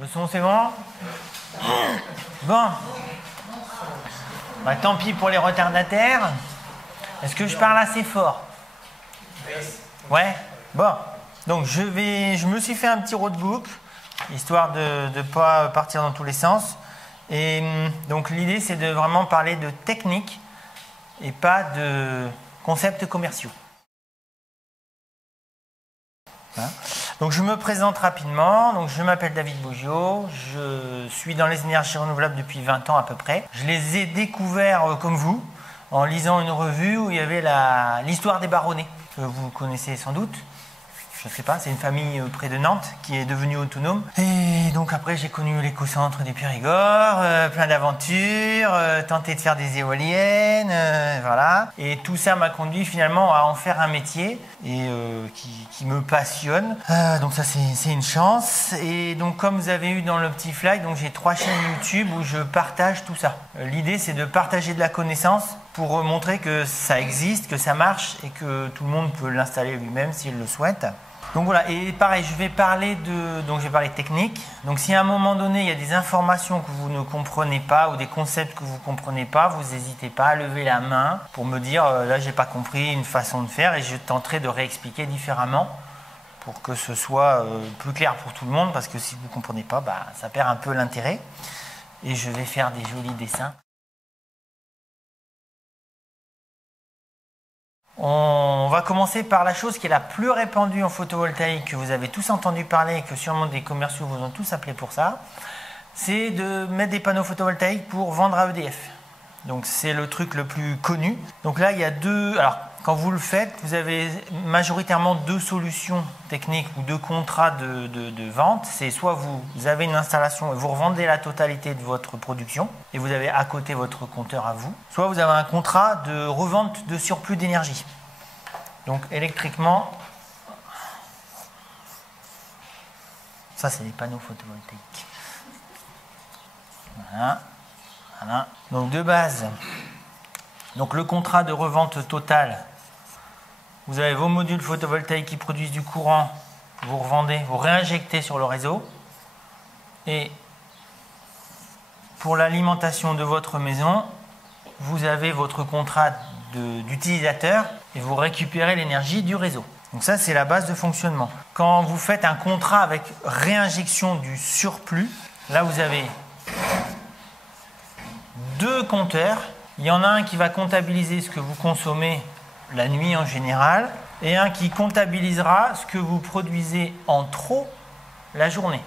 Le son, c'est bon? Bon. Bah, tant pis pour les retardataires. Est-ce que je parle assez fort? Ouais. Bon. Donc, je me suis fait un petit roadbook, histoire de ne pas partir dans tous les sens. Et donc, l'idée, c'est de vraiment parler de technique et pas de concepts commerciaux. Hein? Donc, je me présente rapidement. Donc, je m'appelle David Bougiot. Je suis dans les énergies renouvelables depuis 20 ans à peu près. Je les ai découverts comme vous, en lisant une revue où il y avait l'histoire des Baronnets, que vous connaissez sans doute. Je ne sais pas, c'est une famille près de Nantes qui est devenue autonome. Et donc après, j'ai connu l'écocentre des Périgord, plein d'aventures, tenté de faire des éoliennes, voilà. Et tout ça m'a conduit finalement à en faire un métier et qui me passionne. Donc ça, c'est une chance. Et donc comme vous avez eu dans le petit fly, donc j'ai 3 chaînes YouTube où je partage tout ça. L'idée, c'est de partager de la connaissance pour montrer que ça existe, que ça marche et que tout le monde peut l'installer lui-même s'il le souhaite. Donc voilà, et pareil, je vais parler technique. Donc si à un moment donné, il y a des informations que vous ne comprenez pas ou des concepts que vous ne comprenez pas, vous n'hésitez pas à lever la main pour me dire là, j'ai pas compris une façon de faire et je tenterai de réexpliquer différemment pour que ce soit plus clair pour tout le monde parce que si vous ne comprenez pas, ça perd un peu l'intérêt. Et je vais faire des jolis dessins. On va commencer par la chose qui est la plus répandue en photovoltaïque, que vous avez tous entendu parler et que sûrement des commerciaux vous ont tous appelé pour ça. C'est de mettre des panneaux photovoltaïques pour vendre à EDF. Donc c'est le truc le plus connu. Donc là, il y a deux... Alors, quand vous le faites, vous avez majoritairement 2 solutions techniques ou 2 contrats de vente. C'est soit vous avez une installation et vous revendez la totalité de votre production et vous avez à côté votre compteur à vous. Soit vous avez un contrat de revente de surplus d'énergie. Donc électriquement, ça c'est des panneaux photovoltaïques. Voilà. Voilà. Donc de base, donc le contrat de revente totale, vous avez vos modules photovoltaïques qui produisent du courant, vous revendez, vous réinjectez sur le réseau. Et pour l'alimentation de votre maison, vous avez votre contrat d'utilisateur et vous récupérez l'énergie du réseau. Donc ça, c'est la base de fonctionnement. Quand vous faites un contrat avec réinjection du surplus, là vous avez 2 compteurs. Il y en a un qui va comptabiliser ce que vous consommez la nuit en général, et un qui comptabilisera ce que vous produisez en trop la journée.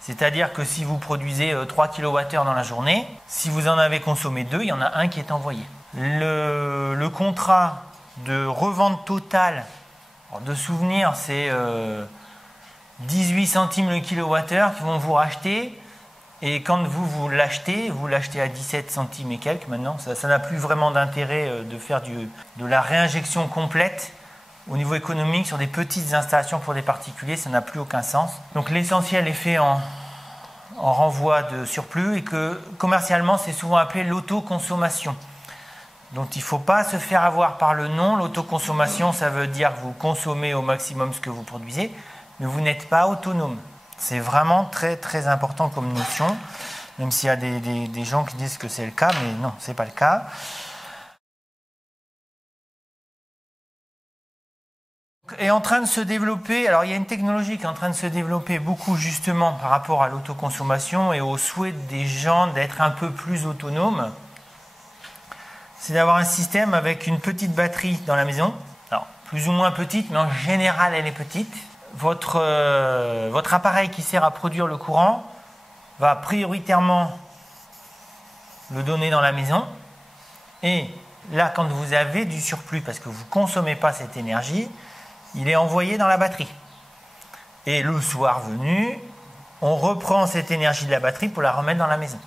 C'est-à-dire que si vous produisez 3 kWh dans la journée, si vous en avez consommé 2, il y en a un qui est envoyé. Le contrat de revente totale, de souvenir, c'est 18 centimes le kilowattheure qu'ils vont vous racheter. Et quand vous l'achetez à 17 centimes et quelques maintenant, ça n'a plus vraiment d'intérêt de faire de la réinjection complète au niveau économique sur des petites installations pour des particuliers, ça n'a plus aucun sens. Donc l'essentiel est fait en renvoi de surplus et que commercialement c'est souvent appelé l'autoconsommation. Donc il ne faut pas se faire avoir par le nom. L'autoconsommation, ça veut dire que vous consommez au maximum ce que vous produisez, mais vous n'êtes pas autonome. C'est vraiment très très important comme notion, même s'il y a des gens qui disent que c'est le cas, mais non, ce n'est pas le cas. Est en train de se développer, alors il y a une technologie qui est en train de se développer beaucoup justement par rapport à l'autoconsommation et au souhait des gens d'être un peu plus autonomes. C'est d'avoir un système avec une petite batterie dans la maison, alors plus ou moins petite, mais en général elle est petite. Votre appareil qui sert à produire le courant va prioritairement le donner dans la maison. Et là, quand vous avez du surplus, parce que vous ne consommez pas cette énergie, il est envoyé dans la batterie. Et le soir venu, on reprend cette énergie de la batterie pour la remettre dans la maison.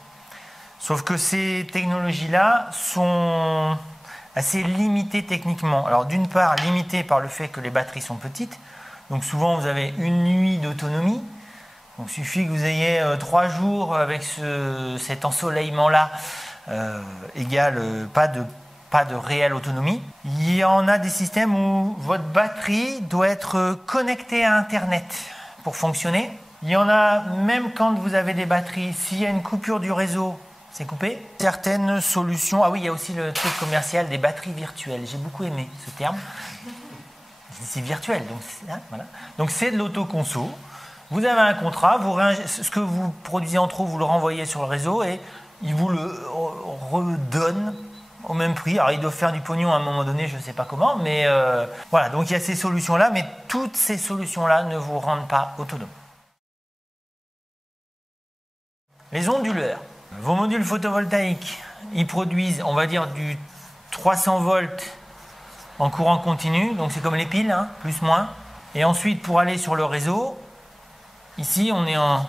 Sauf que ces technologies-là sont assez limitées techniquement. Alors d'une part, limitées par le fait que les batteries sont petites. Donc souvent, vous avez une nuit d'autonomie. Donc il suffit que vous ayez 3 jours avec cet ensoleillement-là, égale pas de réelle autonomie. Il y en a des systèmes où votre batterie doit être connectée à Internet pour fonctionner. Il y en a, même quand vous avez des batteries, s'il y a une coupure du réseau, c'est coupé. Certaines solutions, ah oui, il y a aussi le truc commercial des batteries virtuelles. J'ai beaucoup aimé ce terme. C'est virtuel, donc voilà. Donc c'est de l'autoconso. Vous avez un contrat, ce que vous produisez en trop, vous le renvoyez sur le réseau et il vous le redonne au même prix. Alors ils doivent faire du pognon à un moment donné, je ne sais pas comment, mais voilà. Donc il y a ces solutions-là, mais toutes ces solutions-là ne vous rendent pas autonome. Les onduleurs. Vos modules photovoltaïques, ils produisent, on va dire, du 300 volts en courant continu, donc c'est comme les piles, hein, plus moins. Et ensuite, pour aller sur le réseau, ici, on est en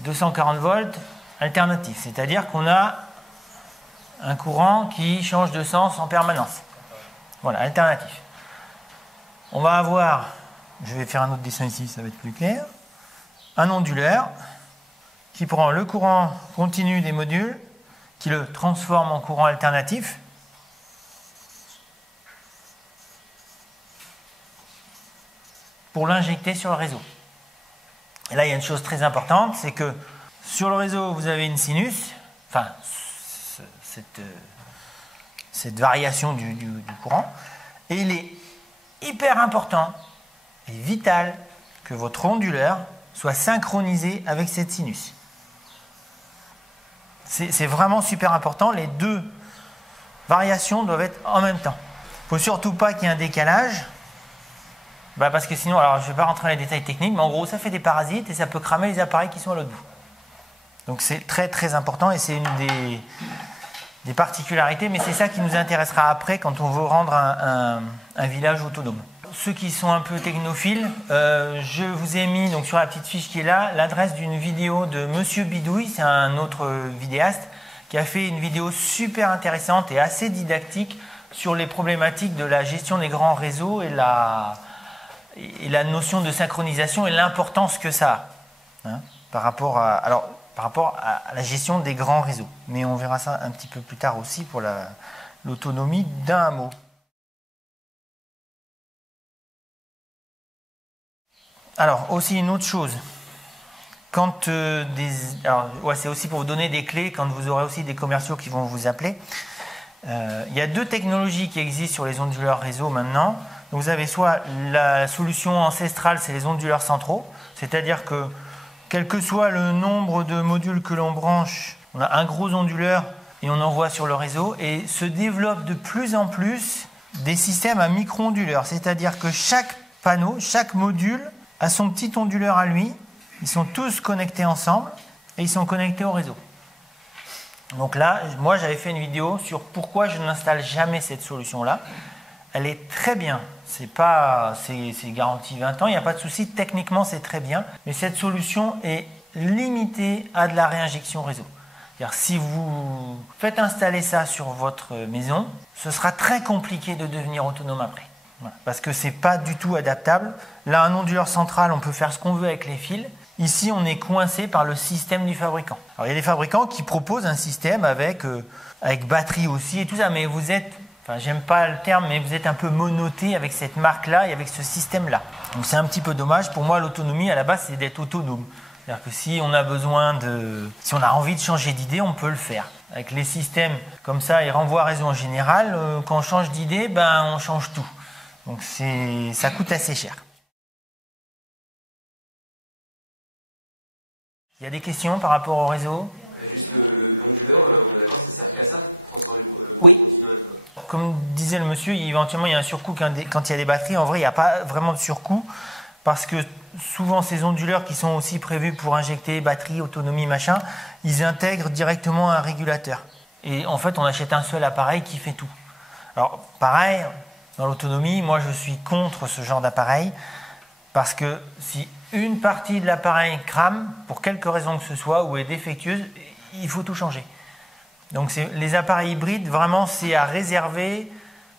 240 volts alternatif, c'est-à-dire qu'on a un courant qui change de sens en permanence. Voilà, alternatif. On va avoir, je vais faire un autre dessin ici, ça va être plus clair, un onduleur qui prend le courant continu des modules, qui le transforme en courant alternatif, pour l'injecter sur le réseau. Et là, il y a une chose très importante, c'est que sur le réseau, vous avez une sinus, enfin, cette variation du courant, et il est hyper important et vital que votre onduleur soit synchronisé avec cette sinus. C'est vraiment super important, les deux variations doivent être en même temps. Il ne faut surtout pas qu'il y ait un décalage, parce que sinon, alors je ne vais pas rentrer dans les détails techniques, mais en gros, ça fait des parasites et ça peut cramer les appareils qui sont à l'autre bout. Donc c'est très très important et c'est une des particularités, mais c'est ça qui nous intéressera après quand on veut rendre un village autonome. Ceux qui sont un peu technophiles, je vous ai mis donc, sur la petite fiche qui est là l'adresse d'une vidéo de Monsieur Bidouille, c'est un autre vidéaste qui a fait une vidéo super intéressante et assez didactique sur les problématiques de la gestion des grands réseaux et la notion de synchronisation et l'importance que ça a par rapport à la gestion des grands réseaux. Mais on verra ça un petit peu plus tard aussi pour l'autonomie d'un hameau. Alors, aussi une autre chose. C'est aussi pour vous donner des clés quand vous aurez aussi des commerciaux qui vont vous appeler. Il y a deux technologies qui existent sur les onduleurs réseau maintenant. Donc, vous avez soit la solution ancestrale, c'est les onduleurs centraux, c'est-à-dire que quel que soit le nombre de modules que l'on branche, on a un gros onduleur et on envoie sur le réseau et se développe de plus en plus des systèmes à micro-onduleurs, c'est-à-dire que chaque panneau, chaque module a son petit onduleur à lui, ils sont tous connectés ensemble et ils sont connectés au réseau. Donc là, moi j'avais fait une vidéo sur pourquoi je n'installe jamais cette solution-là. Elle est très bien, c'est garanti 20 ans, il n'y a pas de souci, techniquement c'est très bien, mais cette solution est limitée à de la réinjection réseau. C'est-à-dire, si vous faites installer ça sur votre maison, ce sera très compliqué de devenir autonome après. Voilà, parce que ce n'est pas du tout adaptable. Là, un onduleur central, on peut faire ce qu'on veut avec les fils. Ici, on est coincé par le système du fabricant. Alors, il y a des fabricants qui proposent un système avec batterie aussi et tout ça, mais vous êtes, j'aime pas le terme, mais vous êtes un peu monoté avec cette marque-là et avec ce système-là. Donc, c'est un petit peu dommage. Pour moi, l'autonomie, à la base, c'est d'être autonome. C'est-à-dire que si on a envie de changer d'idée, on peut le faire. Avec les systèmes comme ça, et renvoi à réseau en général, quand on change d'idée, on change tout. Donc ça coûte assez cher. Il y a des questions par rapport au réseau? Juste l'onduleur, on est d'accord, ça sert qu'à ça? Oui. Comme disait le monsieur, éventuellement il y a un surcoût quand il y a des batteries. En vrai, il n'y a pas vraiment de surcoût parce que souvent ces onduleurs qui sont aussi prévus pour injecter batterie, autonomie, machin, ils intègrent directement un régulateur. Et en fait, on achète un seul appareil qui fait tout. Alors pareil, dans l'autonomie, moi je suis contre ce genre d'appareil parce que si une partie de l'appareil crame, pour quelque raison que ce soit, ou est défectueuse, il faut tout changer. Donc les appareils hybrides, vraiment, c'est à réserver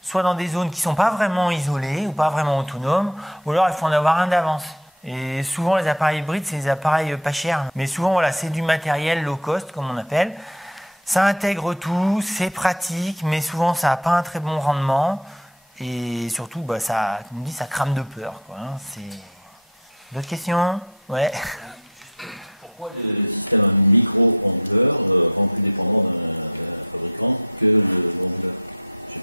soit dans des zones qui ne sont pas vraiment isolées ou pas vraiment autonomes, ou alors il faut en avoir un d'avance. Et souvent, les appareils hybrides, c'est des appareils pas chers. Mais souvent, voilà, c'est du matériel low cost, comme on appelle. Ça intègre tout, c'est pratique, mais souvent, ça n'a pas un très bon rendement. Et surtout, ça crame de peur, quoi, hein. D'autres questions ? Ouais. Pourquoi le système micro-compteur rend plus dépendant d'un écran que le compteur?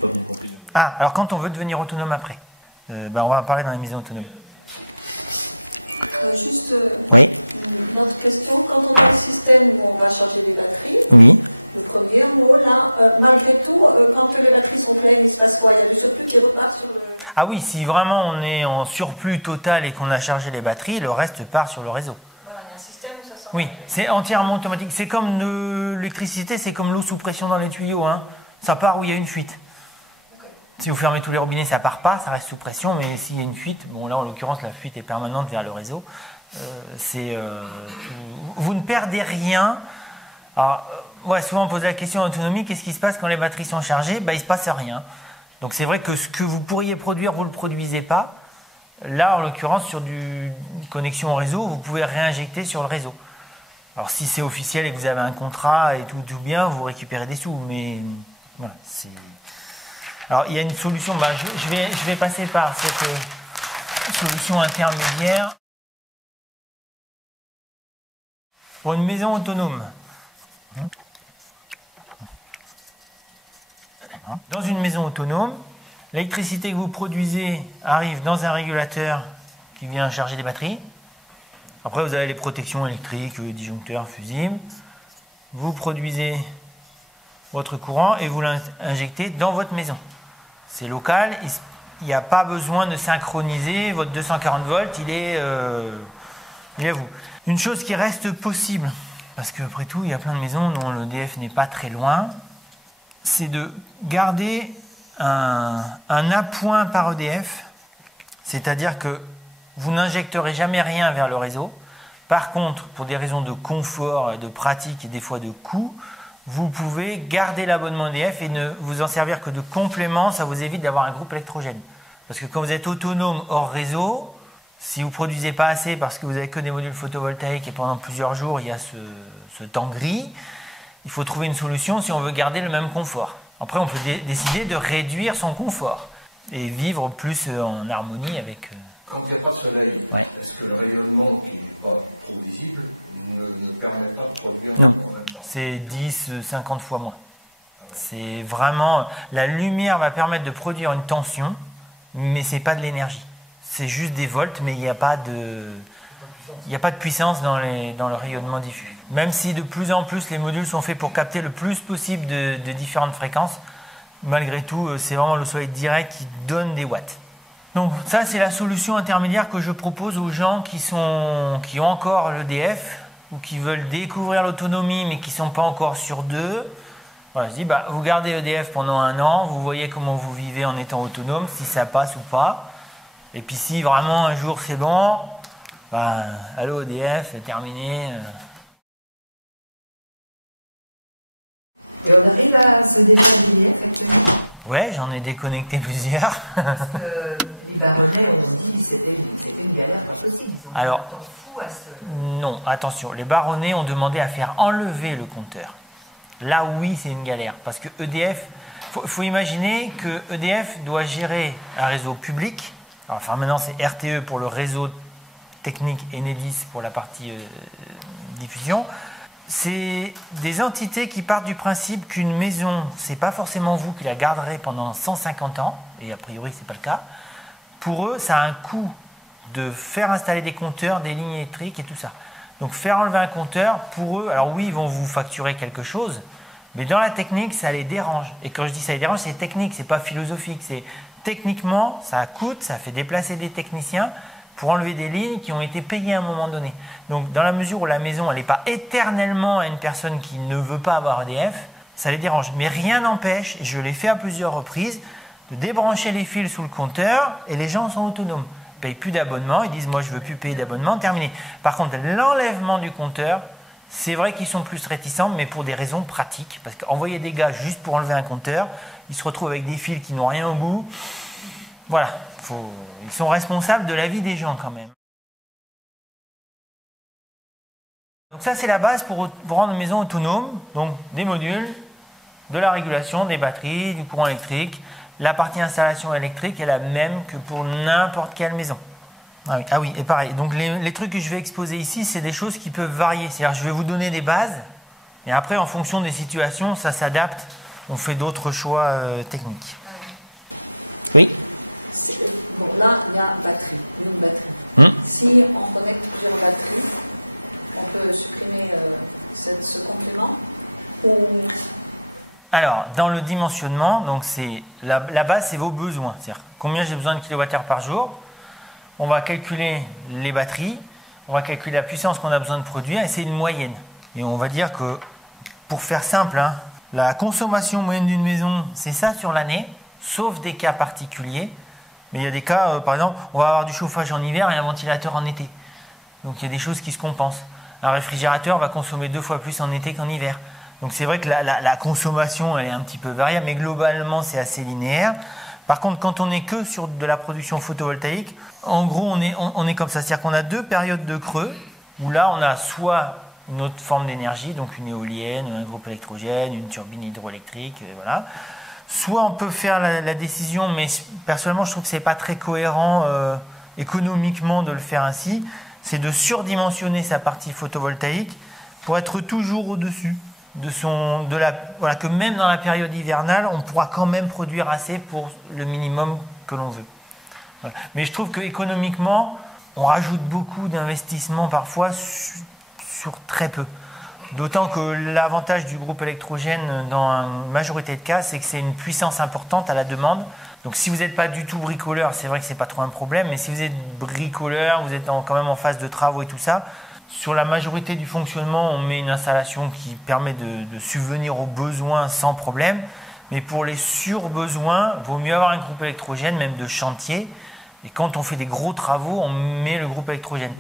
Je n'ai pas bien compris le... Ah, alors quand on veut devenir autonome après, on va en parler dans les maisons autonomes. Juste Oui. dans une question, quand on a un système où on va charger des batteries, Oui. le premier mot, là, malgré tout, quand les batteries sont pleines, il se passe quoi? Il y a du surplus qui repart sur le... Ah oui, si vraiment on est en surplus total et qu'on a chargé les batteries, le reste part sur le réseau. Voilà, il y a un système où ça sort. Oui, c'est entièrement automatique. C'est comme l'électricité, c'est comme l'eau sous pression dans les tuyaux. Hein. Ça part où il y a une fuite. Okay. Si vous fermez tous les robinets, ça part pas, ça reste sous pression. Mais s'il y a une fuite, bon là en l'occurrence la fuite est permanente vers le réseau. Vous ne perdez rien. Alors, ouais, souvent on pose la question en autonomie, qu'est-ce qui se passe quand les batteries sont chargées? Il ne se passe rien. Donc c'est vrai que ce que vous pourriez produire, vous ne le produisez pas. Là, en l'occurrence, sur une connexion au réseau, vous pouvez réinjecter sur le réseau. Alors si c'est officiel et que vous avez un contrat et tout bien, vous récupérez des sous. Mais voilà, c'est... Alors il y a une solution, je vais passer par cette solution intermédiaire. Pour une maison autonome, dans une maison autonome, l'électricité que vous produisez arrive dans un régulateur qui vient charger les batteries. Après, vous avez les protections électriques, disjoncteurs, fusibles. Vous produisez votre courant et vous l'injectez dans votre maison. C'est local, il n'y a pas besoin de synchroniser. Votre 240 volts, il est à vous. Une chose qui reste possible, parce qu'après tout, il y a plein de maisons dont l'EDF n'est pas très loin, c'est de garder un appoint par EDF, c'est-à-dire que vous n'injecterez jamais rien vers le réseau. Par contre, pour des raisons de confort, de pratique et des fois de coût, vous pouvez garder l'abonnement EDF et ne vous en servir que de complément. Ça vous évite d'avoir un groupe électrogène. Parce que quand vous êtes autonome hors réseau, si vous ne produisez pas assez parce que vous n'avez que des modules photovoltaïques et pendant plusieurs jours, il y a ce temps gris, il faut trouver une solution si on veut garder le même confort. Après, on peut décider de réduire son confort et vivre plus en harmonie avec... Quand il n'y a pas de soleil, ouais. Est-ce que le rayonnement qui n'est pas trop visible ne permet pas de produire non. en même temps? C'est 10-50 fois moins. C'est vraiment... La lumière va permettre de produire une tension, mais ce n'est pas de l'énergie. C'est juste des volts, mais il n'y a pas de puissance dans le rayonnement diffus. Même si de plus en plus les modules sont faits pour capter le plus possible de différentes fréquences, malgré tout, c'est vraiment le soleil direct qui donne des watts. Donc ça, c'est la solution intermédiaire que je propose aux gens qui ont encore l'EDF ou qui veulent découvrir l'autonomie mais qui ne sont pas encore sûrs d'eux. Voilà, je dis, vous gardez EDF pendant 1 an, vous voyez comment vous vivez en étant autonome, si ça passe ou pas. Et puis si vraiment un jour c'est bon, allô EDF, terminé. Et on arrive à se déconnecter. Ouais, j'en ai déconnecté plusieurs. Parce que les baronnets ont dit que c'était une galère pas possible. Ils ont Alors, mis un temps fou à se... Non, attention, les baronnets ont demandé à faire enlever le compteur. Là, oui, c'est une galère. Parce que EDF, faut imaginer que EDF doit gérer un réseau public. Alors, enfin, maintenant, c'est RTE pour le réseau technique et Enedis pour la partie diffusion. C'est des entités qui partent du principe qu'une maison, c'est pas forcément vous qui la garderez pendant 150 ans, et a priori, c'est pas le cas. Pour eux, ça a un coût de faire installer des compteurs, des lignes électriques et tout ça. Donc, faire enlever un compteur, pour eux, alors oui, ils vont vous facturer quelque chose, mais dans la technique, ça les dérange. Et quand je dis ça les dérange, c'est technique, c'est pas philosophique, c'est techniquement, ça coûte, ça fait déplacer des techniciens pour enlever des lignes qui ont été payées à un moment donné. Donc, dans la mesure où la maison, elle n'est pas éternellement à une personne qui ne veut pas avoir EDF, ça les dérange. Mais rien n'empêche, et je l'ai fait à plusieurs reprises, de débrancher les fils sous le compteur et les gens sont autonomes. Ils ne payent plus d'abonnement, ils disent « moi je ne veux plus payer d'abonnement, terminé ». Par contre, l'enlèvement du compteur, c'est vrai qu'ils sont plus réticents, mais pour des raisons pratiques. Parce qu'envoyer des gars juste pour enlever un compteur, ils se retrouvent avec des fils qui n'ont rien au bout. Voilà, ils sont responsables de la vie des gens quand même. Donc ça, c'est la base pour rendre une maison autonome. Donc des modules, de la régulation, des batteries, du courant électrique. La partie installation électrique est la même que pour n'importe quelle maison. Ah oui, et pareil. Donc les trucs que je vais exposer ici, c'est des choses qui peuvent varier. C'est-à-dire, je vais vous donner des bases, et après, en fonction des situations, ça s'adapte. On fait d'autres choix techniques. Oui. Bon, là, il y a batterie, une batterie. Si on connecte plusieurs batteries, on peut supprimer ce complément ou... Alors, dans le dimensionnement, donc c'est la base, c'est vos besoins. C'est-à-dire combien j'ai besoin de kilowattheures par jour. On va calculer les batteries, on va calculer la puissance qu'on a besoin de produire, et c'est une moyenne. Et on va dire que, pour faire simple, hein, la consommation moyenne d'une maison, c'est ça sur l'année, sauf des cas particuliers. Mais il y a des cas, par exemple, on va avoir du chauffage en hiver et un ventilateur en été. Donc il y a des choses qui se compensent. Un réfrigérateur va consommer 2 fois plus en été qu'en hiver. Donc c'est vrai que la consommation, elle est un petit peu variable, mais globalement, c'est assez linéaire. Par contre, quand on n'est que sur de la production photovoltaïque, en gros, on est comme ça. C'est-à-dire qu'on a 2 périodes de creux, où là, on a soit une autre forme d'énergie, donc une éolienne, un groupe électrogène, une turbine hydroélectrique, voilà. Soit on peut faire la décision, mais personnellement, je trouve que ce n'est pas très cohérent économiquement de le faire ainsi, c'est de surdimensionner sa partie photovoltaïque pour être toujours au-dessus. Voilà, que même dans la période hivernale, on pourra quand même produire assez pour le minimum que l'on veut. Voilà. Mais je trouve qu'économiquement, on rajoute beaucoup d'investissements parfois sur très peu. D'autant que l'avantage du groupe électrogène dans une majorité de cas, c'est que c'est une puissance importante à la demande. Donc si vous n'êtes pas du tout bricoleur, c'est vrai que ce n'est pas trop un problème, mais si vous êtes bricoleur, vous êtes quand même en phase de travaux et tout ça, sur la majorité du fonctionnement, on met une installation qui permet de subvenir aux besoins sans problème. Mais pour les surbesoins, il vaut mieux avoir un groupe électrogène, même de chantier. Et quand on fait des gros travaux, on met le groupe électrogène.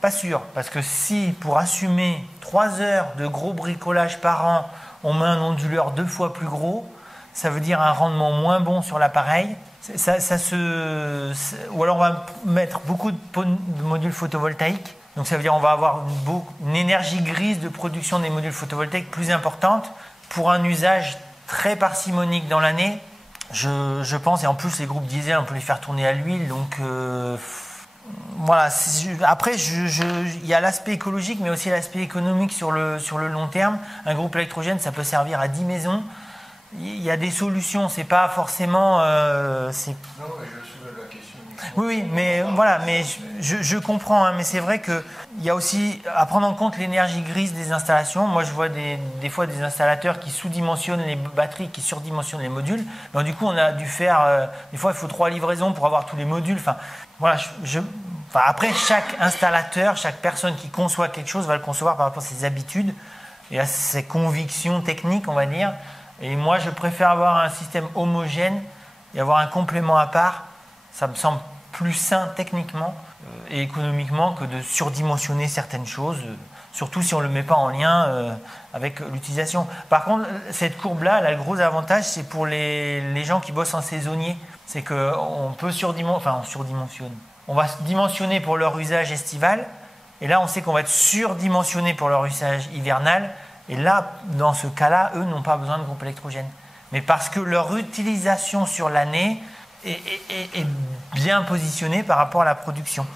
Pas sûr, parce que si pour assumer 3 heures de gros bricolage par an, on met un onduleur 2 fois plus gros, ça veut dire un rendement moins bon sur l'appareil. Ou alors on va mettre beaucoup de modules photovoltaïques. Donc ça veut dire qu'on va avoir une énergie grise de production des modules photovoltaïques plus importante pour un usage très parcimonique dans l'année. Je pense, et en plus les groupes diesel, on peut les faire tourner à l'huile. Donc voilà. Après, il y a l'aspect écologique, mais aussi l'aspect économique sur le long terme. Un groupe électrogène, ça peut servir à 10 maisons. Il y a des solutions, c'est pas forcément. Non, mais je soulève la question. Oui, mais voilà, mais je comprends, hein, mais c'est vrai qu'il y a aussi à prendre en compte l'énergie grise des installations. Moi, je vois des fois des installateurs qui sous-dimensionnent les batteries, qui surdimensionnent les modules. Donc, du coup, on a dû faire. Des fois, il faut 3 livraisons pour avoir tous les modules. Enfin, voilà, après, chaque installateur, chaque personne qui conçoit quelque chose va le concevoir par rapport à ses habitudes et à ses convictions techniques, on va dire. Et moi, je préfère avoir un système homogène et avoir un complément à part. Ça me semble plus sain techniquement et économiquement que de surdimensionner certaines choses, surtout si on ne le met pas en lien avec l'utilisation. Par contre, cette courbe-là, elle a le gros avantage, c'est pour les gens qui bossent en saisonnier. C'est qu'on peut on surdimensionne. On va dimensionner pour leur usage estival, et là, on sait qu'on va être surdimensionné pour leur usage hivernal. Et là, dans ce cas-là, eux n'ont pas besoin de groupe électrogène. Mais parce que leur utilisation sur l'année est bien positionnée par rapport à la production.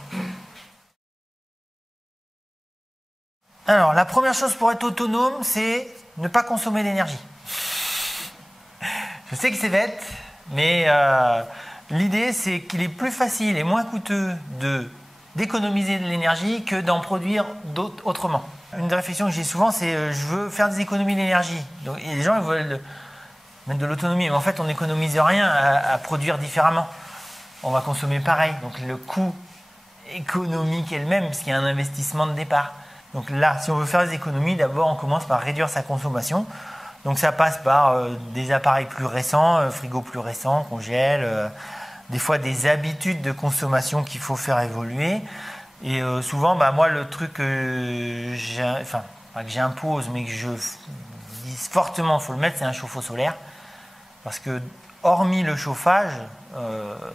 Alors, la première chose pour être autonome, c'est ne pas consommer d'énergie. Je sais que c'est bête, mais l'idée, c'est qu'il est plus facile et moins coûteux d'économiser de l'énergie que d'en produire autrement. Une des réflexions que j'ai souvent, c'est je veux faire des économies d'énergie. Donc, les gens ils veulent mettre de l'autonomie, mais en fait, on n'économise rien à produire différemment. On va consommer pareil. Donc, le coût économique est le même, puisqu'il y a un investissement de départ. Donc là, si on veut faire des économies, d'abord, on commence par réduire sa consommation. Donc, ça passe par des appareils plus récents, frigo plus récents, congèle, des fois des habitudes de consommation qu'il faut faire évoluer. Et souvent, moi, le truc que j'impose, mais que je dis fortement, il faut le mettre, c'est un chauffe-eau solaire. Parce que, hormis le chauffage,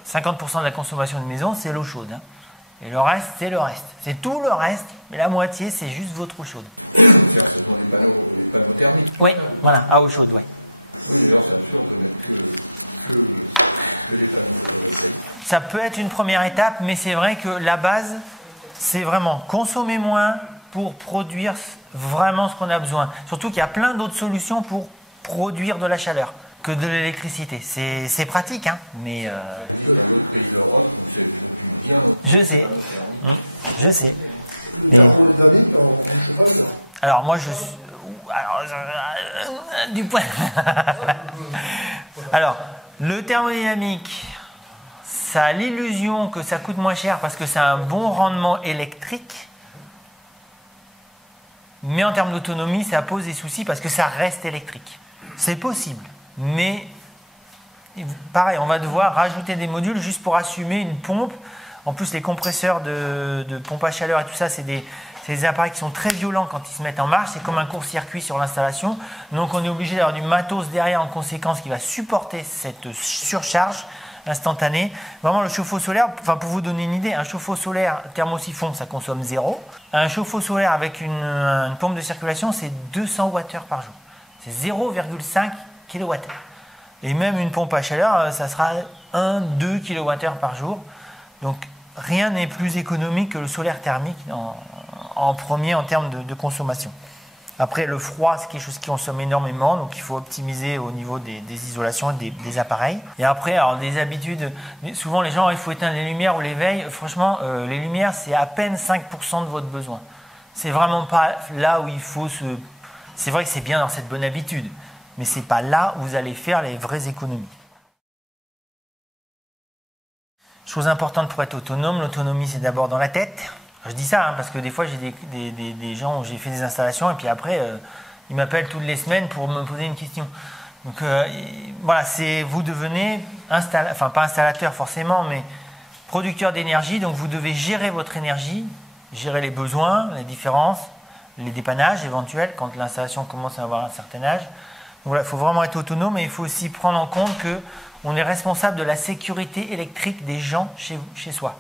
50% de la consommation de maison, c'est l'eau chaude. Hein. Et le reste, c'est le reste. C'est tout le reste, mais la moitié, c'est juste votre eau chaude. Les panneaux thermiques. Oui, voilà, à eau chaude, oui. Oui, d'ailleurs, c'est absurde de mettre Ça peut être une première étape, mais c'est vrai que la base, c'est vraiment consommer moins pour produire vraiment ce qu'on a besoin. Surtout qu'il y a plein d'autres solutions pour produire de la chaleur que de l'électricité. C'est pratique, hein, mais... Je sais. Je sais. Mais... Alors moi, je suis... du point... Alors, le thermodynamique, ça a l'illusion que ça coûte moins cher parce que ça a un bon rendement électrique. Mais en termes d'autonomie, ça pose des soucis parce que ça reste électrique. C'est possible, mais pareil, on va devoir rajouter des modules juste pour assumer une pompe. En plus, les compresseurs de pompe à chaleur et tout ça, c'est des appareils qui sont très violents quand ils se mettent en marche. C'est comme un court-circuit sur l'installation. Donc, on est obligé d'avoir du matos derrière en conséquence qui va supporter cette surcharge instantanée. Vraiment, le chauffe-eau solaire, enfin, pour vous donner une idée, un chauffe-eau solaire thermosiphon, ça consomme 0. Un chauffe-eau solaire avec une pompe de circulation, c'est 200 Wh par jour. C'est 0,5 kWh. Et même une pompe à chaleur, ça sera 1-2 kWh par jour. Donc, rien n'est plus économique que le solaire thermique en premier en termes de consommation. Après, le froid, c'est quelque chose qui consomme énormément, donc il faut optimiser au niveau des isolations et des appareils. Et après, alors des habitudes, souvent les gens, il faut éteindre les lumières ou les veilles. Franchement, les lumières, c'est à peine 5% de votre besoin. C'est vraiment pas là où il faut se... C'est vrai que c'est bien dans cette bonne habitude, mais c'est pas là où vous allez faire les vraies économies. Chose importante pour être autonome, l'autonomie, c'est d'abord dans la tête. Je dis ça parce que des fois, j'ai des gens où j'ai fait des installations et puis après, ils m'appellent toutes les semaines pour me poser une question. Donc voilà, vous devenez, pas installateur forcément, mais producteur d'énergie. Donc vous devez gérer votre énergie, gérer les besoins, les différences, les dépannages éventuels quand l'installation commence à avoir un certain âge. Donc voilà, il faut vraiment être autonome et il faut aussi prendre en compte qu'on est responsable de la sécurité électrique des gens chez soi.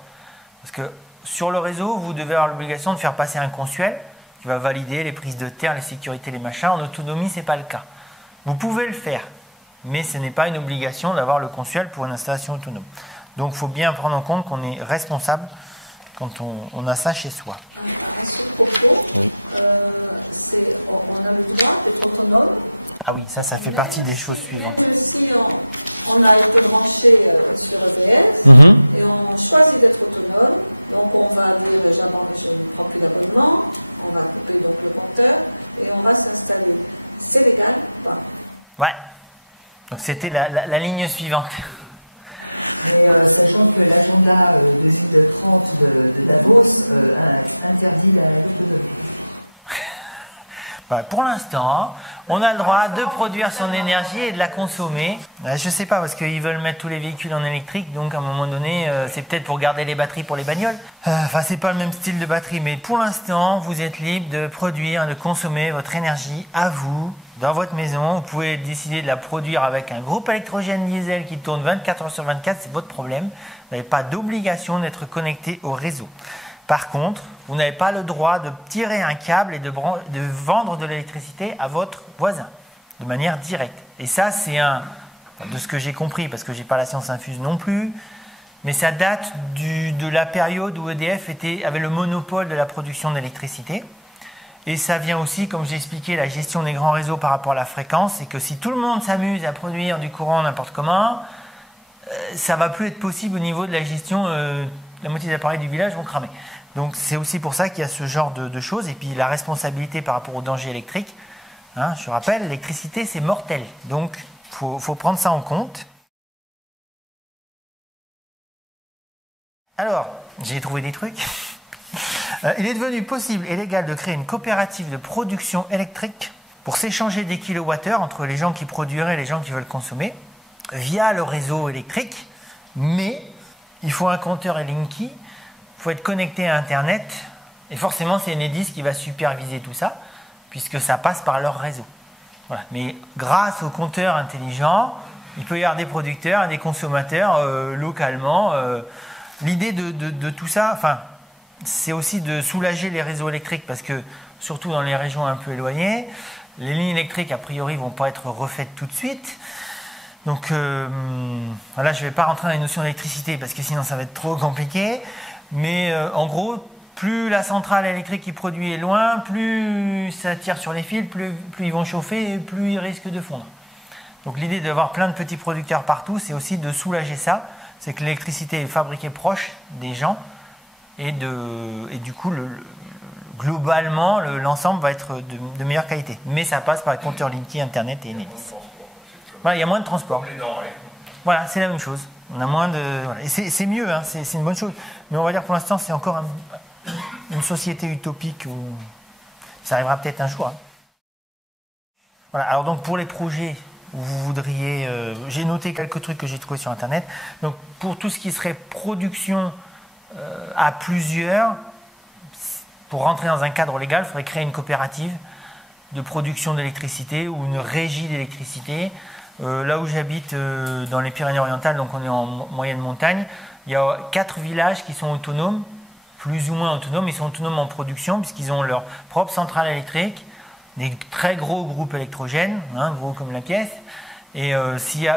Parce que sur le réseau, vous devez avoir l'obligation de faire passer un consuel qui va valider les prises de terre, les sécurités, les machins. En autonomie, ce n'est pas le cas. Vous pouvez le faire, mais ce n'est pas une obligation d'avoir le consuel pour une installation autonome. Donc, il faut bien prendre en compte qu'on est responsable quand on a ça chez soi. Ah oui, ça fait partie des choses suivantes. On a été branché sur EPS et on choisit d'être autonome. Donc on va remplir l'abonnement, on va couper le compteur et on va s'installer. C'est légal ou pas? Ouais. Donc c'était la ligne suivante. Mais sachant que l'agenda 2030 de Davos interdit la l'autonomie. Pour l'instant, on a le droit de produire son énergie et de la consommer. Je ne sais pas, parce qu'ils veulent mettre tous les véhicules en électrique, donc à un moment donné, c'est peut-être pour garder les batteries pour les bagnoles. Enfin, c'est pas le même style de batterie, mais pour l'instant, vous êtes libre de produire, de consommer votre énergie à vous, dans votre maison. Vous pouvez décider de la produire avec un groupe électrogène diesel qui tourne 24 heures sur 24, c'est votre problème. Vous n'avez pas d'obligation d'être connecté au réseau. Par contre, vous n'avez pas le droit de tirer un câble et de vendre de l'électricité à votre voisin de manière directe. Et ça, c'est de ce que j'ai compris, parce que je n'ai pas la science infuse non plus, mais ça date de la période où EDF avait le monopole de la production d'électricité. Et ça vient aussi, comme j'ai expliqué, la gestion des grands réseaux par rapport à la fréquence, c'est que si tout le monde s'amuse à produire du courant n'importe comment, ça ne va plus être possible au niveau de la gestion, la moitié des appareils du village vont cramer. Donc c'est aussi pour ça qu'il y a ce genre de choses. Et puis la responsabilité par rapport au danger électrique. Hein, je rappelle, l'électricité c'est mortel. Donc il faut prendre ça en compte. Alors, j'ai trouvé des trucs. Il est devenu possible et légal de créer une coopérative de production électrique pour s'échanger des kilowattheures entre les gens qui produiraient et les gens qui veulent consommer via le réseau électrique. Mais il faut un compteur Linky. Il faut être connecté à Internet et forcément c'est Enedis qui va superviser tout ça puisque ça passe par leur réseau. Voilà. Mais grâce au compteur intelligent, il peut y avoir des producteurs et des consommateurs localement. L'idée de tout ça, c'est aussi de soulager les réseaux électriques parce que surtout dans les régions un peu éloignées, les lignes électriques a priori ne vont pas être refaites tout de suite. Donc là, je ne vais pas rentrer dans les notions d'électricité parce que sinon ça va être trop compliqué. Mais en gros, plus la centrale électrique qui produit est loin, plus ça tire sur les fils, plus ils vont chauffer et plus ils risquent de fondre. Donc l'idée d'avoir plein de petits producteurs partout, c'est aussi de soulager ça. C'est que l'électricité est fabriquée proche des gens et du coup, globalement, l'ensemble va être de meilleure qualité. Mais ça passe par les compteurs Linky, Internet et Enedis. Voilà, il y a moins de transport. Voilà, c'est la même chose. On a moins de. Voilà. Et c'est mieux, hein, c'est une bonne chose. Mais on va dire pour l'instant, c'est encore une société utopique où ça arrivera peut-être un jour. Hein. Voilà, alors donc pour les projets où vous voudriez. J'ai noté quelques trucs que j'ai trouvés sur Internet. Donc pour tout ce qui serait production à plusieurs, pour rentrer dans un cadre légal, il faudrait créer une coopérative de production d'électricité ou une régie d'électricité. Là où j'habite, dans les Pyrénées-Orientales, donc on est en moyenne montagne, il y a 4 villages qui sont autonomes, plus ou moins autonomes. Ils sont autonomes en production puisqu'ils ont leur propre centrale électrique, des très gros groupes électrogènes, hein, gros comme la pièce. Et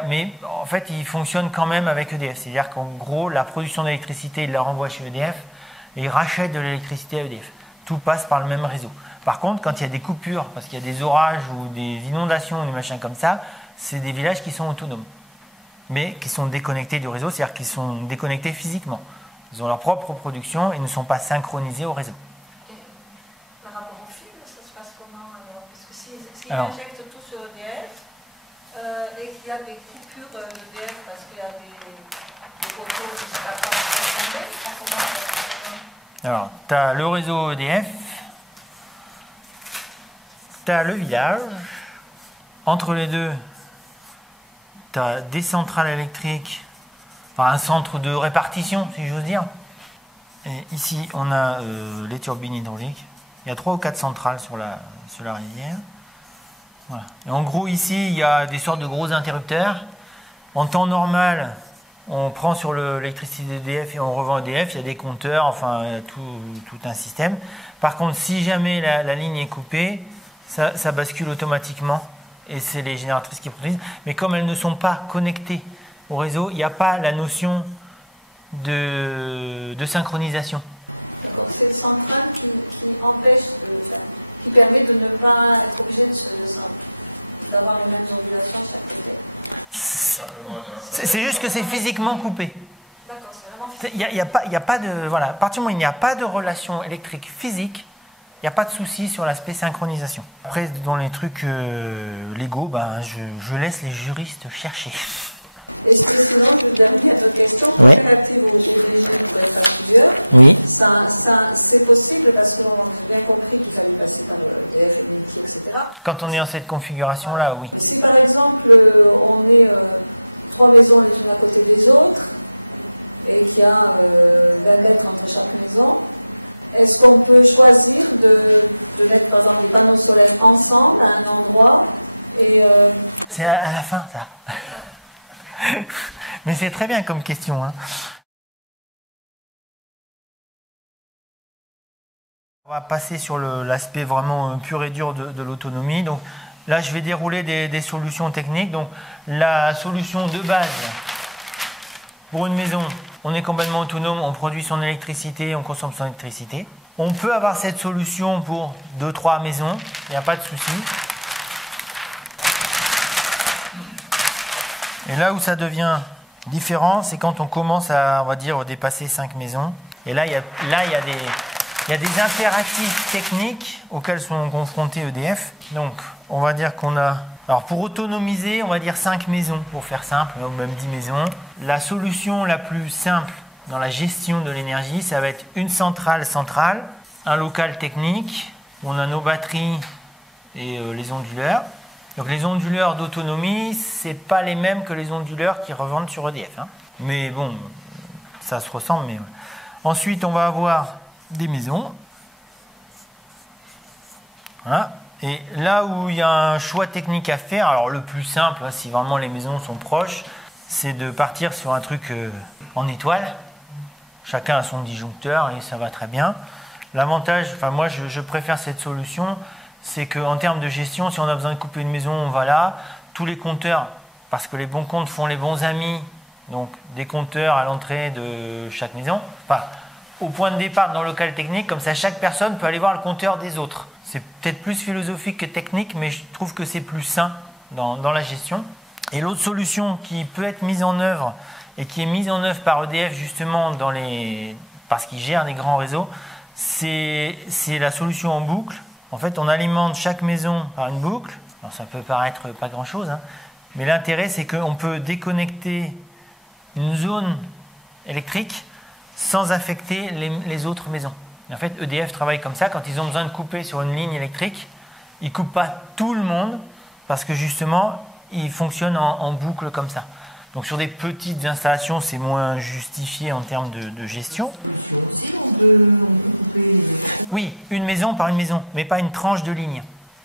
mais en fait, ils fonctionnent quand même avec EDF. C'est-à-dire qu'en gros, la production d'électricité, ils la renvoient chez EDF et ils rachètent de l'électricité à EDF. Tout passe par le même réseau. Par contre, quand il y a des coupures, parce qu'il y a des orages ou des inondations ou des machins comme ça, c'est des villages qui sont autonomes, mais qui sont déconnectés du réseau, c'est-à-dire qu'ils sont déconnectés physiquement. Ils ont leur propre production et ne sont pas synchronisés au réseau. Et par rapport au fil, ça se passe comment alors? Parce que s'ils Alors, injectent tout sur EDF et qu'il y a des coupures d'EDF parce qu'il y a des poteaux qui ne sont pas tombés, comment ça se passe? Alors, tu as le réseau EDF, tu as le village, entre les deux, tu as des centrales électriques, enfin un centre de répartition, si j'ose dire. Et ici, on a les turbines hydrauliques. Il y a 3 ou 4 centrales sur la rivière. Voilà. Et en gros, ici, il y a des sortes de gros interrupteurs. En temps normal, on prend sur l'électricité d'EDF et on revend EDF. Il y a des compteurs, enfin, tout un système. Par contre, si jamais la ligne est coupée, ça bascule automatiquement. Et c'est les génératrices qui produisent. Mais comme elles ne sont pas connectées au réseau, il n'y a pas la notion de synchronisation. C'est une centrale qui empêche, qui permet de ne pas être obligé d'avoir les mêmes ondulations chaque côté. C'est juste que c'est physiquement coupé. D'accord, c'est vraiment Il n'y a pas de. Voilà, à partir du moment où il n'y a pas de relation électrique physique, il n'y a pas de souci sur l'aspect synchronisation. Après, dans les trucs légaux, ben, je laisse les juristes chercher. Et sinon, je vous avais une autre question. Oui. Relative au GDJ à plusieurs, Oui. c'est possible parce qu'on a bien compris qu'il fallait passer par le DF, etc. Quand on est dans cette configuration-là, oui. Si par exemple, on est 3 maisons les unes à côté des autres et qu'il y a 20 mètres entre chaque maison, est-ce qu'on peut choisir de mettre par exemple des panneaux solaires ensemble à un endroit et C'est à la fin, ça. Mais c'est très bien comme question. Hein. On va passer sur l'aspect vraiment pur et dur de l'autonomie. Donc là, je vais dérouler des solutions techniques. Donc la solution de base pour une maison, on est complètement autonome, on produit son électricité, on consomme son électricité. On peut avoir cette solution pour 2-3 maisons, il n'y a pas de souci. Et là où ça devient différent, c'est quand on commence à, on va dire, dépasser 5 maisons. Et là, il y a des impératifs techniques auxquels sont confrontés EDF. Donc, on va dire qu'on a... Alors, pour autonomiser, on va dire 5 maisons, pour faire simple, ou même 10 maisons. La solution la plus simple dans la gestion de l'énergie, ça va être une centrale, un local technique, où on a nos batteries et les onduleurs. Donc les onduleurs d'autonomie, c'est pas les mêmes que les onduleurs qui revendent sur EDF. Hein. Mais bon, ça se ressemble. Mais... Ensuite, on va avoir des maisons. Voilà. Et là où il y a un choix technique à faire, alors le plus simple, hein, si vraiment les maisons sont proches, c'est de partir sur un truc en étoile. Chacun a son disjoncteur et ça va très bien. L'avantage, enfin moi je préfère cette solution, c'est qu'en termes de gestion, si on a besoin de couper une maison, on va là. Tous les compteurs parce que les bons comptes font les bons amis, donc des compteurs à l'entrée de chaque maison. Enfin, au point de départ dans le local technique, comme ça chaque personne peut aller voir le compteur des autres. C'est peut-être plus philosophique que technique, mais je trouve que c'est plus sain dans la gestion. Et l'autre solution qui peut être mise en œuvre, et qui est mise en œuvre par EDF justement parce qu'ils gèrent des grands réseaux, c'est la solution en boucle. En fait, on alimente chaque maison par une boucle. Alors, ça peut paraître pas grand-chose, hein, mais l'intérêt, c'est qu'on peut déconnecter une zone électrique sans affecter les autres maisons. Et en fait, EDF travaille comme ça. Quand ils ont besoin de couper sur une ligne électrique, ils ne coupent pas tout le monde parce que justement, ils fonctionnent en boucle comme ça. Donc sur des petites installations, c'est moins justifié en termes de gestion. Oui, une maison par une maison, mais pas une tranche de ligne.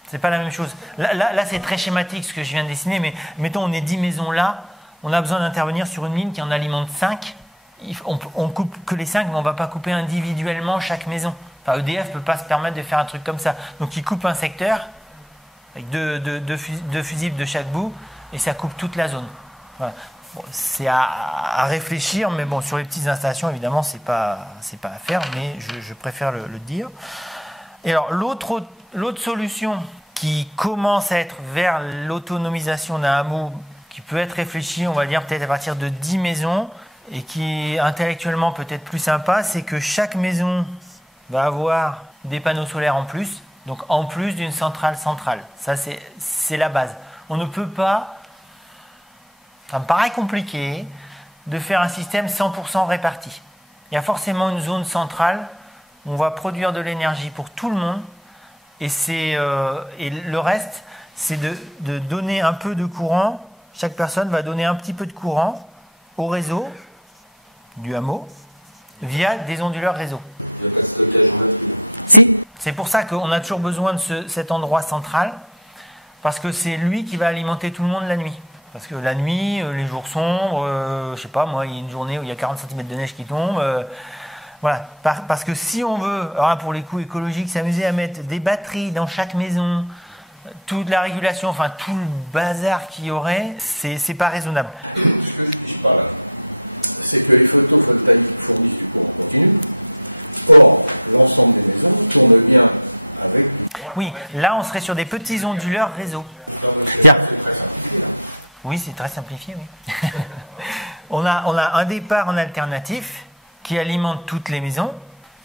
C'est pas la même chose. Là c'est très schématique ce que je viens de dessiner, mais mettons on est 10 maisons là, on a besoin d'intervenir sur une ligne qui en alimente 5. On coupe que les 5, mais on ne va pas couper individuellement chaque maison. Enfin, EDF ne peut pas se permettre de faire un truc comme ça. Donc il coupe un secteur avec deux fusibles de chaque bout et ça coupe toute la zone. Voilà. Bon, c'est à réfléchir, mais bon, sur les petites installations, évidemment, c'est pas à faire, mais je préfère le dire. Et alors, l'autre solution qui commence à être vers l'autonomisation d'un hameau, qui peut être réfléchie, on va dire, peut-être à partir de 10 maisons, et qui est intellectuellement peut-être plus sympa, c'est que chaque maison va avoir des panneaux solaires en plus, donc en plus d'une centrale. Ça, c'est la base. On ne peut pas... Ça me paraît compliqué de faire un système 100% réparti. Il y a forcément une zone centrale où on va produire de l'énergie pour tout le monde et le reste, c'est de donner un peu de courant. Chaque personne va donner un petit peu de courant au réseau du hameau via des onduleurs réseau. Il n'y a pas de stockage automatique. Si, c'est pour ça qu'on a toujours besoin de cet endroit central parce que c'est lui qui va alimenter tout le monde la nuit. Parce que la nuit, les jours sombres, je sais pas, moi, il y a une journée où il y a 40 cm de neige qui tombe. Voilà. Parce que si on veut, alors là, pour les coûts écologiques, s'amuser à mettre des batteries dans chaque maison, toute la régulation, enfin tout le bazar qu'il y aurait, c'est pas raisonnable. Ce que je dis par là, c'est que les photovoltaïques fournissent pour continu. Or, l'ensemble des maisons tourne bien avec. Oui, là, on serait sur des petits onduleurs réseau. Oui, c'est très simplifié, oui. on a un départ en alternatif qui alimente toutes les maisons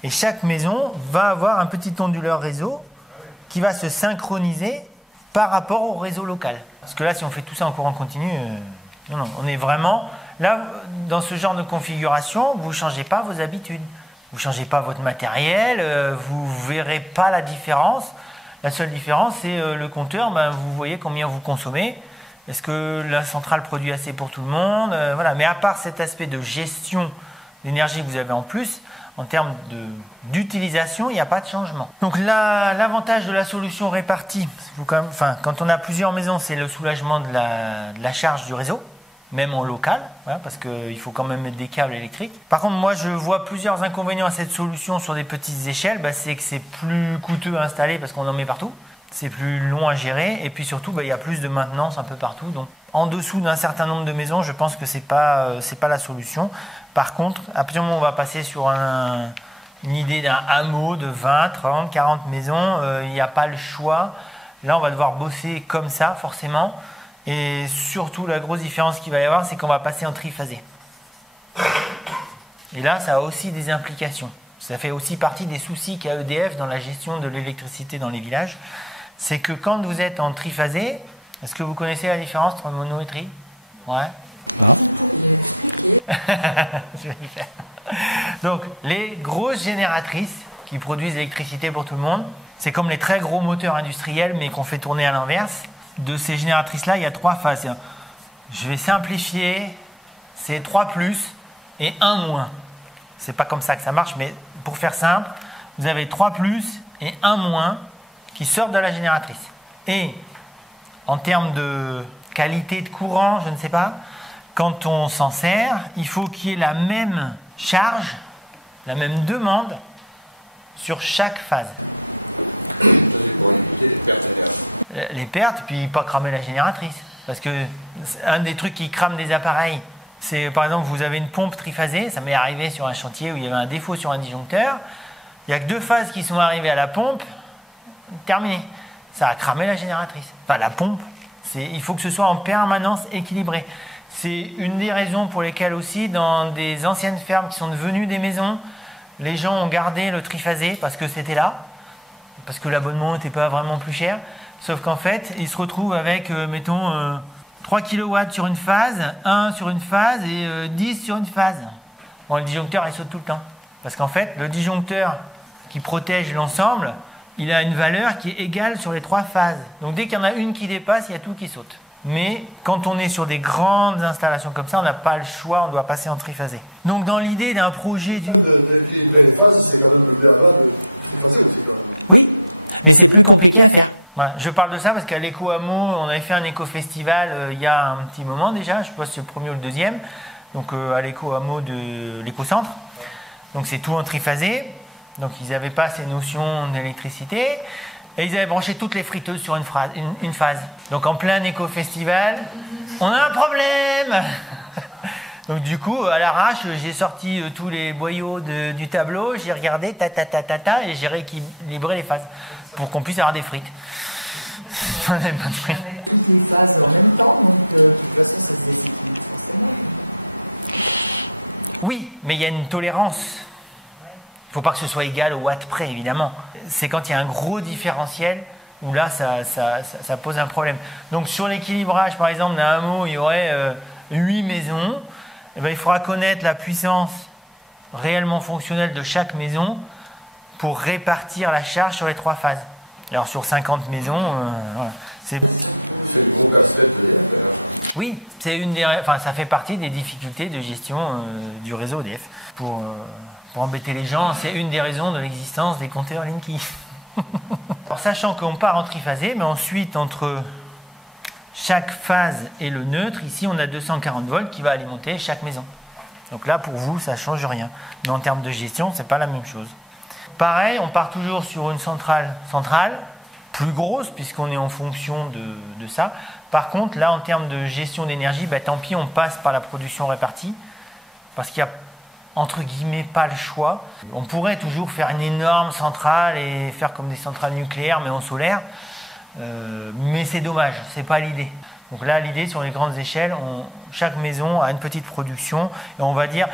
et chaque maison va avoir un petit onduleur réseau qui va se synchroniser par rapport au réseau local. Parce que là, si on fait tout ça en courant continu, non, on est vraiment... Là, dans ce genre de configuration, vous ne changez pas vos habitudes. Vous ne changez pas votre matériel, vous ne verrez pas la différence. La seule différence, c'est le compteur, vous voyez combien vous consommez. Est-ce que la centrale produit assez pour tout le monde? Voilà. Mais à part cet aspect de gestion d'énergie que vous avez en plus, en termes d'utilisation, il n'y a pas de changement. Donc l'avantage de la solution répartie, quand on a plusieurs maisons, c'est le soulagement de la charge du réseau, même en local, voilà, parce qu'il faut quand même mettre des câbles électriques. Par contre, moi, je vois plusieurs inconvénients à cette solution sur des petites échelles. C'est que c'est plus coûteux à installer parce qu'on en met partout. C'est plus long à gérer et puis surtout, il y a plus de maintenance un peu partout. Donc, en dessous d'un certain nombre de maisons, je pense que c'est pas la solution. Par contre, à partir du moment où on va passer sur une idée d'un hameau de 20, 30, 40 maisons, il n'y a pas le choix. Là, on va devoir bosser comme ça, forcément. Et surtout, la grosse différence qu'il va y avoir, c'est qu'on va passer en triphasé. Et là, ça a aussi des implications. Ça fait aussi partie des soucis qu'a EDF dans la gestion de l'électricité dans les villages. C'est que quand vous êtes en triphasé, est-ce que vous connaissez la différence entre mono et tri? Ouais. Bon. Je vais y faire. Donc, les grosses génératrices qui produisent l'électricité pour tout le monde, c'est comme les très gros moteurs industriels, mais qu'on fait tourner à l'inverse. De ces génératrices-là, il y a 3 phases. Je vais simplifier, c'est 3 plus et 1 moins. C'est pas comme ça que ça marche, mais pour faire simple, vous avez 3 plus et 1 moins qui sortent de la génératrice. Et en termes de qualité de courant, je ne sais pas, quand on s'en sert, il faut qu'il y ait la même charge, la même demande sur chaque phase. Les pertes, puis pas cramer la génératrice. Parce que un des trucs qui crame des appareils, c'est par exemple, vous avez une pompe triphasée. Ça m'est arrivé sur un chantier où il y avait un défaut sur un disjoncteur. Il n'y a que 2 phases qui sont arrivées à la pompe. Terminé. Ça a cramé la génératrice. Enfin, la pompe. Il faut que ce soit en permanence équilibré. C'est une des raisons pour lesquelles aussi, dans des anciennes fermes qui sont devenues des maisons, les gens ont gardé le triphasé parce que c'était là, parce que l'abonnement n'était pas vraiment plus cher. Sauf qu'en fait, ils se retrouvent avec, mettons, 3 kW sur une phase, 1 sur une phase et 10 sur une phase. Bon, le disjoncteur, il saute tout le temps. Parce qu'en fait, le disjoncteur qui protège l'ensemble, il a une valeur qui est égale sur les 3 phases. Donc dès qu'il y en a une qui dépasse, il y a tout qui saute. Mais quand on est sur des grandes installations comme ça, on n'a pas le choix, on doit passer en triphasé. Donc dans l'idée d'un projet du... D'équilibrer les phases, c'est quand même le béaba de triphasé aussi quand même. Oui, mais c'est plus compliqué à faire. Voilà. Je parle de ça parce qu'à l'Éco-Hameau, on avait fait un éco-festival il y a un petit moment déjà, je ne sais pas si c'est le premier ou le deuxième, donc à l'Éco-Hameau de l'Éco-Centre. Donc c'est tout en triphasé. Donc ils n'avaient pas ces notions d'électricité et ils avaient branché toutes les friteuses sur une phase. Donc en plein éco-festival, on a un problème. Donc du coup, à l'arrache, j'ai sorti tous les boyaux du tableau, j'ai regardé, et j'ai rééquilibré les phases pour qu'on puisse avoir des frites. On n'avait pas de frites. Oui, mais il y a une tolérance. Il ne faut pas que ce soit égal au watt près, évidemment. C'est quand il y a un gros différentiel où là, ça pose un problème. Donc sur l'équilibrage, par exemple, d'un hameau, il y aurait 8 maisons. Et bien, il faudra connaître la puissance réellement fonctionnelle de chaque maison pour répartir la charge sur les 3 phases. Alors sur 50 maisons, voilà. Oui, c'est ça fait partie des difficultés de gestion du réseau EDF. Pour embêter les gens, c'est une des raisons de l'existence des compteurs Linky. Alors, sachant qu'on part en triphasé, mais ensuite, entre chaque phase et le neutre, ici, on a 240 volts qui va alimenter chaque maison. Donc là, pour vous, ça ne change rien. Mais en termes de gestion, ce n'est pas la même chose. Pareil, on part toujours sur une centrale plus grosse, puisqu'on est en fonction de ça. Par contre, là, en termes de gestion d'énergie, tant pis, on passe par la production répartie, parce qu'il y a entre guillemets pas le choix. On pourrait toujours faire une énorme centrale et faire comme des centrales nucléaires mais en solaire, mais c'est dommage, c'est pas l'idée. Donc là, l'idée sur les grandes échelles, chaque maison a une petite production et on va dire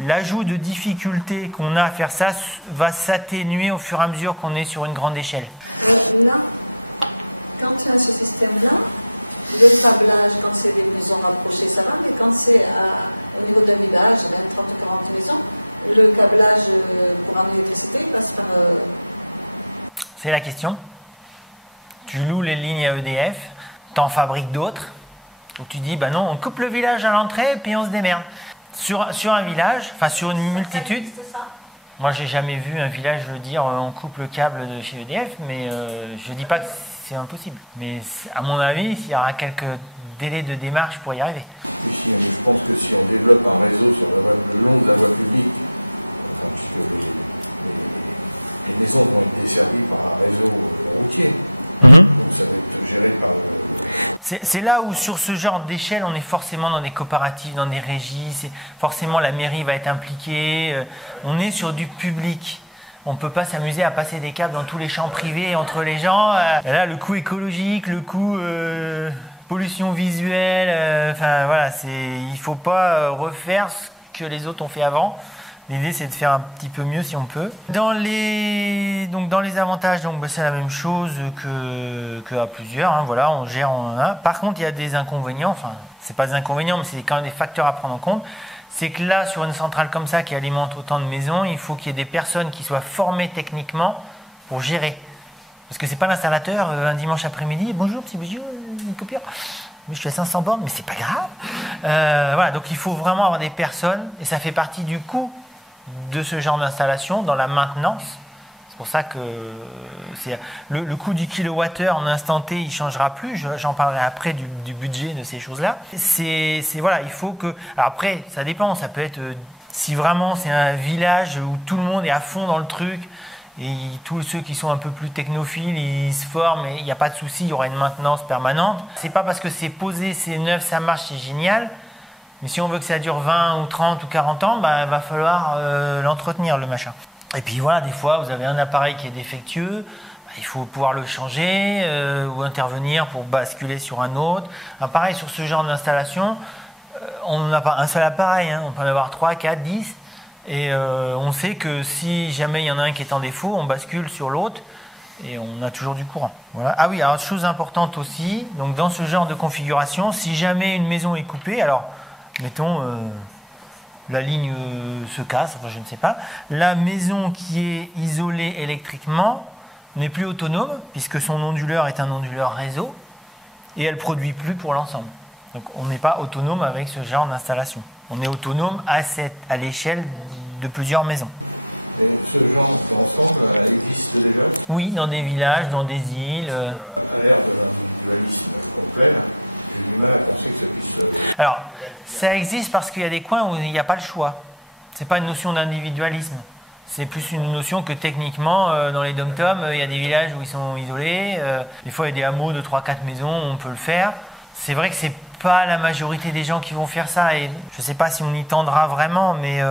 l'ajout de difficulté qu'on a à faire ça va s'atténuer au fur et à mesure qu'on est sur une grande échelle. Là, quand tu as ce système-là, le câblage, quand c'est des maisons rapprochées, ça va, mais quand c'est au niveau d'un village, 30-40 maisons, le câblage pour amener l'électricité passe par... C'est la question. Tu loues les lignes à EDF, t'en fabriques d'autres, ou tu dis, non, on coupe le village à l'entrée, puis on se démerde. Sur un village, enfin sur une multitude, moi j'ai jamais vu un village dire on coupe le câble de chez EDF, mais je dis pas que c'est impossible. Mais à mon avis, il y aura quelques délais de démarche pour y arriver. Je pense que si on développe un réseau sur le long de la voie publique, les maisons vont être desservies par un réseau routier. Ça va être géré par... C'est là où, sur ce genre d'échelle, on est forcément dans des coopératives, dans des régies. Forcément, la mairie va être impliquée. On est sur du public. On ne peut pas s'amuser à passer des câbles dans tous les champs privés entre les gens. Et là, le coût écologique, le coût pollution visuelle, voilà, il ne faut pas refaire ce que les autres ont fait avant. L'idée, c'est de faire un petit peu mieux si on peut. Dans les avantages, c'est la même chose qu'à plusieurs. Voilà, on gère en un. Par contre, il y a des inconvénients. Enfin, c'est pas des inconvénients, mais c'est quand même des facteurs à prendre en compte. C'est que là, sur une centrale comme ça qui alimente autant de maisons, il faut qu'il y ait des personnes qui soient formées techniquement pour gérer. Parce que c'est pas l'installateur un dimanche après-midi. Bonjour, petit monsieur, une coupure. Mais je suis à 500 bornes, mais c'est pas grave. Voilà, donc il faut vraiment avoir des personnes, et ça fait partie du coût de ce genre d'installation dans la maintenance. C'est pour ça que le coût du kilowattheure en instant T, il ne changera plus. J'en parlerai après du budget de ces choses-là. Voilà, il faut que... Alors après, ça dépend. Ça peut être... si vraiment c'est un village où tout le monde est à fond dans le truc Et tous ceux qui sont un peu plus technophiles, ils se forment et il n'y a pas de souci, il y aura une maintenance permanente. C'est pas parce que c'est posé, c'est neuf, ça marche, c'est génial. Mais si on veut que ça dure 20 ou 30 ou 40 ans, bah, il va falloir l'entretenir, le machin. Et puis voilà, des fois, vous avez un appareil qui est défectueux, bah, il faut pouvoir le changer ou intervenir pour basculer sur un autre. Pareil, sur ce genre d'installation, on n'a pas un seul appareil, hein, on peut en avoir 3, 4, 10. Et on sait que si jamais il y en a un qui est en défaut, on bascule sur l'autre et on a toujours du courant. Voilà. Ah oui, alors chose importante aussi, donc dans ce genre de configuration, si jamais une maison est coupée, alors mettons la ligne se casse, enfin je ne sais pas, la maison qui est isolée électriquement n'est plus autonome puisque son onduleur est un onduleur réseau et elle ne produit plus pour l'ensemble. Donc on n'est pas autonome avec ce genre d'installation. On est autonome à l'échelle de plusieurs maisons. Et ce genre d'ensemble, elle existe déjà? Oui, dans des villages, dans des îles. À l'ère de l'individualisme complet, j'ai du mal à penser que ça puisse. Alors, ça existe parce qu'il y a des coins où il n'y a pas le choix. Ce n'est pas une notion d'individualisme. C'est plus une notion que techniquement, dans les dom-toms, il y a des villages où ils sont isolés. Des fois, il y a des hameaux de 3-4 maisons où on peut le faire. C'est vrai que c'est pas la majorité des gens qui vont faire ça et je ne sais pas si on y tendra vraiment, mais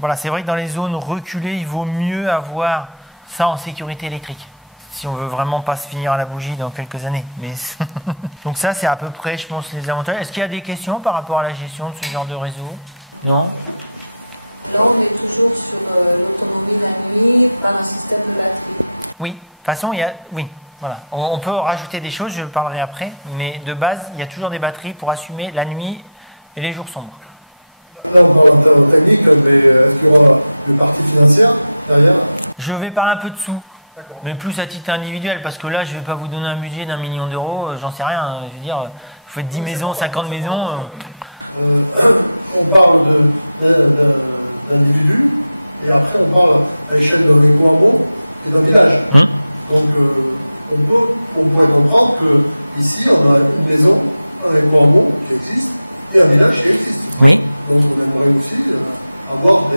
voilà, c'est vrai que dans les zones reculées, il vaut mieux avoir ça en sécurité électrique si on veut vraiment pas se finir à la bougie dans quelques années. Mais donc ça, c'est à peu près, je pense, les avantages. Est-ce qu'il y a des questions par rapport à la gestion de ce genre de réseau? Non? Là, on est toujours sur l'autonomie de la nuit par un système de batterie. Oui, de toute façon, il y a... Oui. Voilà. On peut rajouter des choses, je parlerai après, mais de base, il y a toujours des batteries pour assumer la nuit et les jours sombres. Là, on parle en termes techniques, mais il y aura une partie financière derrière. Je vais parler un peu de sous, D'accord. mais plus à titre individuel, parce que là, je ne vais pas vous donner un budget d'1 million d'euros, j'en sais rien. Je veux dire, vous faites 10 maisons, 50 maisons. On parle d'individus, et après, on parle à l'échelle d'un éco-hameau et d'un village. Donc, on pourrait comprendre qu'ici, on a une maison, un éco-hameau qui existe, et un village qui existe. Oui. Donc, on aimerait aussi avoir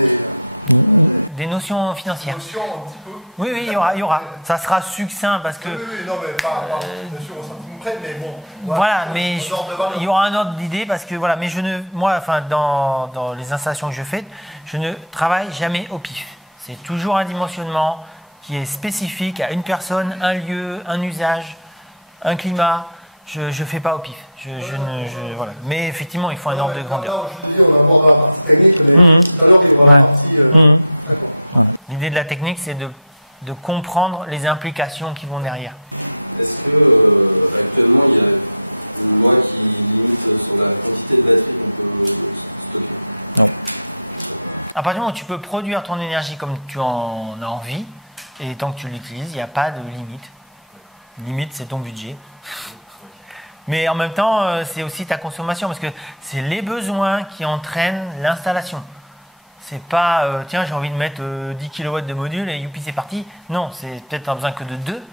des notions financières. des notions un petit peu. Oui, oui, il y aura. Ça sera succinct parce que... Oui, non, mais pas bien sûr au centime près, mais bon. Voilà, mais il y aura un ordre d'idée parce que voilà, mais moi, enfin, dans les installations que je fais, je ne travaille jamais au pif. C'est toujours un dimensionnement qui est spécifique à une personne, un lieu, un usage, un climat. Je ne fais pas au pif. Voilà. Mais effectivement, il faut un ordre de grandeur. Là, je dis, on aborde la partie technique, mais tout à l'heure, il y aura la partie. D'accord. Voilà. L'idée de la technique, c'est de comprendre les implications qui vont derrière. Est-ce que actuellement il y a une loi qui limite sur la quantité de batterie qu'on peut stocker? Non. À partir du moment où tu peux produire ton énergie comme tu en as envie, et tant que tu l'utilises, il n'y a pas de limite. Limite, c'est ton budget. Mais en même temps, c'est aussi ta consommation, parce que c'est les besoins qui entraînent l'installation. C'est pas, tiens, j'ai envie de mettre 10 kW de module et youpi, c'est parti. Non, c'est peut-être un besoin que de 2.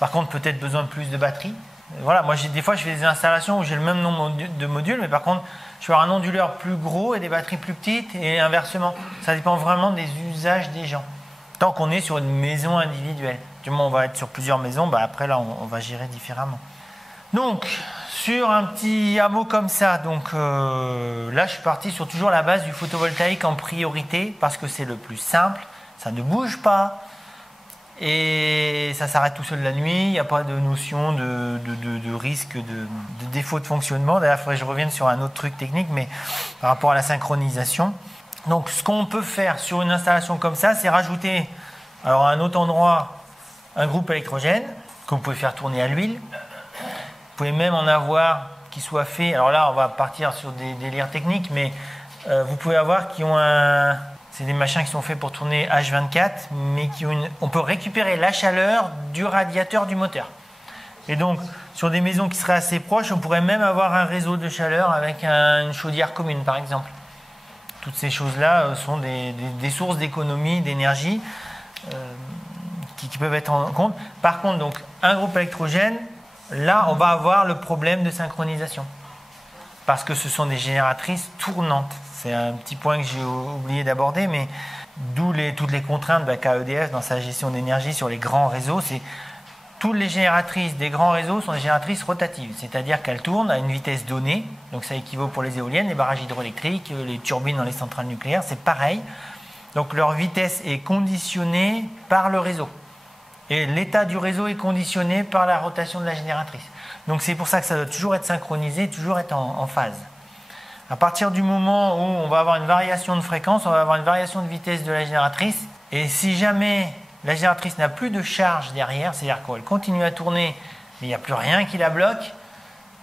Par contre, peut-être besoin de plus de batterie. Voilà, moi, des fois, je fais des installations où j'ai le même nombre de modules, mais par contre, je vais avoir un onduleur plus gros et des batteries plus petites, et inversement. Ça dépend vraiment des usages des gens. Tant qu'on est sur une maison individuelle. Du moment où on va être sur plusieurs maisons, bah après, là, on va gérer différemment. Donc, sur un petit hameau comme ça, donc là, je suis parti sur toujours la base du photovoltaïque en priorité, parce que c'est le plus simple, ça ne bouge pas, et ça s'arrête tout seul la nuit, il n'y a pas de notion de risque de défaut de fonctionnement. D'ailleurs, il faudrait que je revienne sur un autre truc technique, mais par rapport à la synchronisation. Donc, ce qu'on peut faire sur une installation comme ça, c'est rajouter, alors à un autre endroit, un groupe électrogène, que vous pouvez faire tourner à l'huile. Vous pouvez même en avoir qui soit fait, alors là, on va partir sur des délires techniques, mais vous pouvez avoir qui ont un... C'est des machins qui sont faits pour tourner H24, mais qui ont on peut récupérer la chaleur du radiateur du moteur. Et donc, sur des maisons qui seraient assez proches, on pourrait même avoir un réseau de chaleur avec une chaudière commune, par exemple. Toutes ces choses-là sont des sources d'économie, d'énergie qui peuvent être en compte. Par contre, donc, un groupe électrogène, là, on va avoir le problème de synchronisation. Parce que ce sont des génératrices tournantes. C'est un petit point que j'ai oublié d'aborder, mais D'où toutes les contraintes qu'a EDF dans sa gestion d'énergie sur les grands réseaux. Toutes les génératrices des grands réseaux sont des génératrices rotatives, c'est-à-dire qu'elles tournent à une vitesse donnée. Donc ça équivaut pour les éoliennes, les barrages hydroélectriques, les turbines dans les centrales nucléaires, c'est pareil. Donc leur vitesse est conditionnée par le réseau. Et l'état du réseau est conditionné par la rotation de la génératrice. Donc c'est pour ça que ça doit toujours être synchronisé, toujours être en phase. À partir du moment où on va avoir une variation de fréquence, on va avoir une variation de vitesse de la génératrice. Et si jamais la génératrice n'a plus de charge derrière, c'est-à-dire qu'elle continue à tourner, mais il n'y a plus rien qui la bloque,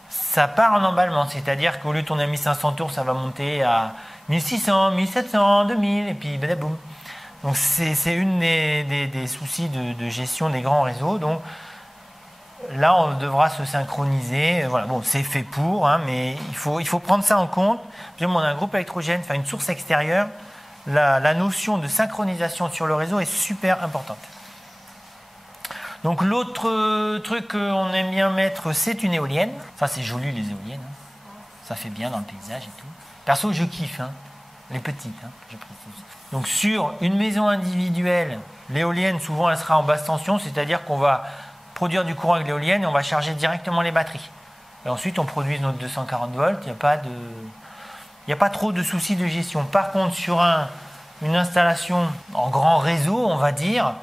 ça part en emballement. C'est-à-dire qu'au lieu de tourner à 1500 tours, ça va monter à 1600, 1700, 2000, et puis badaboum. Donc c'est une des soucis de gestion des grands réseaux. Donc là, on devra se synchroniser. Voilà, bon, c'est fait pour, mais il faut prendre ça en compte. Puis, on a un groupe électrogène, une source extérieure. La notion de synchronisation sur le réseau est super importante. Donc l'autre truc qu'on aime bien mettre, c'est une éolienne. Ça, c'est joli, les éoliennes. Ça fait bien dans le paysage et tout. Perso, je kiffe, les petites, je précise. Donc sur une maison individuelle, l'éolienne, souvent, elle sera en basse tension, c'est-à-dire qu'on va produire du courant avec l'éolienne et on va charger directement les batteries. Et ensuite, on produit notre 240 volts, il n'y a pas trop de soucis de gestion. Par contre, sur une installation en grand réseau, on va dire,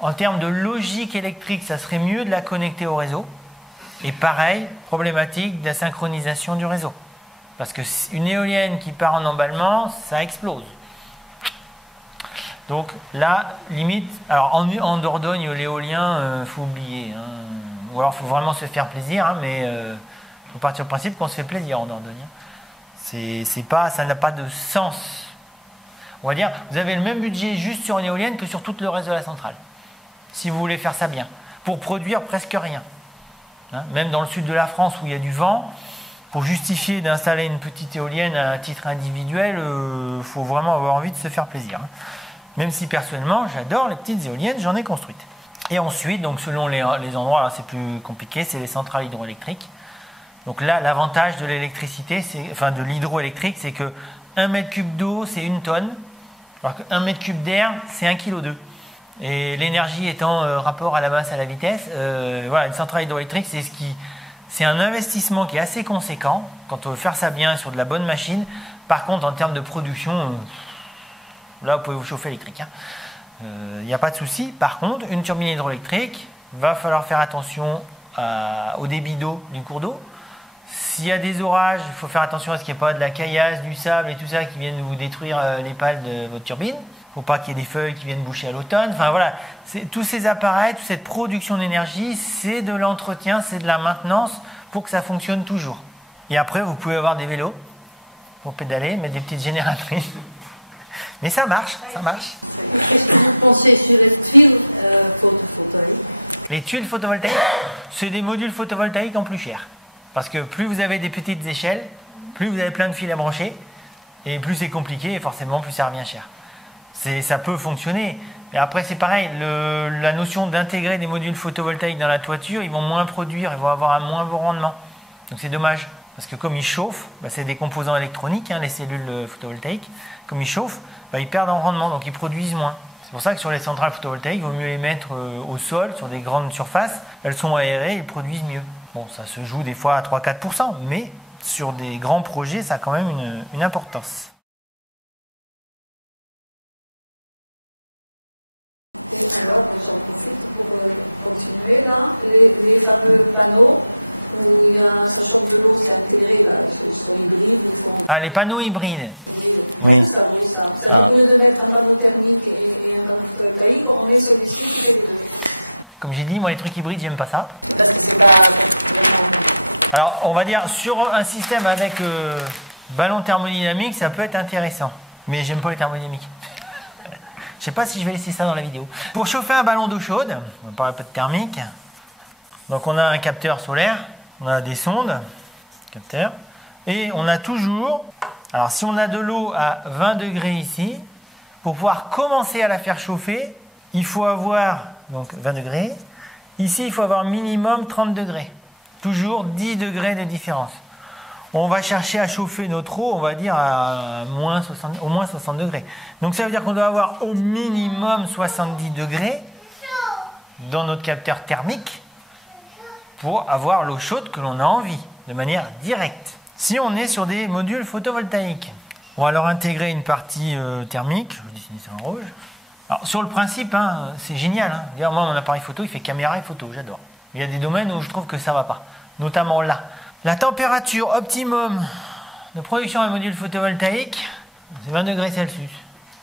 en termes de logique électrique, ça serait mieux de la connecter au réseau. Et pareil, problématique de la synchronisation du réseau. Parce qu'une éolienne qui part en emballement, ça explose. Donc là, limite, alors en Dordogne, l'éolien, faut oublier. Ou alors, il faut vraiment se faire plaisir, mais il faut partir du principe qu'on se fait plaisir en Dordogne. Ça n'a pas de sens. On va dire, vous avez le même budget juste sur une éolienne que sur tout le reste de la centrale. Si vous voulez faire ça bien. Pour produire presque rien. Même dans le sud de la France où il y a du vent, pour justifier d'installer une petite éolienne à titre individuel, il faut vraiment avoir envie de se faire plaisir. Même si personnellement, j'adore les petites éoliennes, j'en ai construites. Et ensuite, donc selon les endroits, là c'est plus compliqué, c'est les centrales hydroélectriques. Donc là, l'avantage de l'électricité, de l'hydroélectrique, c'est que 1 mètre cube d'eau, c'est 1 tonne, alors que 1 mètre cube d'air, c'est 1,2 kg. Et l'énergie étant rapport à la masse à la vitesse, une centrale hydroélectrique, c'est un investissement qui est assez conséquent quand on veut faire ça bien sur de la bonne machine. Par contre, en termes de production, là, vous pouvez vous chauffer électrique. Il n'y a pas de souci. Par contre, une turbine hydroélectrique, va falloir faire attention au débit d'eau du cours d'eau. S'il y a des orages, il faut faire attention à ce qu'il n'y ait pas de la caillasse, du sable et tout ça qui viennent vous détruire les pales de votre turbine. Il ne faut pas qu'il y ait des feuilles qui viennent boucher à l'automne. Enfin voilà, tous ces appareils, toute cette production d'énergie, c'est de l'entretien, c'est de la maintenance pour que ça fonctionne toujours. Et après, vous pouvez avoir des vélos pour pédaler, mettre des petites génératrices. Mais ça marche, ça marche. Qu'est-ce que vous pensez sur les tuiles photovoltaïques? Les tuiles photovoltaïques, c'est des modules photovoltaïques en plus cher. Parce que plus vous avez des petites échelles, plus vous avez plein de fils à brancher, et plus c'est compliqué, et forcément plus ça revient cher. Ça peut fonctionner, mais après c'est pareil, la notion d'intégrer des modules photovoltaïques dans la toiture, ils vont moins produire, ils vont avoir un moins bon rendement. Donc c'est dommage, parce que comme ils chauffent, c'est des composants électroniques, les cellules photovoltaïques, comme ils chauffent, ils perdent en rendement, donc ils produisent moins. C'est pour ça que sur les centrales photovoltaïques, il vaut mieux les mettre au sol, sur des grandes surfaces, elles sont aérées, ils produisent mieux. Bon, ça se joue des fois à 3-4%, mais sur des grands projets, ça a quand même une importance. Alors, pour continuer là, les fameux panneaux où il y a, ça chauffe de l'eau, c'est intégré là, ce sont hybrides. Ah, les panneaux hybrides. Oui. Ça, au lieu de mettre un panneau thermique et un panneau photovoltaïque, on met celui-ci qui fait Comme j'ai dit, moi les trucs hybrides, j'aime pas ça. Alors, on va dire, sur un système avec ballon thermodynamique, ça peut être intéressant. Mais j'aime pas les thermodynamiques. Je sais pas si je vais laisser ça dans la vidéo. Pour chauffer un ballon d'eau chaude, on va parler un peu de thermique. Donc on a un capteur solaire, on a des sondes, capteurs, et on a toujours, alors si on a de l'eau à 20 degrés ici, pour pouvoir commencer à la faire chauffer, il faut avoir donc 20 degrés. Ici, il faut avoir minimum 30 degrés. Toujours 10 degrés de différence. on va chercher à chauffer notre eau, on va dire à au moins 60 degrés. Donc ça veut dire qu'on doit avoir au minimum 70 degrés dans notre capteur thermique pour avoir l'eau chaude que l'on a envie, de manière directe. Si on est sur des modules photovoltaïques, on va leur intégrer une partie thermique, je dessine ça en rouge. Alors sur le principe, hein, c'est génial. Hein. D'ailleurs, moi, mon appareil photo, il fait caméra et photo, j'adore. Il y a des domaines où je trouve que ça ne va pas, notamment là. La température optimum de production d'un module photovoltaïque, c'est 20 degrés Celsius.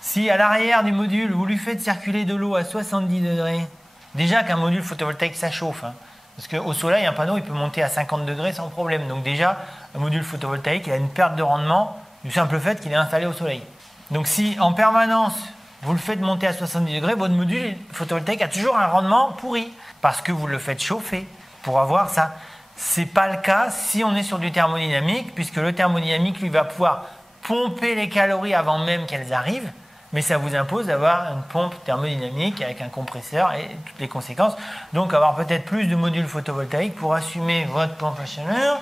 Si à l'arrière du module, vous lui faites circuler de l'eau à 70 degrés, déjà qu'un module photovoltaïque, ça chauffe. Hein, parce qu'au soleil, un panneau, il peut monter à 50 degrés sans problème. Donc déjà, un module photovoltaïque, il a une perte de rendement du simple fait qu'il est installé au soleil. Donc si en permanence, vous le faites monter à 70 degrés, votre module photovoltaïque a toujours un rendement pourri. Parce que vous le faites chauffer pour avoir ça. Ce n'est pas le cas si on est sur du thermodynamique, puisque le thermodynamique, lui, va pouvoir pomper les calories avant même qu'elles arrivent, mais ça vous impose d'avoir une pompe thermodynamique avec un compresseur et toutes les conséquences. Donc avoir peut-être plus de modules photovoltaïques pour assumer votre pompe à chaleur,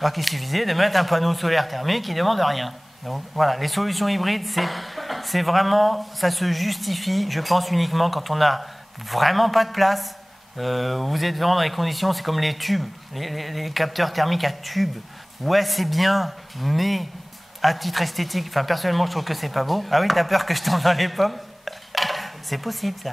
alors qu'il suffisait de mettre un panneau solaire thermique qui ne demande rien. Donc voilà, les solutions hybrides, c'est vraiment, ça se justifie, je pense, uniquement quand on n'a vraiment pas de place. Vous êtes vraiment dans les conditions, c'est comme les tubes, les capteurs thermiques à tubes. Ouais, c'est bien, mais à titre esthétique, enfin personnellement, je trouve que c'est pas beau. Ah oui, t'as peur que je tombe dans les pommes? C'est possible, ça.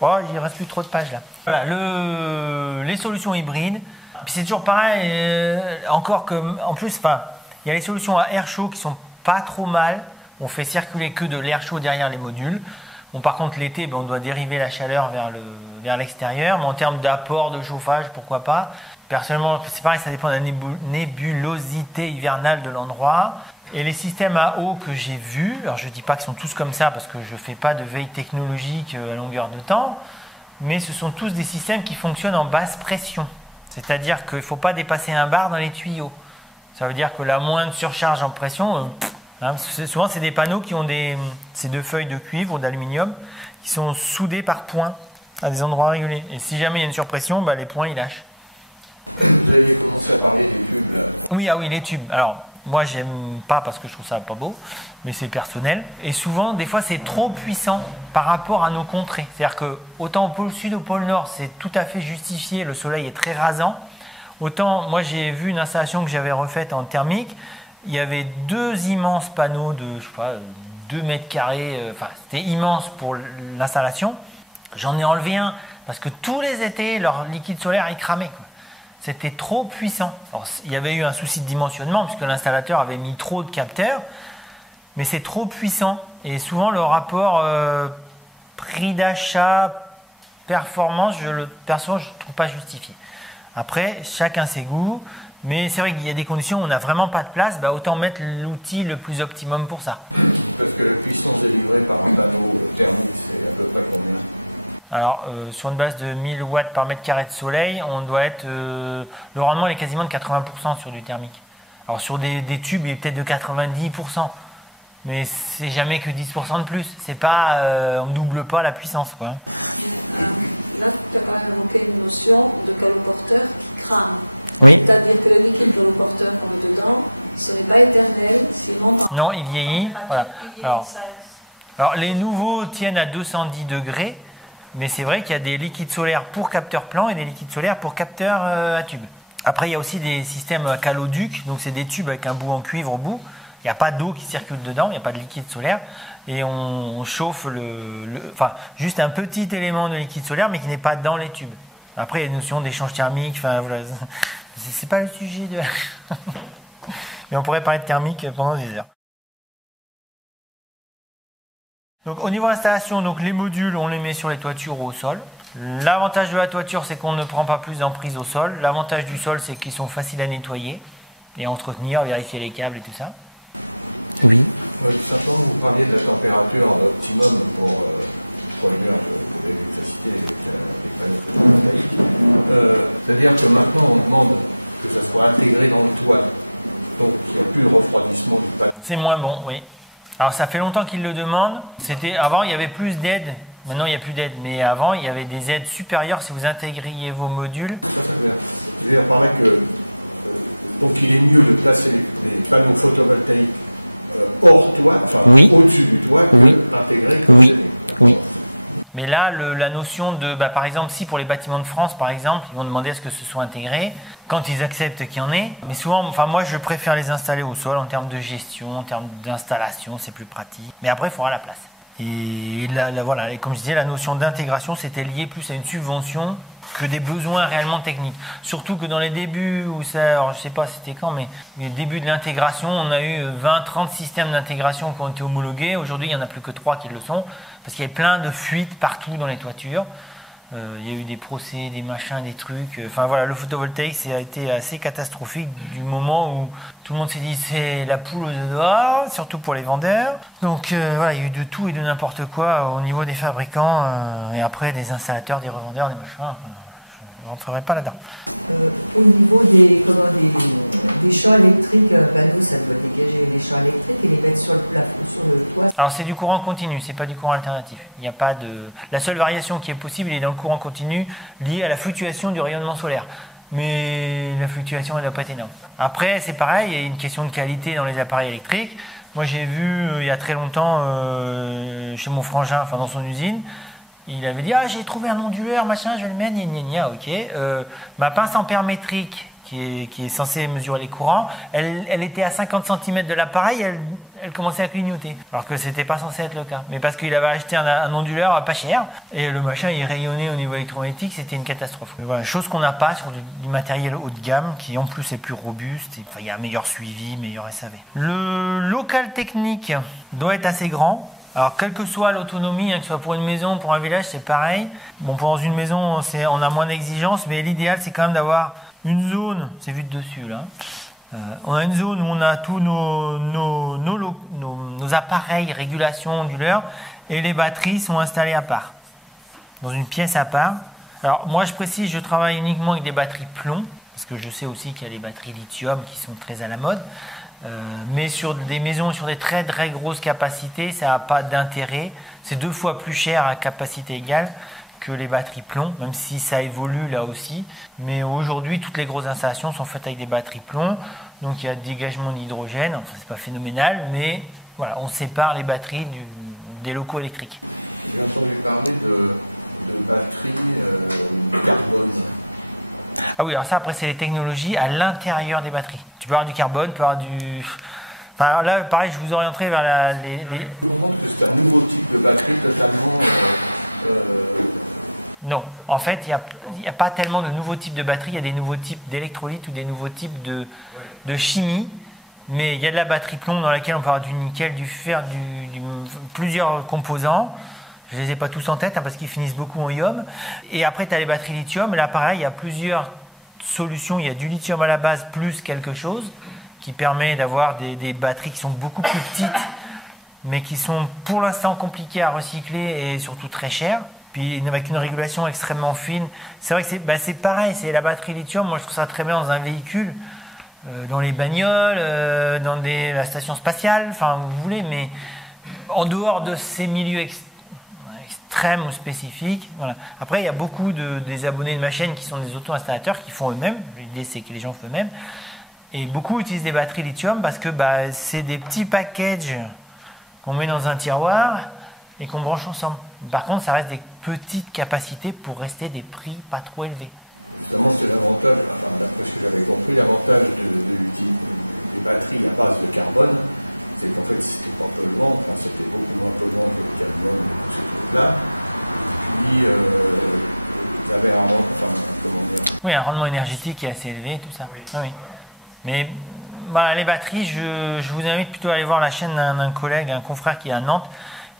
Oh, il reste plus trop de pages là. Voilà, les solutions hybrides. Puis c'est toujours pareil, encore que, en plus, enfin, il y a les solutions à air chaud qui sont pas trop mal. On fait circuler que de l'air chaud derrière les modules. Bon, par contre, l'été, on doit dériver la chaleur vers l'extérieur, mais en termes d'apport de chauffage, pourquoi pas. Personnellement, c'est pareil, ça dépend de la nébulosité hivernale de l'endroit. Et les systèmes à eau que j'ai vus, alors je ne dis pas qu'ils sont tous comme ça parce que je ne fais pas de veille technologique à longueur de temps, mais ce sont tous des systèmes qui fonctionnent en basse pression. C'est-à-dire qu'il ne faut pas dépasser 1 bar dans les tuyaux. Ça veut dire que la moindre surcharge en pression... souvent, c'est des panneaux qui ont ces 2 feuilles de cuivre ou d'aluminium qui sont soudées par points à des endroits réguliers. Et si jamais il y a une surpression, les points, ils lâchent. Vous avez commencé à parler des tubes, là. Oui, oui, les tubes. Alors, moi, j'aime pas parce que je trouve ça pas beau, mais c'est personnel. Et souvent, des fois, c'est trop puissant par rapport à nos contrées. C'est-à-dire que, autant au pôle sud, au pôle nord, c'est tout à fait justifié, le soleil est très rasant. Autant, moi, j'ai vu une installation que j'avais refaite en thermique. Il y avait 2 immenses panneaux de, je sais pas, 2 mètres carrés. Enfin, c'était immense pour l'installation. J'en ai enlevé un parce que tous les étés, leur liquide solaire, il cramait, quoi. C'était trop puissant. Alors, il y avait eu un souci de dimensionnement puisque l'installateur avait mis trop de capteurs, mais c'est trop puissant. Et souvent, le rapport prix d'achat, performance, personnellement, je ne trouve pas justifié. Après, chacun ses goûts. Mais c'est vrai qu'il y a des conditions où on n'a vraiment pas de place, autant mettre l'outil le plus optimum pour ça. Parce que la puissance délivrée par engagement thermique, c'est à peu près combien? Alors, sur une base de 1000 watts par mètre carré de soleil, on doit être... le rendement est quasiment de 80% sur du thermique. Alors, sur des tubes, il est peut-être de 90%. Mais c'est jamais que 10% de plus. C'est pas... on ne double pas la puissance, quoi. Tu as évoqué une notion de caloporteur qui crame. Oui. C'est-à-dire que le liquide de l'eau-porteur qu'on met dedans, ce n'est pas éternel, sinon... Non, il vieillit. Voilà. Alors, les nouveaux tiennent à 210 degrés, mais c'est vrai qu'il y a des liquides solaires pour capteurs plans et des liquides solaires pour capteurs à tubes. Après, il y a aussi des systèmes à caloduc, donc c'est des tubes avec un bout en cuivre au bout. Il n'y a pas d'eau qui circule dedans, il n'y a pas de liquide solaire. Et on chauffe enfin, juste un petit élément de liquide solaire, mais qui n'est pas dans les tubes. Après, il y a une notion d'échange thermique, enfin voilà. C'est pas le sujet de... Mais on pourrait parler de thermique pendant des heures. Donc au niveau installation, donc les modules, on les met sur les toitures ou au sol. L'avantage de la toiture, c'est qu'on ne prend pas plus d'emprise au sol. L'avantage du sol, c'est qu'ils sont faciles à nettoyer et à entretenir, vérifier les câbles et tout ça. Oui. Simplement, vous parlez de la température optimum pour l'électricité. C'est-à-dire que maintenant, on demande que ça soit intégré dans le toit. Donc, il n'y a plus de refroidissement du panneau. C'est moins bon, oui. Alors, ça fait longtemps qu'ils le demandent. Avant, il y avait plus d'aides. Maintenant, il n'y a plus d'aide. Mais avant, il y avait des aides supérieures si vous intégriez vos modules. Je veux dire par là que Donc il est mieux de placer des panneaux photovoltaïques hors toit, enfin Oui. au-dessus du toit, que Oui. intégrés. Oui, oui. Mais là, la notion de, par exemple, si pour les bâtiments de France, par exemple, ils vont demander à ce que ce soit intégré, quand ils acceptent qu'il y en ait. Mais souvent, enfin moi, je préfère les installer au sol en termes de gestion, en termes d'installation, c'est plus pratique. Mais après, il faudra la place. Et voilà, et comme je disais, la notion d'intégration, c'était lié plus à une subvention que des besoins réellement techniques. Surtout que dans les débuts, où ça, alors je sais pas c'était quand, mais les débuts de l'intégration, on a eu 20-30 systèmes d'intégration qui ont été homologués. Aujourd'hui, il n'y en a plus que 3 qui le sont, parce qu'il y a plein de fuites partout dans les toitures. Il y a eu des procès, des machins, des trucs. Enfin voilà, le photovoltaïque, ça a été assez catastrophique du moment où tout le monde s'est dit c'est la poule aux œufs d'or, surtout pour les vendeurs. Donc voilà, il y a eu de tout et de n'importe quoi au niveau des fabricants et après des installateurs, des revendeurs, des machins. Je ne rentrerai pas là-dedans. Au niveau des champs électriques, panneaux, ça peut dégager des champs électriques et les mettre sur le toit. Alors c'est du courant continu, c'est pas du courant alternatif. Il n'y a pas de. La seule variation qui est possible, est dans le courant continu liée à la fluctuation du rayonnement solaire. Mais la fluctuation, elle ne doit pas être énorme. Après, c'est pareil, il y a une question de qualité dans les appareils électriques. Moi, j'ai vu il y a très longtemps chez mon frangin, enfin dans son usine, il avait dit j'ai trouvé un onduleur, machin, je vais le mettre, gna, ok. Ma pince ampère métrique qui est censée mesurer les courants, elle était à 50 cm de l'appareil, elle commençait à clignoter. Alors que c'était pas censé être le cas. Mais parce qu'il avait acheté un onduleur pas cher, et le machin il rayonnait au niveau électromagnétique, c'était une catastrophe. Voilà, chose qu'on n'a pas sur du matériel haut de gamme, qui en plus est plus robuste, et, enfin, il y a un meilleur suivi, meilleur SAV. Le local technique doit être assez grand. Alors, quelle que soit l'autonomie, que ce soit pour une maison, pour un village, c'est pareil. Bon, pour une maison, on a moins d'exigences, mais l'idéal, c'est quand même d'avoir une zone, c'est vu de dessus là, on a une zone où on a tous nos appareils régulation onduleurs et les batteries sont installées à part, dans une pièce à part. Alors moi je précise, je travaille uniquement avec des batteries plomb, parce que je sais aussi qu'il y a les batteries lithium qui sont très à la mode, mais sur des maisons, sur des très très grosses capacités, ça n'a pas d'intérêt, c'est 2 fois plus cher à capacité égale que les batteries plomb, même si ça évolue là aussi. Mais aujourd'hui, toutes les grosses installations sont faites avec des batteries plomb. Donc il y a dégagement d'hydrogène. Enfin, c'est pas phénoménal, mais voilà, on sépare les batteries des locaux électriques. J'ai entendu parler de batteries carbone. Ah oui, alors ça, après, c'est les technologies à l'intérieur des batteries. Tu peux avoir du carbone, tu peux avoir du... Enfin, alors là, pareil, je vous orienterai vers les... C'est un nouveau type de batterie totalement... Non, en fait, il n'y a pas tellement de nouveaux types de batteries, il y a des nouveaux types d'électrolytes ou des nouveaux types de chimie, mais il y a de la batterie plomb dans laquelle on peut avoir du nickel, du fer, plusieurs composants. Je ne les ai pas tous en tête parce qu'ils finissent beaucoup en iode. Et après, tu as les batteries lithium. Là, pareil, il y a plusieurs solutions. Il y a du lithium à la base plus quelque chose qui permet d'avoir des batteries qui sont beaucoup plus petites, mais qui sont pour l'instant compliquées à recycler et surtout très chères. Puis avec une régulation extrêmement fine. C'est vrai que c'est pareil, c'est la batterie lithium. Moi, je trouve ça très bien dans un véhicule, dans les bagnoles, dans la station spatiale, enfin, vous voulez, mais en dehors de ces milieux extrêmes ou spécifiques. Voilà. Après, il y a beaucoup des abonnés de ma chaîne qui sont des auto-installateurs qui font eux-mêmes. L'idée, c'est que les gens font eux-mêmes. Et beaucoup utilisent des batteries lithium parce que c'est des petits packages qu'on met dans un tiroir et qu'on branche ensemble. Par contre, ça reste des petites capacités pour rester des prix pas trop élevés. Justement, c'est l'avantage, enfin, d'après ce que j'avais compris, l'avantage d'une batterie à base de carbone, c'est qu'en fait, c'est éventuellement, c'est beaucoup moins là, puis il y avait un rendement, oui, un rendement énergétique qui est assez élevé, tout ça. Oui. Ah, oui. Mais voilà, les batteries, je vous invite plutôt à aller voir la chaîne d'un collègue, un confrère qui est à Nantes.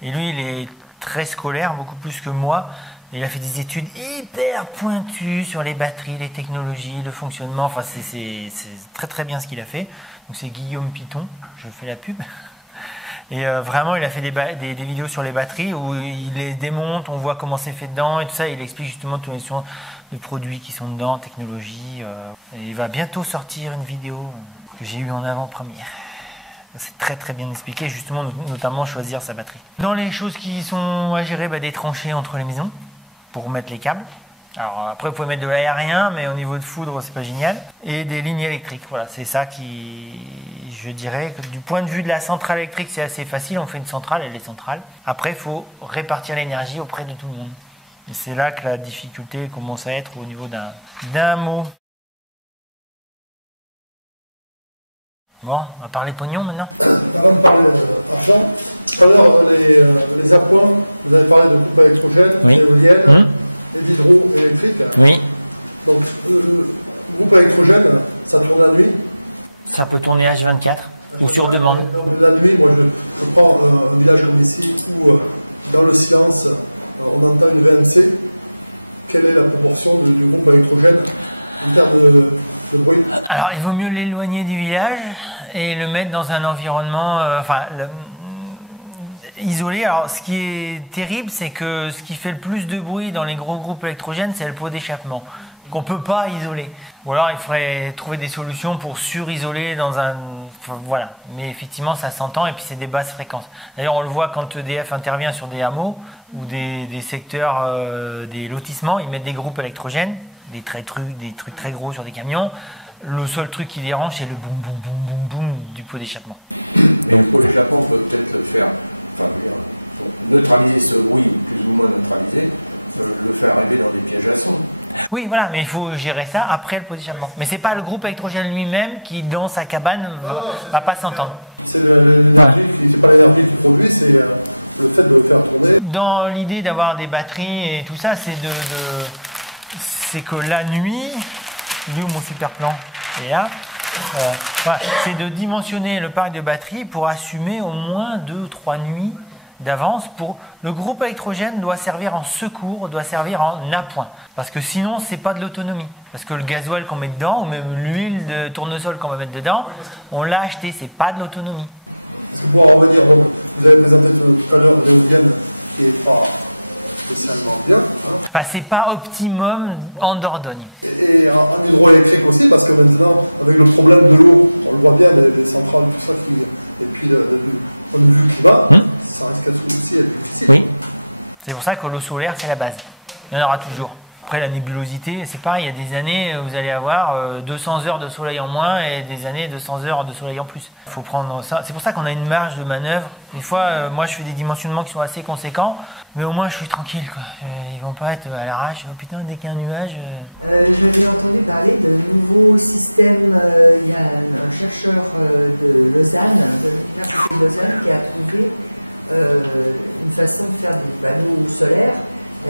Et lui, il est très scolaire, beaucoup plus que moi. Et il a fait des études hyper pointues sur les batteries, les technologies, le fonctionnement. Enfin, c'est très très bien ce qu'il a fait. Donc c'est Guillaume Piton, je fais la pub. Et vraiment, il a fait des vidéos sur les batteries où il les démonte, on voit comment c'est fait dedans et tout ça. Il explique justement toutes les notions de produits qui sont dedans, technologie. Et il va bientôt sortir une vidéo que j'ai eue en avant-première. C'est très très bien expliqué, justement, notamment choisir sa batterie. Dans les choses qui sont à gérer, des tranchées entre les maisons pour mettre les câbles. Alors après, vous pouvez mettre de l'aérien, mais au niveau de foudre, c'est pas génial. Et des lignes électriques. Voilà, c'est ça qui, je dirais, que du point de vue de la centrale électrique, c'est assez facile. On fait une centrale, elle est centrale. Après, il faut répartir l'énergie auprès de tout le monde. Et c'est là que la difficulté commence à être au niveau d'un mot. Bon, on va parler pognon maintenant. Avant de parler d'argent, tout à l'heure, les appoints, vous avez parlé de coupe électrogène, éolienne, hydroélectrique. Oui. Donc, groupe électrogène, ça tourne la nuit. Ça peut tourner H24 ou sur demande. Donc, la nuit, moi, je prends un village comme ici où, dans le silence, on entend une VMC. Quelle est la proportion du groupe électrogène en termes de bruit? Alors, il vaut mieux l'éloigner du village et le mettre dans un environnement isolé. Alors, ce qui est terrible, c'est que ce qui fait le plus de bruit dans les gros groupes électrogènes, c'est le pot d'échappement, qu'on ne peut pas isoler. Ou alors, il faudrait trouver des solutions pour sur-isoler dans un... Enfin, voilà. Mais effectivement, ça s'entend et puis c'est des basses fréquences. D'ailleurs, on le voit quand EDF intervient sur des hameaux ou des secteurs, des lotissements, ils mettent des groupes électrogènes, des trucs très gros sur des camions. Le seul truc qui dérange, c'est le boum, boum, boum, boum, boum du pot d'échappement. Donc, pour l'échappement, on peut peut-être faire, neutraliser ce bruit, plus ou moins neutraliser, le faire arriver dans des pièges à son. Oui, voilà, mais il faut gérer ça après le pot d'échappement. Mais c'est pas le groupe électrogène lui-même qui, dans sa cabane, va pas s'entendre. C'est l'énergie, c'est pas l'énergie qui produit, c'est le fait de le faire tourner. Dans l'idée d'avoir des batteries et tout ça, c'est que la nuit, il est où mon super plan? Et là, voilà, c'est de dimensionner le parc de batteries pour assumer au moins 2 ou 3 nuits d'avance. Le groupe électrogène doit servir en secours, doit servir en appoint. Parce que sinon, c'est pas de l'autonomie. Parce que le gasoil qu'on met dedans, ou même l'huile de tournesol qu'on va mettre dedans, on l'a acheté, c'est pas de l'autonomie. Pour en revenir, donc, vous avez présenté tout à l'heure l'éolienne qui n'est pas spécialement bien. Enfin, c'est pas optimum en Dordogne. Et en hydroélectrique aussi, parce que maintenant, avec le problème de l'eau, on le voit bien, des centrales, tout ça, et puis le point de vue climat, ça risque d'être difficile. Oui. C'est pour ça que l'eau solaire, c'est la base. Il y en aura toujours. Après, la nébulosité, c'est pareil. Il y a des années, vous allez avoir 200 heures de soleil en moins et des années 200 heures de soleil en plus. Il faut prendre ça. C'est pour ça qu'on a une marge de manœuvre. Des fois, moi, je fais des dimensionnements qui sont assez conséquents, mais au moins, je suis tranquille, quoi. Ils vont pas être à l'arrache. Oh putain, dès qu'il y a un nuage... Je t'ai entendu parler de nouveaux systèmes. Il y a un chercheur de Lausanne, de l'Université de Lausanne, qui a trouvé une façon de faire des panneaux solaires.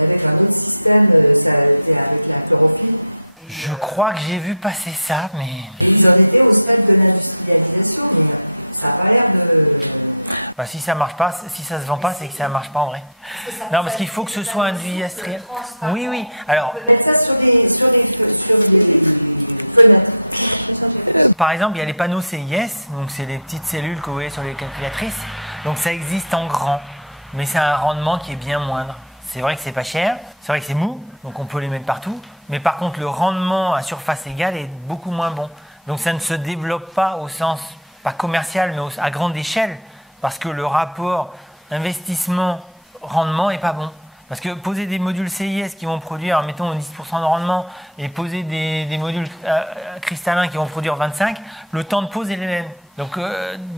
Avec un autre système, ça fait avec la chlorophylle. Je crois que j'ai vu passer ça, mais... Et ils en étaient au stade de l'industrialisation, mais ça n'a pas l'air de... Bah, si ça marche pas, si ça se vend pas, c'est que ça marche pas en vrai. Non, parce qu'il faut que ce soit industriel. Oui, oui. Alors, on peut mettre ça sur des fenêtres. Par exemple, il y a les panneaux CIS, donc c'est les petites cellules que vous voyez sur les calculatrices. Donc ça existe en grand, mais c'est un rendement qui est bien moindre. C'est vrai que c'est pas cher, c'est vrai que c'est mou, donc on peut les mettre partout. Mais par contre, le rendement à surface égale est beaucoup moins bon. Donc ça ne se développe pas au sens, pas commercial, mais à grande échelle, parce que le rapport investissement-rendement est pas bon. Parce que poser des modules CIS qui vont produire, mettons, 10% de rendement, et poser des modules cristallins qui vont produire 25%, le temps de pose est le même. Donc,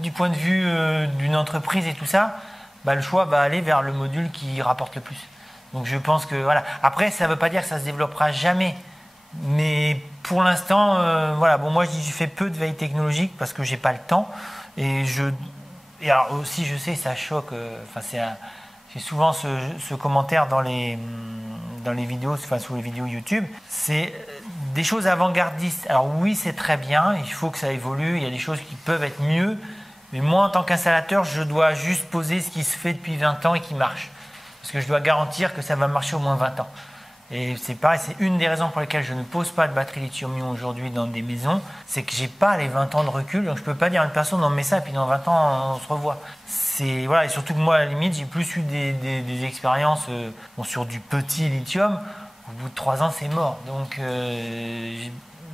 du point de vue d'une entreprise et tout ça, bah, le choix va aller vers le module qui rapporte le plus. Donc, je pense que, voilà. Après, ça ne veut pas dire que ça se développera jamais. Mais pour l'instant, voilà. Bon, moi, je fais peu de veille technologique parce que j'ai pas le temps. Et alors aussi, je sais, ça choque. J'ai souvent ce commentaire dans les vidéos, enfin sous les vidéos YouTube. C'est des choses avant-gardistes. Alors oui, c'est très bien, il faut que ça évolue, il y a des choses qui peuvent être mieux. Mais moi, en tant qu'installateur, je dois juste poser ce qui se fait depuis 20 ans et qui marche. Parce que je dois garantir que ça va marcher au moins 20 ans. Et c'est pareil, c'est une des raisons pour lesquelles je ne pose pas de batterie lithium-ion aujourd'hui dans des maisons, c'est que j'ai pas les 20 ans de recul, donc je peux pas dire à une personne on met ça et puis dans 20 ans on se revoit. Voilà, et surtout que moi à la limite j'ai plus eu des expériences sur du petit lithium, au bout de 3 ans c'est mort. Donc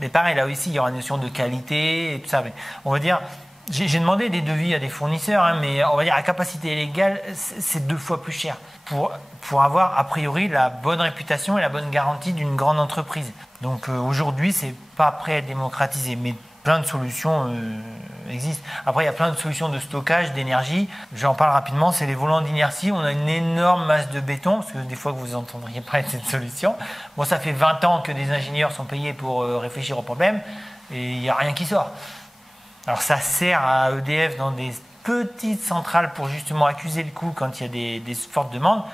mais pareil là aussi il y aura une notion de qualité et tout ça, mais on va dire J'ai demandé des devis à des fournisseurs, hein, mais on va dire à capacité légale, c'est 2 fois plus cher pour avoir a priori la bonne réputation et la bonne garantie d'une grande entreprise. Donc aujourd'hui, c'est pas prêt à être démocratisé, mais plein de solutions existent. Après, il y a plein de solutions de stockage d'énergie. J'en parle rapidement, c'est les volants d'inertie. On a une énorme masse de béton, parce que des fois que vous n'entendriez pas cette solution. Bon, ça fait 20 ans que des ingénieurs sont payés pour réfléchir au problème, et il n'y a rien qui sort. Alors ça sert à EDF dans des petites centrales pour justement accuser le coup quand il y a des fortes demandes,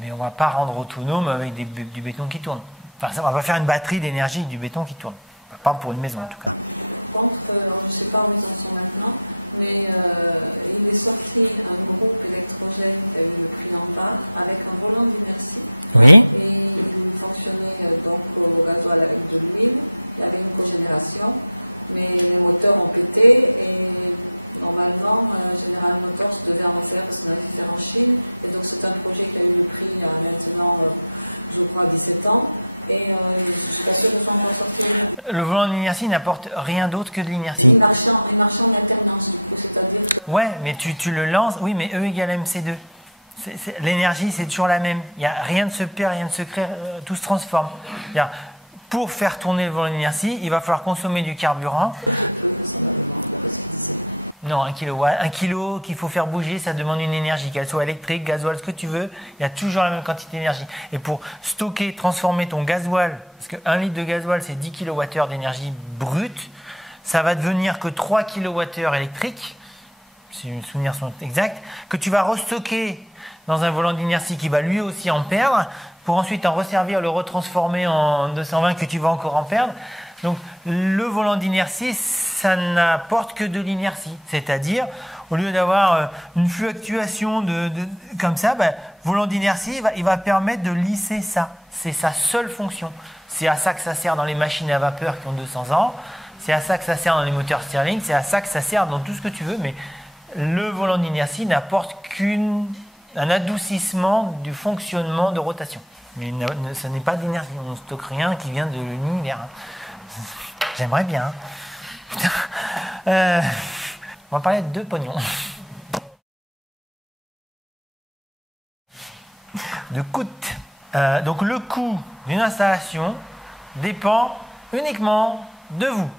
mais on ne va pas rendre autonome avec du béton qui tourne. Enfin, ça, on va pas faire une batterie d'énergie avec du béton qui tourne. Pas pour une maison en tout cas. Je pense, je ne sais pas où ils en sont maintenant, mais il est sorti un groupe électrogène qui a eu le prix en bas avec un volant d'inertie. Oui. Et il fonctionnait donc au gasoil avec de l'huile, il y avait une cogénération, mais les moteurs ont pété et normalement, General Motors devait en faire parce qu'on avait fait en Chine. Et donc c'est un projet qui a eu le prix il y a maintenant, je crois, 17 ans. Et je ne suis pas sûre qu'ils en ont sorti. Le volant d'inertie n'apporte rien d'autre que de l'inertie. Il marche en alternance. C'est-à-dire que... Ouais, mais tu le lances, oui, mais E égale MC2. L'énergie, c'est toujours la même. Il n'y a rien de se perd, rien de se crée, tout se transforme. Pour faire tourner le volant d'inertie, il va falloir consommer du carburant. Non, 1 kilo qu'il faut faire bouger, ça demande une énergie, qu'elle soit électrique, gasoil, ce que tu veux, il y a toujours la même quantité d'énergie. Et pour stocker, transformer ton gasoil, parce que 1 litre de gasoil, c'est 10 kWh d'énergie brute, ça va devenir que 3 kWh électriques, si mes souvenirs sont exacts, que tu vas restocker dans un volant d'inertie qui va lui aussi en perdre, pour ensuite en resservir, le retransformer en 220 que tu vas encore en perdre. Donc le volant d'inertie, ça n'apporte que de l'inertie. C'est-à-dire, au lieu d'avoir une fluctuation comme ça, volant d'inertie, il va permettre de lisser ça. C'est sa seule fonction. C'est à ça que ça sert dans les machines à vapeur qui ont 200 ans. C'est à ça que ça sert dans les moteurs Stirling. C'est à ça que ça sert dans tout ce que tu veux. Mais le volant d'inertie n'apporte qu'un adoucissement du fonctionnement de rotation. Mais ce n'est pas d'énergie. On ne stocke rien qui vient de l'univers. J'aimerais bien. Putain. On va parler de pognon. De coût. Donc le coût d'une installation dépend uniquement de vous.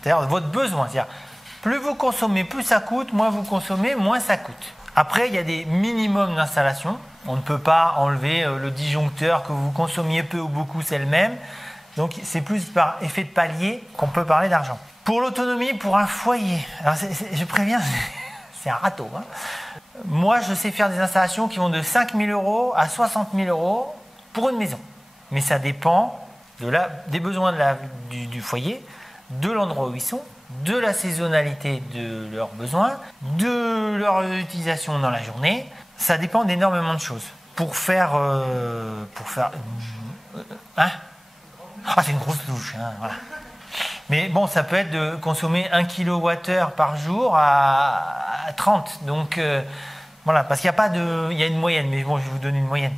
C'est-à-dire de votre besoin. C'est-à-dire, plus vous consommez, plus ça coûte, moins vous consommez, moins ça coûte. Après, il y a des minimums d'installation. On ne peut pas enlever le disjoncteur, que vous consommiez peu ou beaucoup, c'est le même. Donc c'est plus par effet de palier qu'on peut parler d'argent. Pour l'autonomie, pour un foyer, alors je préviens, c'est un râteau. Hein. Moi, je sais faire des installations qui vont de 5 000 € à 60 000 € pour une maison. Mais ça dépend des besoins du foyer, de l'endroit où ils sont, de la saisonnalité de leurs besoins, de leur utilisation dans la journée. Ça dépend d'énormément de choses. Pour faire hein? Ah, c'est une grosse douche, hein, voilà. Mais bon, ça peut être de consommer 1 kWh par jour à 30. Donc, voilà, parce qu'il n'y a pas de... Il y a une moyenne, mais bon, je vais vous donner une moyenne.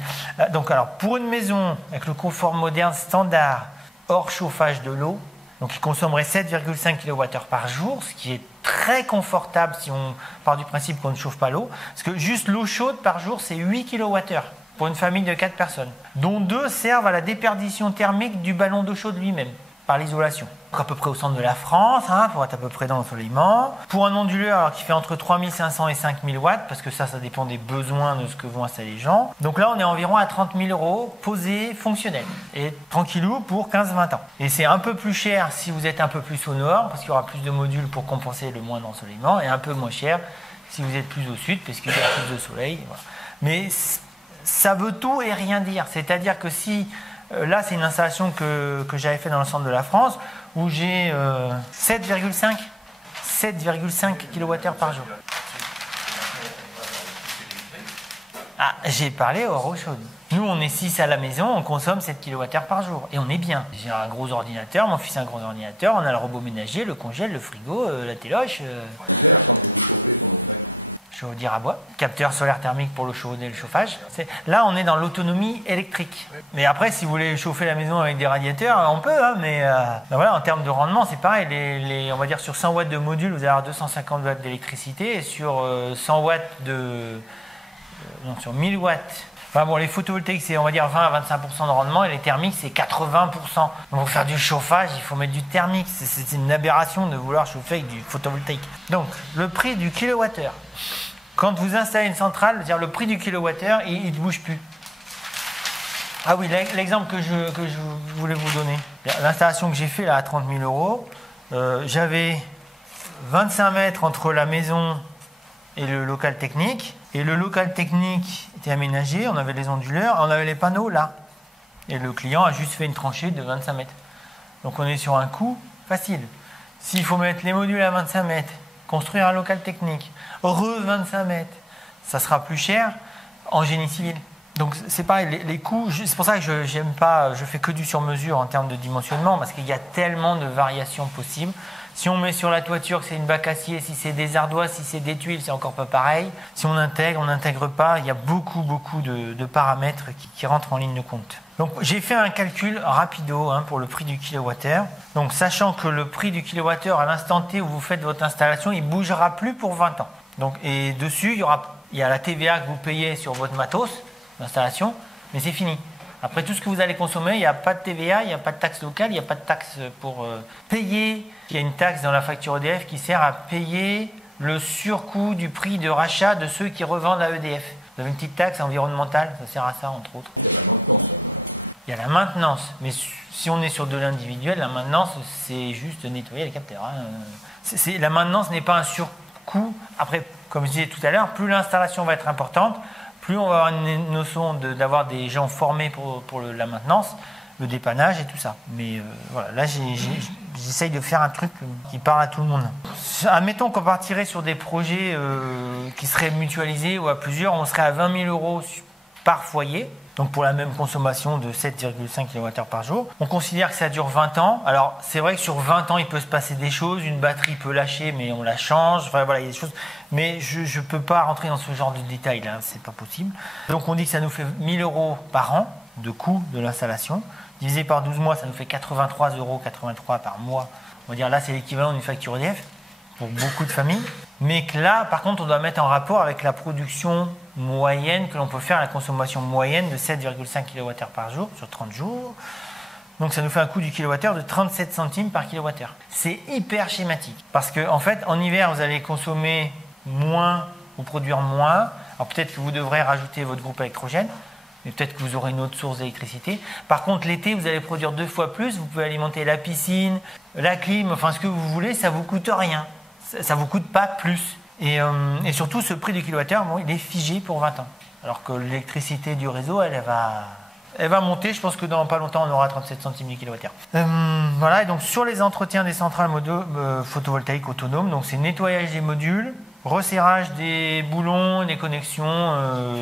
Donc, alors, pour une maison avec le confort moderne standard, hors chauffage de l'eau, donc il consommerait 7,5 kWh par jour, ce qui est très confortable si on part du principe qu'on ne chauffe pas l'eau. Parce que juste l'eau chaude par jour, c'est 8 kWh. Pour une famille de 4 personnes, dont 2 servent à la déperdition thermique du ballon d'eau chaude lui-même, par l'isolation. À peu près au centre de la France, pour être à peu près dans l'ensoleillement. Pour un onduleur qui fait entre 3500 et 5000 watts, parce que ça dépend des besoins de ce que vont installer les gens. Donc là, on est environ à 30 000 € posé, fonctionnel. Et tranquillou pour 15-20 ans. Et c'est un peu plus cher si vous êtes un peu plus au nord, parce qu'il y aura plus de modules pour compenser le moins d'ensoleillement, et un peu moins cher si vous êtes plus au sud, parce qu'il y a plus de soleil. Voilà. Mais ça veut tout et rien dire. C'est-à-dire que si, là c'est une installation que j'avais fait dans le centre de la France, où j'ai 7,5 kWh par jour. Ah, j'ai parlé hors eau chaude. Nous, on est 6 à la maison, on consomme 7 kWh par jour. Et on est bien. J'ai un gros ordinateur, mon fils a un gros ordinateur, on a le robot ménager, le congèle, le frigo, la téloche. chaudière à bois, capteur solaire thermique pour l'eau chaude et le chauffage. Là, on est dans l'autonomie électrique. Mais après, si vous voulez chauffer la maison avec des radiateurs, on peut, hein, mais ben voilà, en termes de rendement, c'est pareil. On va dire sur 100 watts de module, vous allez avoir 250 watts d'électricité, et sur 100 watts sur 1000 watts. Enfin bon, les photovoltaïques, c'est on va dire 20 à 25% de rendement, et les thermiques, c'est 80%. Donc pour faire du chauffage, il faut mettre du thermique. C'est une aberration de vouloir chauffer avec du photovoltaïque. Donc, le prix du kilowattheure. Quand vous installez une centrale, c'est-à-dire le prix du kilowattheure, il ne bouge plus. Ah oui, l'exemple que je voulais vous donner. L'installation que j'ai fait là à 30 000 €, j'avais 25 mètres entre la maison et le local technique. Et le local technique était aménagé, on avait les onduleurs, on avait les panneaux là. Et le client a juste fait une tranchée de 25 mètres. Donc on est sur un coût facile. S'il faut mettre les modules à 25 mètres, construire un local technique, 25 mètres, ça sera plus cher en génie civil. Donc c'est pareil, les coûts, c'est pour ça que je fais que du sur-mesure en termes de dimensionnement, parce qu'il y a tellement de variations possibles. Si on met sur la toiture que c'est une bac acier, si c'est des ardoises, si c'est des tuiles, c'est encore pas pareil. Si on intègre, on n'intègre pas, il y a beaucoup de paramètres qui rentrent en ligne de compte. Donc j'ai fait un calcul rapido pour le prix du kilowattheure. Donc sachant que le prix du kilowattheure à l'instant T où vous faites votre installation, il ne bougera plus pour 20 ans. Donc, et dessus, il y a la TVA que vous payez sur votre matos d'installation, mais c'est fini. Après tout ce que vous allez consommer, il n'y a pas de TVA, il n'y a pas de taxe locale, il n'y a pas de taxe pour payer. Il y a une taxe dans la facture EDF qui sert à payer le surcoût du prix de rachat de ceux qui revendent à EDF. Vous avez une petite taxe environnementale, ça sert à ça entre autres. Il y a la maintenance, mais si on est sur de l'individuel, la maintenance c'est juste nettoyer les capteurs. La maintenance n'est pas un surcoût. Après, comme je disais tout à l'heure, plus l'installation va être importante, plus on va avoir une notion d'avoir des gens formés pour la maintenance, le dépannage et tout ça. Mais voilà, là j'essaye de faire un truc qui parle à tout le monde. Admettons qu'on partirait sur des projets qui seraient mutualisés ou à plusieurs, on serait à 20 000 € par foyer. Donc pour la même consommation de 7,5 kWh par jour. On considère que ça dure 20 ans. Alors c'est vrai que sur 20 ans, il peut se passer des choses. Une batterie peut lâcher, mais on la change. Enfin voilà, il y a des choses. Mais je ne peux pas rentrer dans ce genre de détails là, c'est pas possible. Donc on dit que ça nous fait 1 000 € par an de coût de l'installation. Divisé par 12 mois, ça nous fait 83,83 € par mois. On va dire là, c'est l'équivalent d'une facture EDF pour beaucoup de familles. Mais que là, par contre, on doit mettre en rapport avec la production moyenne que l'on peut faire, la consommation moyenne de 7,5 kWh par jour sur 30 jours. Donc ça nous fait un coût du kilowattheure de 37 centimes par kilowattheure. C'est hyper schématique parce que en fait, en hiver, vous allez consommer moins ou produire moins. Alors peut-être que vous devrez rajouter votre groupe électrogène, mais peut-être que vous aurez une autre source d'électricité. Par contre, l'été, vous allez produire 2 fois plus. Vous pouvez alimenter la piscine, la clim, enfin ce que vous voulez, ça vous coûte rien. Ça ne vous coûte pas plus. Et surtout, ce prix du kilowattheure, bon, il est figé pour 20 ans. Alors que l'électricité du réseau, elle va monter. Je pense que dans pas longtemps, on aura 37 centimes du kilowattheure. Voilà, et donc sur les entretiens des centrales photovoltaïques autonomes, donc c'est nettoyage des modules, resserrage des boulons, des connexions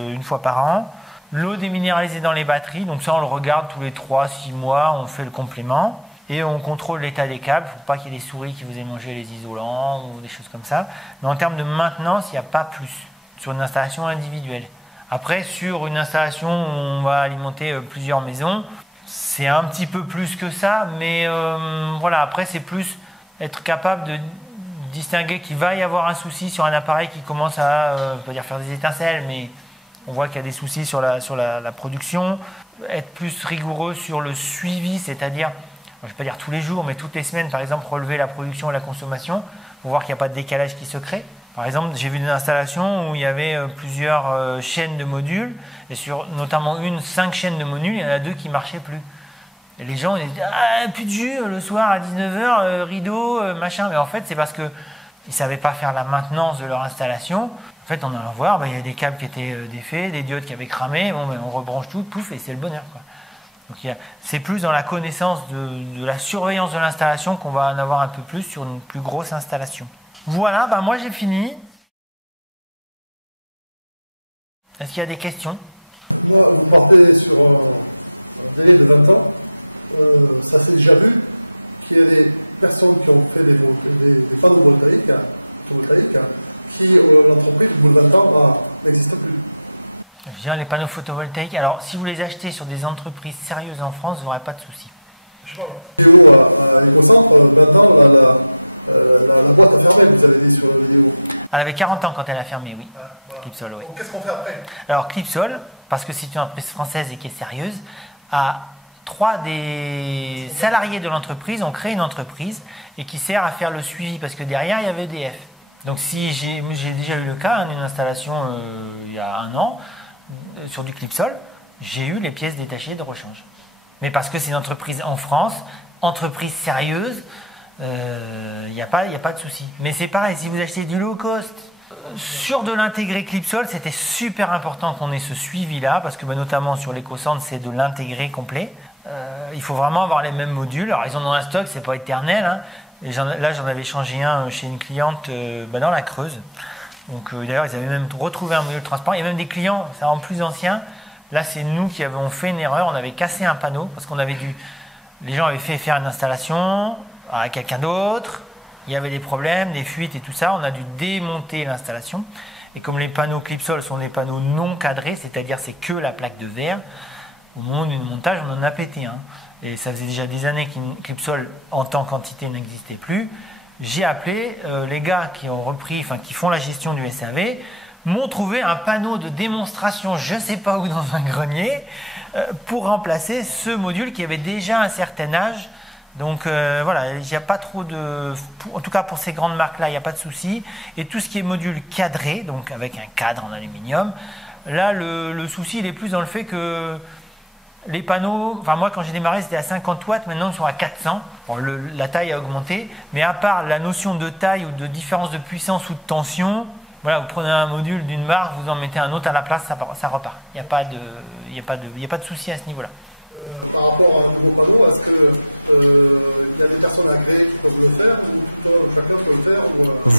une fois par an, l'eau déminéralisée dans les batteries, donc ça on le regarde tous les 3-6 mois, on fait le complément. Et on contrôle l'état des câbles, il ne faut pas qu'il y ait des souris qui vous aient mangé les isolants ou des choses comme ça. Mais en termes de maintenance, il n'y a pas plus sur une installation individuelle. Après, sur une installation où on va alimenter plusieurs maisons, c'est un petit peu plus que ça, mais voilà, après c'est plus être capable de distinguer qu'il va y avoir un souci sur un appareil qui commence à, je ne vais pas dire faire des étincelles, mais on voit qu'il y a des soucis sur la production, être plus rigoureux sur le suivi, c'est-à-dire je ne vais pas dire tous les jours, mais toutes les semaines, par exemple, relever la production et la consommation pour voir qu'il n'y a pas de décalage qui se crée. Par exemple, j'ai vu une installation où il y avait plusieurs chaînes de modules, et sur notamment 5 chaînes de modules, il y en a 2 qui ne marchaient plus. Et les gens ils disaient « Ah, plus de jus le soir à 19h, rideau, machin ». Mais en fait, c'est parce qu'ils ne savaient pas faire la maintenance de leur installation. En fait, on allant voir, il y a des câbles qui étaient défaits, des diodes qui avaient cramé, on rebranche tout, pouf, et c'est le bonheur, quoi. Donc c'est plus dans la connaissance de la surveillance de l'installation qu'on va en avoir un peu plus sur une plus grosse installation. Voilà, moi j'ai fini. Est-ce qu'il y a des questions? Vous partez sur un délai de 20 ans. Ça s'est déjà vu qu'il y a des personnes qui ont fait des panneaux photovoltaïques qui, l'entreprise, au bout de 20 ans, n'existe plus. Je veux dire, les panneaux photovoltaïques, alors si vous les achetez sur des entreprises sérieuses en France, vous n'aurez pas de soucis. Je sais pas, vidéo à l'Ecocentre, 20 ans, la boîte a fermé, vous avez dit sur la vidéo. Elle avait 40 ans quand elle a fermé, oui. Ah, voilà. Clipsol, oui. Donc qu'est-ce qu'on fait après? Alors Clipsol, parce que c'est une entreprise française et qui est sérieuse, a 3 des salariés de l'entreprise ont créé une entreprise et qui sert à faire le suivi, parce que derrière, il y avait EDF. Donc si j'ai déjà eu le cas d'une installation il y a 1 an, sur du Clipsol, j'ai eu les pièces détachées de rechange. Mais parce que c'est une entreprise en France, entreprise sérieuse, il n'y a pas de souci. Mais c'est pareil, si vous achetez du low cost, sur de l'intégré Clipsol, c'était super important qu'on ait ce suivi-là, parce que notamment sur l'Ecocentre, c'est de l'intégré complet. Il faut vraiment avoir les mêmes modules. Alors ils en ont un stock, c'est pas éternel, hein. Et là, j'en avais changé un chez une cliente dans la Creuse. Donc d'ailleurs, ils avaient même retrouvé un module transparent. Il y a même des clients, ça en plus anciens. Là, c'est nous qui avons fait une erreur. On avait cassé un panneau parce qu'on avait dû. Les gens avaient fait faire une installation à quelqu'un d'autre. Il y avait des problèmes, des fuites et tout ça. On a dû démonter l'installation. Et comme les panneaux Clipsol sont des panneaux non cadrés, c'est-à-dire c'est que la plaque de verre, au moment du montage, on en a pété un. Et ça faisait déjà des années qu'une Clipsol en tant qu'entité n'existait plus. J'ai appelé les gars qui ont repris, enfin qui font la gestion du SAV, m'ont trouvé un panneau de démonstration, je ne sais pas où, dans un grenier, pour remplacer ce module qui avait déjà un certain âge. Donc voilà, il n'y a pas trop de... En tout cas pour ces grandes marques-là, il n'y a pas de souci. Et tout ce qui est module cadré, donc avec un cadre en aluminium, là le souci il est plus dans le fait que les panneaux, enfin moi quand j'ai démarré c'était à 50 watts, maintenant ils sont à 400. Bon, la taille a augmenté, mais à part la notion de taille ou de différence de puissance ou de tension, voilà, vous prenez un module d'une marque, vous en mettez un autre à la place, ça repart. Il n'y a pas de souci à ce niveau-là. Par rapport à un nouveau panneau, est-ce qu'il y a des personnes agréées qui peuvent le faire ou chacun peut le faire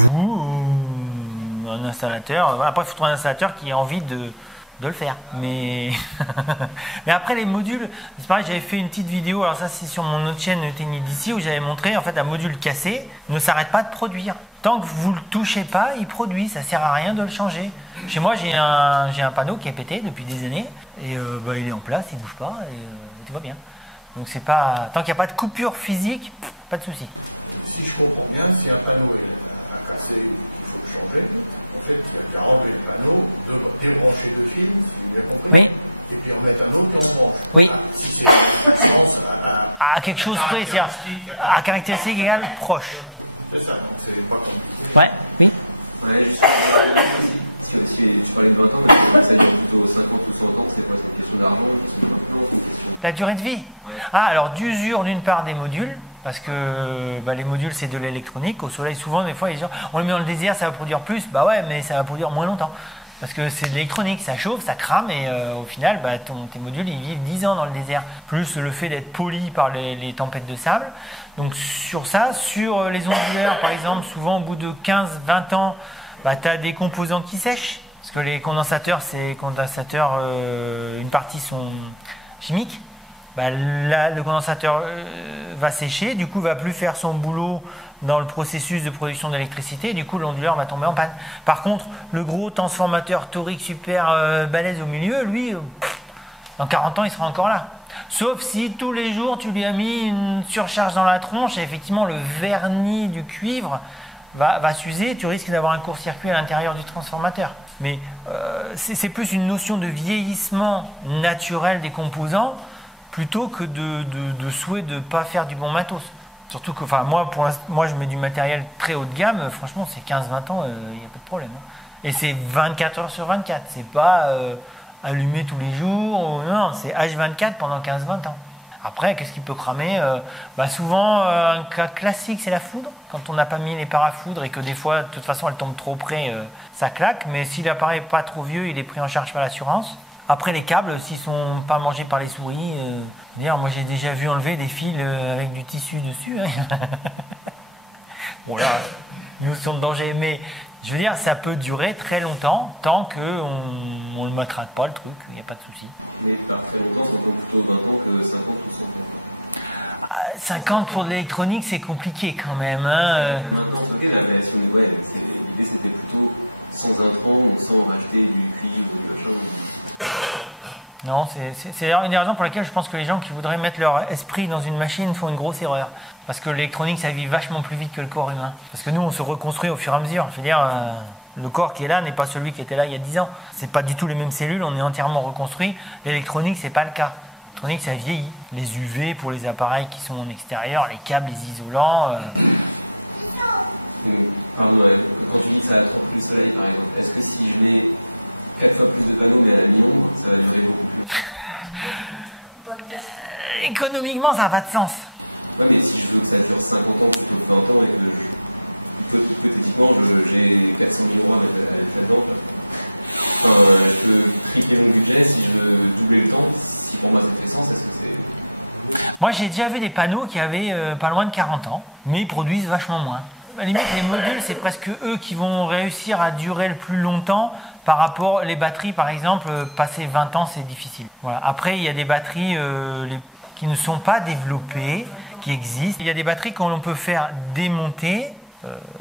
Vous, un installateur, voilà, après il faut trouver un installateur qui a envie de le faire. Mais après les modules, c'est pareil, j'avais fait une petite vidéo, alors ça c'est sur mon autre chaîne Technique d'ici, où j'avais montré en fait un module cassé ne s'arrête pas de produire. Tant que vous ne le touchez pas, il produit, ça ne sert à rien de le changer. Chez moi j'ai un panneau qui est pété depuis des années, et il est en place, il ne bouge pas, et tout va bien. Donc c'est pas. Tant qu'il n'y a pas de coupure physique, pas de souci. Si je comprends bien, si un panneau est cassé, il faut le changer. En fait, il y a enlever les panneaux, débrancher le fil, bien compris. Oui. Et puis en mettre un autre et on branche. Oui. Si c'est une puissance à quelque chose près, c'est-à-dire à caractéristique égale proche. C'est ça, donc c'est pas compliqué. Ouais, oui. Ouais, si tu parlais de 20 ans, mais ça dure plutôt 50 ou 100 ans, c'est pas une question d'argent, c'est une question. La durée de vie. Ouais. Ah, alors d'usure d'une part des modules, parce que les modules c'est de l'électronique. Au soleil, souvent, des fois, ils disent on le met dans le désert, ça va produire plus. Bah ouais, mais ça va produire moins longtemps. Parce que c'est de l'électronique, ça chauffe, ça crame, et au final, tes modules, ils vivent 10 ans dans le désert. Plus le fait d'être poli par les tempêtes de sable. Donc sur ça, sur les onduleurs, par exemple, souvent au bout de 15-20 ans, tu as des composants qui sèchent. Parce que les condensateurs, une partie sont chimiques. Là, le condensateur va sécher, du coup, va plus faire son boulot dans le processus de production d'électricité, du coup, l'onduleur va tomber en panne. Par contre, le gros transformateur torique super balèze au milieu, lui, dans 40 ans, il sera encore là. Sauf si tous les jours, tu lui as mis une surcharge dans la tronche et effectivement, le vernis du cuivre va s'user, tu risques d'avoir un court-circuit à l'intérieur du transformateur. Mais c'est plus une notion de vieillissement naturel des composants plutôt que de souhait de ne pas faire du bon matos. Surtout que moi je mets du matériel très haut de gamme, franchement c'est 15-20 ans, il n'y a pas de problème. Et c'est 24 heures sur 24, c'est pas allumé tous les jours, non, c'est H24 pendant 15-20 ans. Après, qu'est-ce qui peut cramer souvent, un cas classique, c'est la foudre. Quand on n'a pas mis les parafoudres et que des fois, de toute façon, elles tombent trop près, ça claque. Mais si l'appareil n'est pas trop vieux, il est pris en charge par l'assurance. Après, les câbles, s'ils ne sont pas mangés par les souris, moi j'ai déjà vu enlever des fils avec du tissu dessus. Hein. Bon là, notion de danger. Mais je veux dire, ça peut durer très longtemps tant qu'on ne le maltraite pas, le truc, il n'y a pas de souci. Mais par très longtemps, c'est encore plutôt 20 ans que 50 ou 100 ans. 50 pour de l'électronique, c'est compliqué quand même. Hein. Maintenant, c'est ok, mais l'idée c'était plutôt sans acheter du prix ou de choses. Non, c'est une des raisons pour lesquelles je pense que les gens qui voudraient mettre leur esprit dans une machine font une grosse erreur. Parce que l'électronique, ça vit vachement plus vite que le corps humain. Parce que nous, on se reconstruit au fur et à mesure. Je veux dire, le corps qui est là n'est pas celui qui était là il y a 10 ans. C'est pas du tout les mêmes cellules, on est entièrement reconstruit. L'électronique, c'est pas le cas. L'électronique, ça vieillit. Les UV pour les appareils qui sont en extérieur, les câbles, les isolants. Pardon, quand tu dis que ça a trop pris le soleil, par exemple, est-ce que si je mets 4 fois plus de panneaux mais à la mi-ombre, ça va durer beaucoup plus longtemps? Économiquement, ça n'a pas de sens. Ouais, mais si je veux que ça dure 50 ans plutôt que 20 ans et que hypothétiquement j'ai 400 000 euros là-dedans, je peux tripler mon budget si je veux doubler le temps, si pour moi ça fait sens, est-ce que c'est... Moi, j'ai déjà vu des panneaux qui avaient pas loin de 40 ans, mais ils produisent vachement moins. À la limite, les modules, c'est presque eux qui vont réussir à durer le plus longtemps par rapport les batteries, par exemple, passer 20 ans, c'est difficile. Voilà. Après, il y a des batteries qui ne sont pas développées, qui existent. Il y a des batteries qu'on peut faire démonter,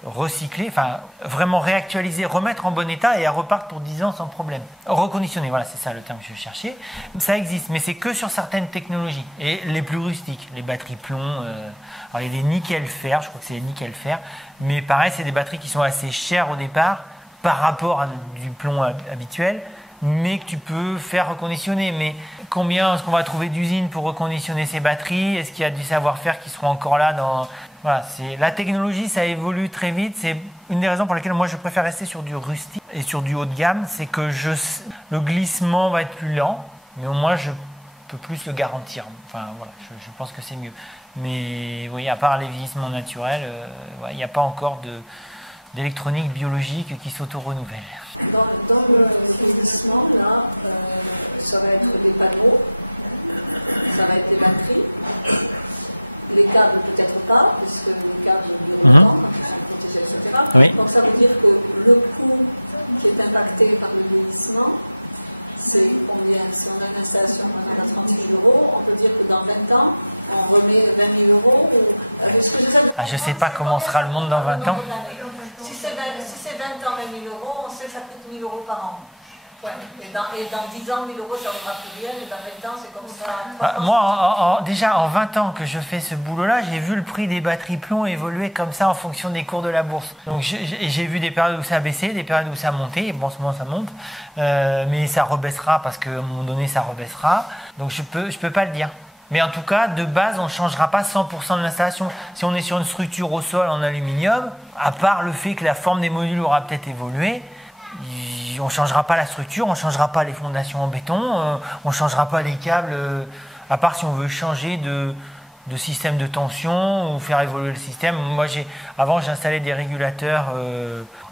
recycler, enfin vraiment réactualiser, remettre en bon état et elles repartent pour 10 ans sans problème. Reconditionner, voilà, c'est ça le terme que je cherchais. Ça existe, mais c'est que sur certaines technologies. Et les plus rustiques, les batteries plomb, alors il y a des nickel-fer, je crois que c'est les nickel-fer, mais pareil, c'est des batteries qui sont assez chères au départ par rapport à du plomb habituel, mais que tu peux faire reconditionner. Mais combien est-ce qu'on va trouver d'usines pour reconditionner ces batteries? Est-ce qu'il y a du savoir-faire qui seront encore là dans... Voilà, la technologie, ça évolue très vite. C'est une des raisons pour lesquelles moi je préfère rester sur du rustique et sur du haut de gamme, c'est que le glissement va être plus lent, mais au moins je peux plus le garantir. Enfin voilà, je pense que c'est mieux. Mais oui, à part les vieillissements naturels, il n'y a pas encore d'électronique biologique qui s'auto-renouvelle. Dans le glissement, là, ça va être des panneaux, ça va être des batteries. Les câbles, peut-être pas, parce que les câbles sont longtemps, etc. Oui. Donc ça veut dire que le coût qui est impacté par le vieillissement, c'est combien? Si on a une installation à 30 000 €, on peut dire que dans 20 ans, on remet 20 000 €. Je ne sais pas comment sera le monde dans 20 ans. Si c'est 20 ans, 20 000 €, on sait que ça coûte 1 000 € par an. Ouais. Et dans 10 ans, 1 000 €, ça ne vaudra plus rien, et dans 20 ans, c'est comme ça. Moi, déjà en 20 ans que je fais ce boulot-là, j'ai vu le prix des batteries plomb évoluer comme ça en fonction des cours de la bourse. Donc j'ai vu des périodes où ça a baissé, des périodes où ça a monté, et bon, en ce moment ça monte, mais ça rebaissera parce qu'à un moment donné ça rebaissera. Donc je peux pas le dire. Mais en tout cas, de base, on ne changera pas 100% de l'installation. Si on est sur une structure au sol en aluminium, à part le fait que la forme des modules aura peut-être évolué, on ne changera pas la structure, on ne changera pas les fondations en béton, on ne changera pas les câbles, à part si on veut changer de système de tension ou faire évoluer le système. Moi, avant, j'installais des régulateurs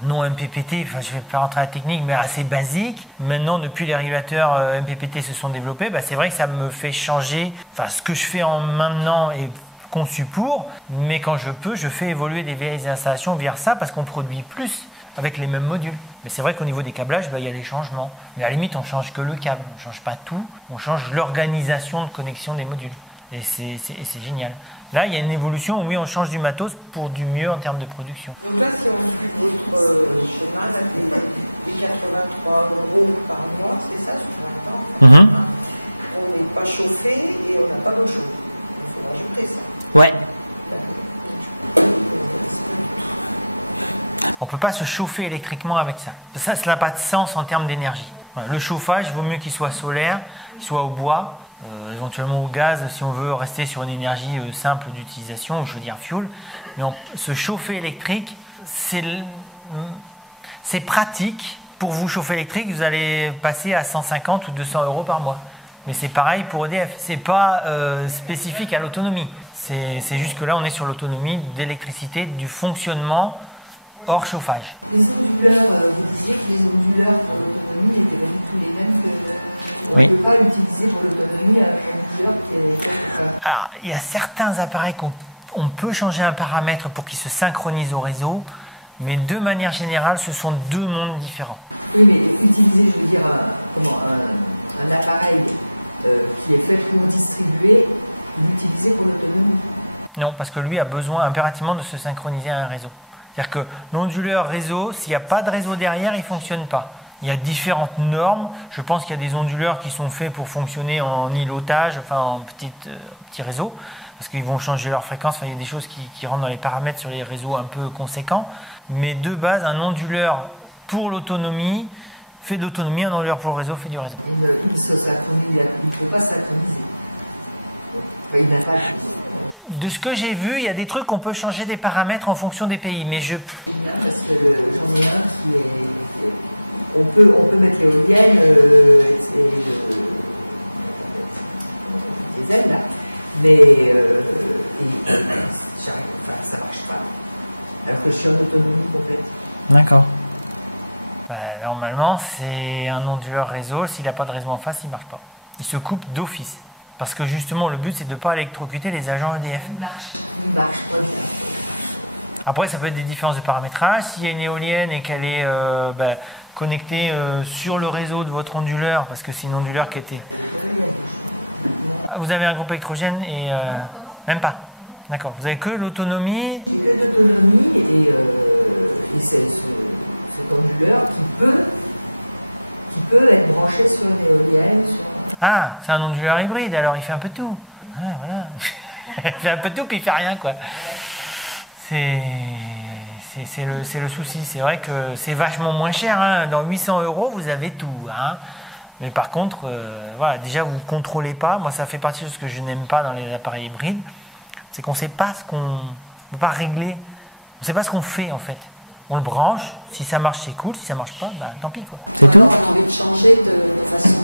non MPPT, enfin, je ne vais pas rentrer à la technique, mais assez basiques. Maintenant, depuis les régulateurs MPPT se sont développés, c'est vrai que ça me fait changer. Enfin, ce que je fais maintenant est conçu pour, mais quand je peux, je fais évoluer des vieilles installations vers ça parce qu'on produit plus avec les mêmes modules. Mais c'est vrai qu'au niveau des câblages, il y a des changements. Mais à la limite, on ne change que le câble, on ne change pas tout, on change l'organisation de connexion des modules. Et c'est génial. Là, il y a une évolution où oui, on change du matos pour du mieux en termes de production. Là, si on suit votre schéma, là, c'est 83 € par mois, c'est ça, tout le temps. On n'est pas chauffé et on n'a pas d'eau chaude. On fait ça. Ouais. On ne peut pas se chauffer électriquement avec ça. Ça n'a pas de sens en termes d'énergie. Voilà. Le chauffage, il vaut mieux qu'il soit solaire, qu'il soit au bois, éventuellement au gaz si on veut rester sur une énergie simple d'utilisation, ou je veux dire fuel. Mais se chauffer électrique, c'est pratique. Pour vous chauffer électrique, vous allez passer à 150 ou 200 € par mois. Mais c'est pareil pour EDF. Ce n'est pas spécifique à l'autonomie. C'est juste que là, on est sur l'autonomie d'électricité, du fonctionnement hors chauffage. Les onduleurs, vous disiez que les onduleurs pour l'autonomie n'étaient pas du tout les mêmes que... On ne peut pas l'utiliser pour l'autonomie avec un onduleur qui est... Alors, il y a certains appareils qu'on peut changer un paramètre pour qu'ils se synchronisent au réseau, mais de manière générale, ce sont deux mondes différents. Oui, mais utiliser, je veux dire, un appareil qui est faiblement distribué, l'utiliser pour l'autonomie? Non, parce que lui a besoin impérativement de se synchroniser à un réseau. C'est-à-dire que l'onduleur réseau, s'il n'y a pas de réseau derrière, il ne fonctionne pas. Il y a différentes normes. Je pense qu'il y a des onduleurs qui sont faits pour fonctionner en îlotage, enfin en petit réseau, parce qu'ils vont changer leur fréquence. Enfin, il y a des choses qui rentrent dans les paramètres sur les réseaux un peu conséquents. Mais de base, un onduleur pour l'autonomie fait de l'autonomie, un onduleur pour le réseau fait du réseau. Il ne faut pas synchroniser. Il n'a pas. De ce que j'ai vu, il y a des trucs qu'on peut changer des paramètres en fonction des pays, mais je... On peut mettre l'éolienne, les ailes, là, mais ça marche pas. Alors que je suis en autonomie complète. D'accord. Normalement, c'est un onduleur réseau. S'il n'a pas de réseau en face, il ne marche pas. Il se coupe d'office. Parce que justement, le but, c'est de ne pas électrocuter les agents EDF. Il marche pas. Après, ça peut être des différences de paramétrage. S'il y a une éolienne et qu'elle est connectée sur le réseau de votre onduleur, parce que c'est une onduleur qui était... Vous avez un groupe électrogène et... même pas. D'accord. Vous avez que l'autonomie. J'ai que l'autonomie et c'est cet onduleur qui peut être branché sur une éolienne. Ah, c'est un onduleur hybride, alors il fait un peu tout. Ah, voilà. Il fait un peu tout, puis il fait rien, quoi. C'est le souci. C'est vrai que c'est vachement moins cher. Hein. Dans 800 €, vous avez tout. Hein. Mais par contre, voilà, déjà, vous ne contrôlez pas. Moi, ça fait partie de ce que je n'aime pas dans les appareils hybrides. C'est qu'on ne sait pas ce qu'on... On ne peut pas régler. On ne sait pas ce qu'on fait, en fait. On le branche. Si ça marche, c'est cool. Si ça ne marche pas, tant pis, quoi. C'est tout. On a envie de changer de façon de...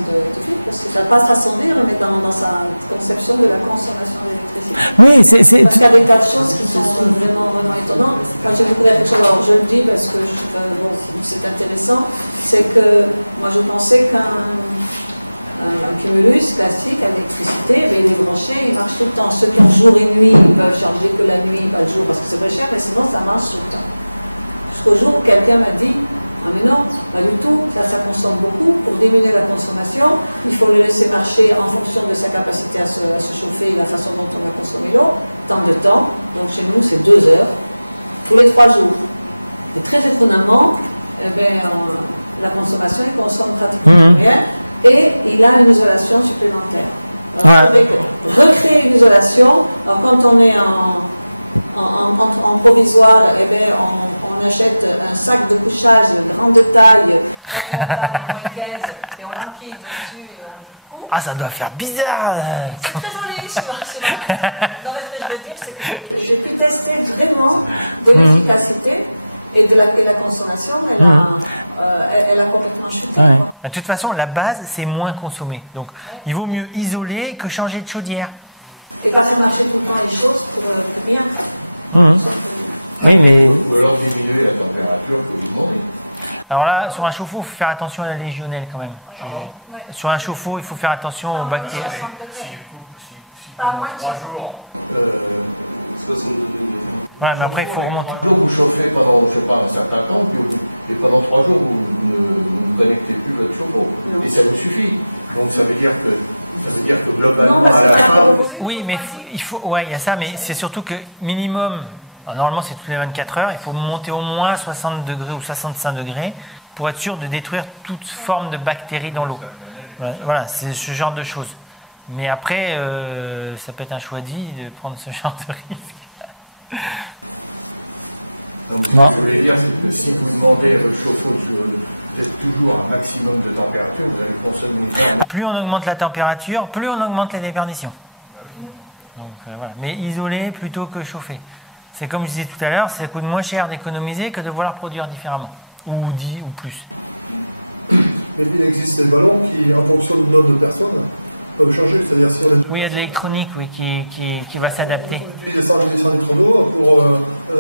Parce que tu n'as pas de façon de dire, mais dans sa conception de la consommation d'électricité. Oui, Parce qu'il y a des tas de choses qui sont vraiment étonnantes. Quand j'ai découvert quelque chose, alors je le dis parce que c'est intéressant, c'est que moi je pensais qu'un cumulus classique à l'électricité, il est branché, il marche tout le temps. Ceux qui ont jour et nuit, ils peuvent charger que la nuit, pas le jour parce que c'est très cher, mais sinon ça marche tout le temps. Jusqu'au jour où quelqu'un m'a dit, ah mais non, pas du tout, ça consomme beaucoup, pour diminuer la consommation, il faut le laisser marcher en fonction de sa capacité à se chauffer et la façon dont on va consommer l'eau, tant de temps, donc chez nous c'est 2 heures, tous les 3 jours. Et très étonnamment, la consommation il consomme pratiquement rien, et il a une isolation supplémentaire. Alors, recréer une isolation, alors, quand on est en provisoire, on achète un sac de couchage de grande taille, moins 15, et on l'empile dessus et on le coupe. Ah, ça doit faire bizarre. C'est très joli, c'est vrai. Non, mais ce que je veux dire, c'est que j'ai pu tester vraiment de l'efficacité et de la consommation. Elle a complètement chuté. Ouais. De toute façon, la base, c'est moins consommé. Donc, il vaut mieux isoler que changer de chaudière. Et pas faire marcher tout le temps les choses pour rien. Oui, mais... Ou alors diminuer la température. Alors là, sur un chauffe-eau, il faut faire attention à la légionelle quand même. Sur un chauffe-eau, il faut faire attention aux bactéries. Si pendant 3 jours, Voilà, mais après, il faut remonter. 3 jours, vous chauffez pendant un certain temps, et pendant 3 jours, vous ne connectez plus votre chauffe-eau. Et ça vous suffit. Donc ça veut dire que globalement, à la fin... Oui, mais il faut... Ouais, il y a ça, mais c'est surtout que minimum... Normalement, c'est toutes les 24 heures. Il faut monter au moins 60 degrés ou 65 degrés pour être sûr de détruire toute forme de bactéries dans l'eau. Voilà, c'est ce genre de choses. Mais après, ça peut être un choix de vie de prendre ce genre de risque. Donc, ce que je voulais dire, c'est que si vous demandez à votre chauffe-eau de faire toujours un maximum de température, vous allez consommer... Plus on augmente la température, plus on augmente la déperdition. Donc, voilà. Mais isoler plutôt que chauffer. C'est comme je disais tout à l'heure, ça coûte moins cher d'économiser que de vouloir produire différemment. Ou 10 ou plus. Il existe des ballons qui, en fonction du nombre de personnes, peuvent changer. C'est-à-dire sur les deux Oui, il y a de l'électronique qui va s'adapter. On utilise 100 litres d'eau pour...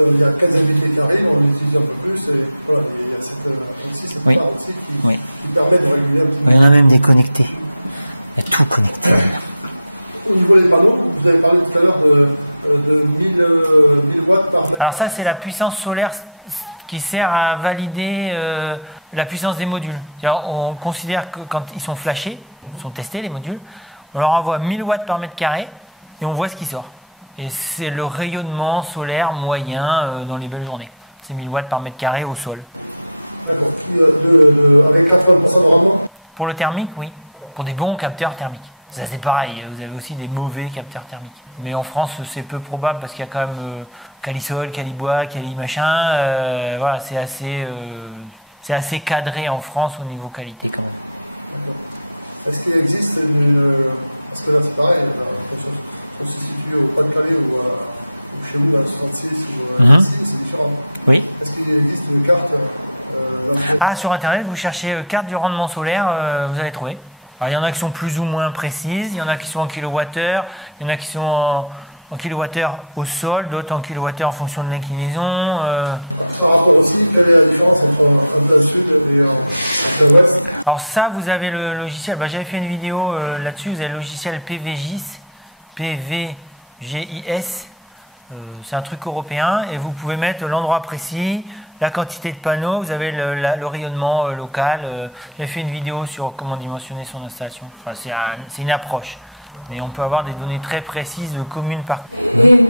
il y a 15 millilitres qui arrivent, on utilise un peu plus. Et voilà, il y a cette Oui. part aussi qui permet de réguler un petit peu. Il y en a même des connectés. Il y a tout connecté. Au niveau des panneaux, vous avez parlé tout à l'heure de 1000 watts par mètre. Alors ça, c'est la puissance solaire qui sert à valider la puissance des modules. C'est-à-dire, on considère que quand ils sont flashés, ils sont testés les modules, on leur envoie 1000 watts par mètre carré et on voit ce qui sort. Et c'est le rayonnement solaire moyen dans les belles journées. C'est 1000 watts par mètre carré au sol. D'accord. Avec 80% de rendement? Pour le thermique, oui. Pour des bons capteurs thermiques. Ça, c'est pareil. Vous avez aussi des mauvais capteurs thermiques. Mais en France, c'est peu probable parce qu'il y a quand même Calisol, Calibois, Cali machin. Voilà, c'est assez cadré en France au niveau qualité quand même. Est-ce qu'il existe parce que là, c'est pareil. On se situe au Pas-de-Calais ou chez vous, dans le 66, c'est différent. Oui. Est-ce qu'il existe une carte sur Internet, vous cherchez carte du rendement solaire, vous allez trouver. Alors, il y en a qui sont plus ou moins précises, il y en a qui sont en kilowattheure, il y en a qui sont en kilowattheure au sol, d'autres en kilowattheure en fonction de l'inclinaison. Par rapport aussi, quelle est la différence entre en plein sud et en plein ouest? Alors ça, vous avez le logiciel, j'avais fait une vidéo là-dessus, vous avez le logiciel PVGIS, PVGIS, c'est un truc européen, et vous pouvez mettre l'endroit précis, la quantité de panneaux, vous avez le rayonnement local. J'ai fait une vidéo sur comment dimensionner son installation. Enfin, c'est une approche, mais on peut avoir des données très précises communes par. Et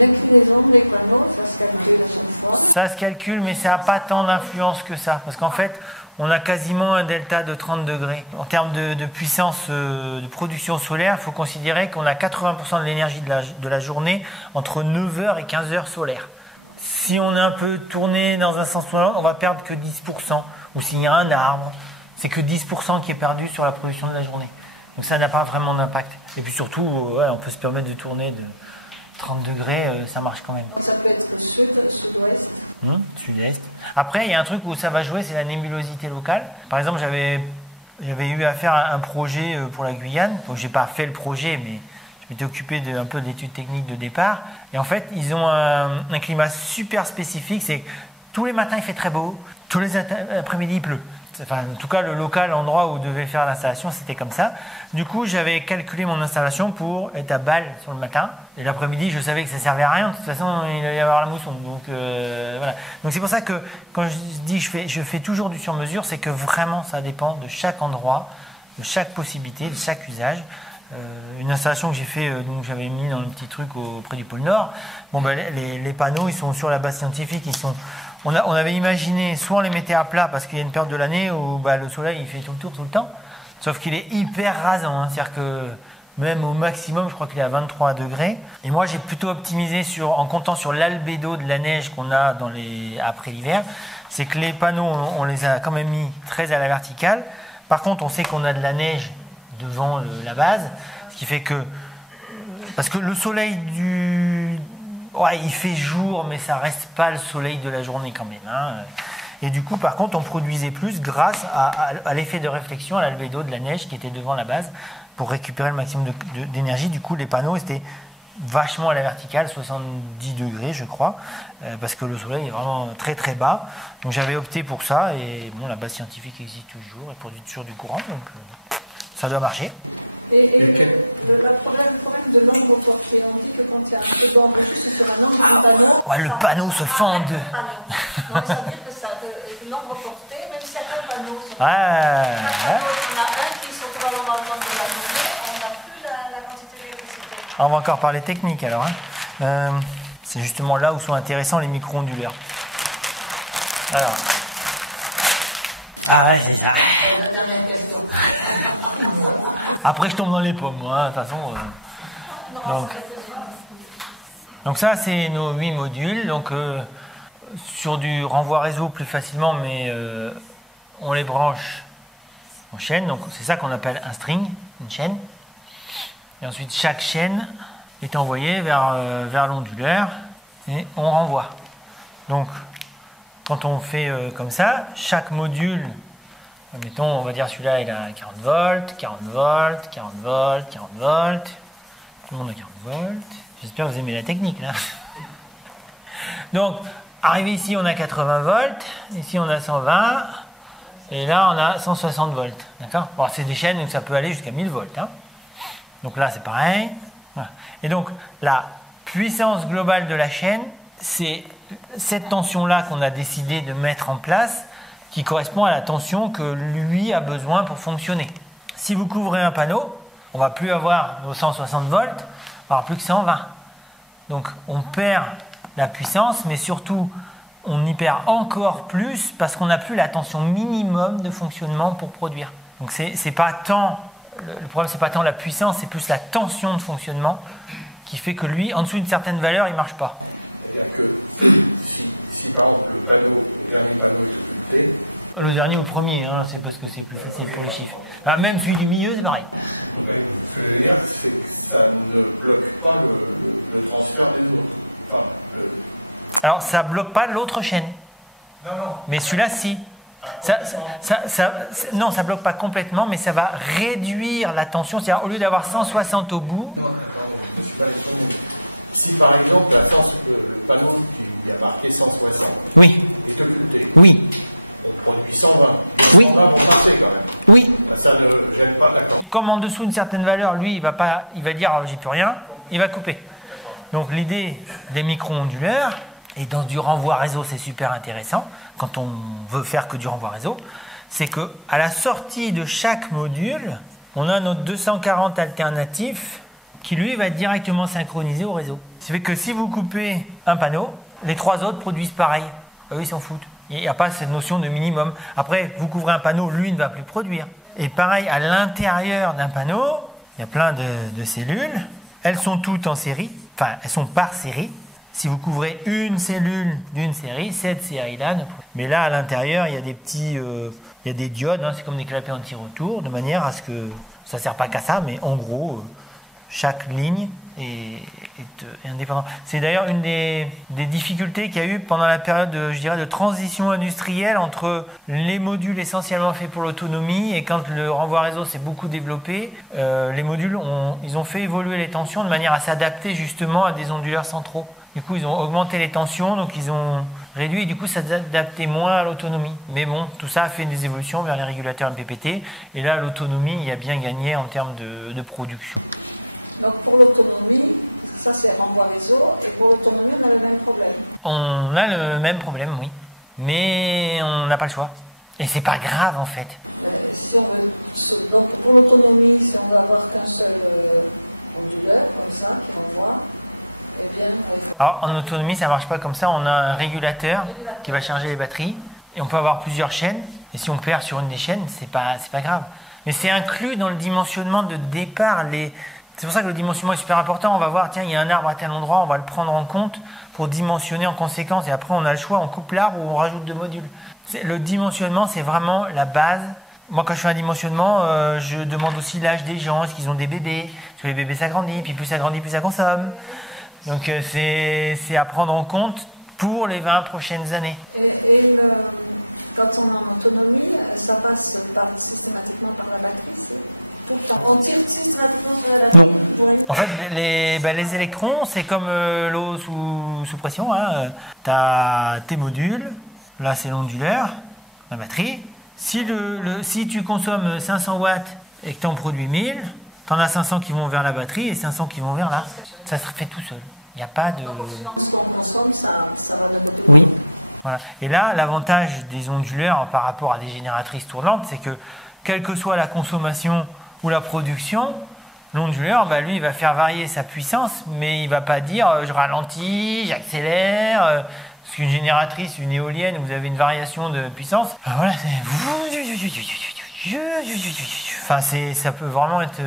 l'inclinaison des panneaux, ça se calcule à chaque fois? Ça se calcule, mais ça n'a pas tant d'influence que ça, parce qu'en fait, on a quasiment un delta de 30 degrés. En termes de puissance de production solaire, il faut considérer qu'on a 80% de l'énergie de la journée entre 9h et 15h solaire. Si on est un peu tourné dans un sens ou l'autre, on va perdre que 10%. Ou s'il y a un arbre, c'est que 10% qui est perdu sur la production de la journée. Donc ça n'a pas vraiment d'impact. Et puis surtout, on peut se permettre de tourner de 30 degrés, ça marche quand même. Donc ça peut être sud, sud-ouest? Sud-est. Après, il y a un truc où ça va jouer, c'est la nébulosité locale. Par exemple, j'avais eu à faire un projet pour la Guyane. Donc, je n'ai pas fait le projet, mais je m'étais occupé un peu d'études techniques de départ. Et en fait, ils ont un climat super spécifique. C'est tous les matins, il fait très beau. Tous les après-midi, il pleut. Enfin, en tout cas, le local, l'endroit où devait faire l'installation, c'était comme ça. Du coup, j'avais calculé mon installation pour être à Bâle sur le matin. Et l'après-midi, je savais que ça ne servait à rien. De toute façon, il allait y avoir la mousson. Donc, voilà. Donc, c'est pour ça que quand je dis je fais toujours du sur-mesure, c'est que vraiment, ça dépend de chaque endroit, de chaque possibilité, de chaque usage. Une installation que j'ai fait, donc j'avais mis dans le petit truc auprès du pôle Nord. Les panneaux, ils sont sur la base scientifique. On avait imaginé, soit on les mettait à plat parce qu'il y a une période de l'année où le soleil il fait tout le tour tout le temps, sauf qu'il est hyper rasant. C'est-à-dire que même au maximum, je crois qu'il est à 23 degrés. Et moi, j'ai plutôt optimisé en comptant sur l'albédo de la neige qu'on a après l'hiver. C'est que les panneaux, on les a quand même mis très à la verticale. Par contre, on sait qu'on a de la neige devant la base, ce qui fait que parce que le soleil il fait jour, mais ça reste pas le soleil de la journée quand même. Et du coup, par contre, on produisait plus grâce à l'effet de réflexion, à l'albédo de la neige qui était devant la base pour récupérer le maximum d'énergie. Du coup, les panneaux étaient vachement à la verticale, 70 degrés, je crois, parce que le soleil est vraiment très très bas. Donc j'avais opté pour ça, et la base scientifique existe toujours, elle produit toujours du courant, donc ça doit marcher. Et le problème de l'ombre portée, on dit que quand il y a un peu d'ombre sur un autre panneau... le panneau se fend en deux. Donc ça veut dire que l'ombre portée, même si il y a qu'un panneau sur on a un qui se trouve à l'ombre de la journée, on n'a plus la quantité d'électricité. On va encore parler technique alors. C'est justement là où sont intéressants les micro-onduleurs. Alors. C'est ça. La dernière question. Après, je tombe dans les pommes, moi, de toute façon. Donc ça, c'est nos 8 modules. Donc, sur du renvoi réseau plus facilement, mais on les branche en chaîne. Donc, c'est ça qu'on appelle un string, une chaîne. Et ensuite, chaque chaîne est envoyée vers l'onduleur et on renvoie. Donc, quand on fait comme ça, chaque module... Mettons, on va dire celui-là, il a 40 volts, 40 volts, 40 volts, 40 volts. Tout le monde a 40 volts. J'espère que vous aimez la technique, là. Donc, arrivé ici, on a 80 volts. Ici, on a 120. Et là, on a 160 volts. D'accord ? Bon, c'est des chaînes où ça peut aller jusqu'à 1000 volts. Donc là, c'est pareil. Voilà. Et donc, la puissance globale de la chaîne, c'est cette tension-là qu'on a décidé de mettre en place, qui correspond à la tension que lui a besoin pour fonctionner. Si vous couvrez un panneau, on ne va plus avoir nos 160 volts, on va avoir plus que 120. Donc on perd la puissance, mais surtout on y perd encore plus parce qu'on n'a plus la tension minimum de fonctionnement pour produire. Donc c'est pas tant, le problème c'est pas tant la puissance, c'est plus la tension de fonctionnement qui fait que lui, en dessous d'une certaine valeur, il ne marche pas. C'est-à-dire que si par exemple le dernier panneau est occupé, Le dernier ou le premier, hein, c'est parce que c'est plus facile pour les chiffres. Alors, même celui du milieu, c'est pareil. ce que je veux dire, c'est que ça ne bloque pas le transfert des autres. Enfin, Alors, ça ne bloque pas l'autre chaîne. Non, non. Mais celui-là, si. Non, ça ne bloque pas complètement, mais ça va réduire la tension. C'est-à-dire, au lieu d'avoir 160 au bout... Non, je suis pas sûr. Si par exemple, le panneau qui a marqué 160, Oui, est occupé, oui, on produit 120. Oui. 120 vont marcher quand même. oui. Ça ne gêne pas, d'accord. Comme en dessous d'une certaine valeur, lui, il va dire oh, j'ai plus rien, il va couper. Donc l'idée des micro-onduleurs, et dans du renvoi réseau, c'est super intéressant, quand on veut faire que du renvoi réseau, c'est qu'à la sortie de chaque module, on a notre 240 alternatif qui, lui, va être directement synchronisé au réseau. Ça fait que si vous coupez un panneau, les 3 autres produisent pareil. Eux, ils s'en foutent. Il n'y a pas cette notion de minimum. Après, vous couvrez un panneau, lui ne va plus produire. Et pareil, à l'intérieur d'un panneau, il y a plein de cellules. Elles sont toutes en série, enfin, elles sont par série. Si vous couvrez une cellule d'une série, cette série-là ne produit. Mais là, à l'intérieur, il y a des petits... il y a des diodes, hein, c'est comme des clapets anti-retour, de manière à ce que... Ça ne sert pas qu'à ça, mais en gros, chaque ligne est indépendante. C'est d'ailleurs une des difficultés qu'il y a eu pendant la période, de transition industrielle entre les modules essentiellement faits pour l'autonomie et quand le renvoi réseau s'est beaucoup développé, les modules, ils ont fait évoluer les tensions de manière à s'adapter justement à des onduleurs centraux. Du coup, ils ont augmenté les tensions, donc ils ont réduit, et du coup, ça s'adaptait moins à l'autonomie. Mais bon, tout ça a fait des évolutions vers les régulateurs MPPT, et là, l'autonomie, il a bien gagné en termes de production. Donc pour l'autonomie, ça c'est renvoi réseau, et pour l'autonomie, on a le même problème. On a le même problème, oui. Mais on n'a pas le choix. Et c'est pas grave, en fait. Si on veut, donc pour l'autonomie, si on veut avoir qu'un seul onduleur, comme ça, qui renvoie, eh bien... Alors, en autonomie, ça ne marche pas comme ça. On a un régulateur qui va charger les batteries, et on peut avoir plusieurs chaînes. Et si on perd sur une des chaînes, c'est pas grave. Mais c'est inclus dans le dimensionnement de départ. C'est pour ça que le dimensionnement est super important. On va voir, tiens, il y a un arbre à tel endroit, on va le prendre en compte pour dimensionner en conséquence. Et après, on a le choix, on coupe l'arbre ou on rajoute 2 modules. Le dimensionnement, c'est vraiment la base. Moi, quand je fais un dimensionnement, je demande aussi l'âge des gens, est-ce qu'ils ont des bébés? Parce que les bébés s'agrandissent, puis plus ça grandit, plus ça consomme. Donc, c'est à prendre en compte pour les 20 prochaines années. Et quand on est en autonomie, ça passe systématiquement par la batterie. On tire systématiquement sur la batterie. En fait, les électrons, c'est comme l'eau sous pression. Hein. Tu as tes modules, là c'est l'onduleur, la batterie. Si tu consommes 500 watts et que tu en produis 1000, tu en as 500 qui vont vers la batterie et 500 qui vont vers là. Ça se fait tout seul. Il n'y a pas de... Donc au final, ce qu'on consomme, ça va de côté. Oui. Voilà. Et là, l'avantage des onduleurs par rapport à des génératrices tournantes, c'est que quelle que soit la consommation ou la production, l'onduleur, lui, il va faire varier sa puissance, mais il ne va pas dire je ralentis, j'accélère. Parce qu'une génératrice, une éolienne, vous avez une variation de puissance. Voilà, enfin, ça peut vraiment être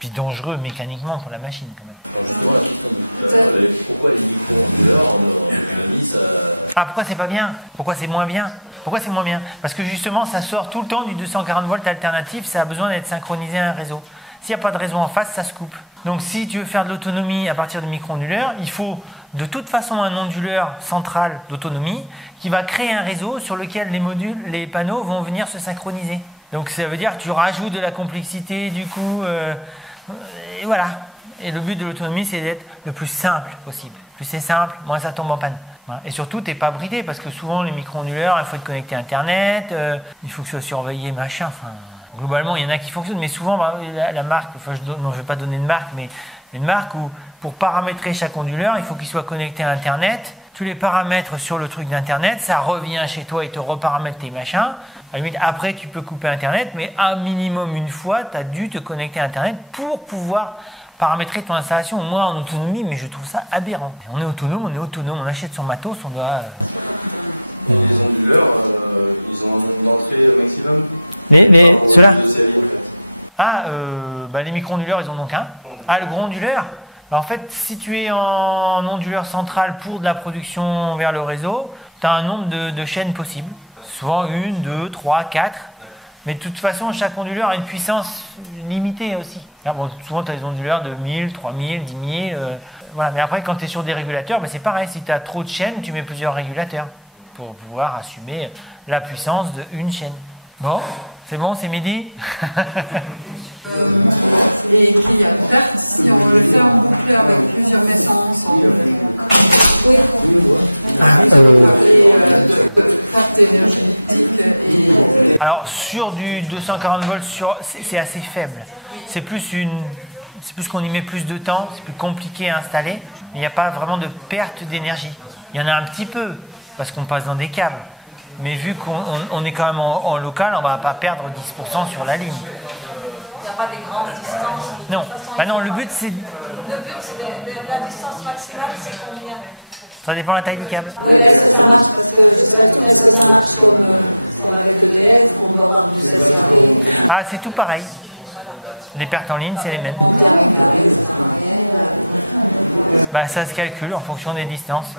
puis dangereux mécaniquement pour la machine quand même. Ah, pourquoi c'est pas bien? Pourquoi c'est moins bien? Pourquoi c'est moins bien? Parce que justement, ça sort tout le temps du 240 volts alternatif, ça a besoin d'être synchronisé à un réseau. S'il n'y a pas de réseau en face, ça se coupe. Donc si tu veux faire de l'autonomie à partir de micro-onduleurs, il faut de toute façon un onduleur central d'autonomie qui va créer un réseau sur lequel les panneaux vont venir se synchroniser. Donc ça veut dire que tu rajoutes de la complexité, du coup, et voilà. Et le but de l'autonomie, c'est d'être le plus simple possible. Plus c'est simple, moins ça tombe en panne. Et surtout, tu n'es pas bridé, parce que souvent, les micro-onduleurs, il faut être connecté à Internet, il faut que ce soit surveillé, machin. Enfin, globalement, il y en a qui fonctionnent, mais souvent, la marque, enfin, je ne vais pas donner de marque, mais une marque où, pour paramétrer chaque onduleur, il faut qu'il soit connecté à Internet. Tu les paramètres sur le truc d'Internet, ça revient chez toi et te reparamètre tes machins. À la limite, après, tu peux couper Internet, mais un minimum une fois, tu as dû te connecter à Internet pour pouvoir paramétrer ton installation. Moi, en autonomie, mais je trouve ça aberrant. On est autonome, on achète son matos, on doit Et les onduleurs, ils ont un nombre d'entrées maximum. Mais ceux-là les micro-onduleurs, ils en ont qu'un. Ah, le gros onduleur, en fait, si tu es en onduleur central pour de la production vers le réseau, tu as un nombre de chaînes possibles. Souvent 1, 2, 3, 4. Mais de toute façon, chaque onduleur a une puissance limitée aussi. Souvent, tu as des onduleurs de 1000, 3000, 10 000. Voilà. Mais après, quand tu es sur des régulateurs, c'est pareil. Si tu as trop de chaînes, tu mets plusieurs régulateurs pour pouvoir assumer la puissance d'une chaîne. Bon, c'est bon, c'est midi. Et puis après, si on le fait en boucle avec plusieurs messeurs ensemble, alors sur du 240 volts, c'est assez faible. C'est plus qu'on y met plus de temps, c'est plus compliqué à installer. Il n'y a pas vraiment de perte d'énergie. Il y en a un petit peu, parce qu'on passe dans des câbles. Mais vu qu'on est quand même en local, on ne va pas perdre 10% sur la ligne. il n'y a pas des grandes distances. Non, non, le but c'est... Le but, c'est la distance maximale, c'est combien? Ça dépend de la taille du câble. Oui, mais est-ce que ça marche? Parce que je ne sais pas tout, mais est-ce que ça marche comme avec EDF, où on doit avoir du 16 carrés? Ah, c'est tout pareil. Les pertes en ligne, c'est les mêmes. Ça se calcule en fonction des distances.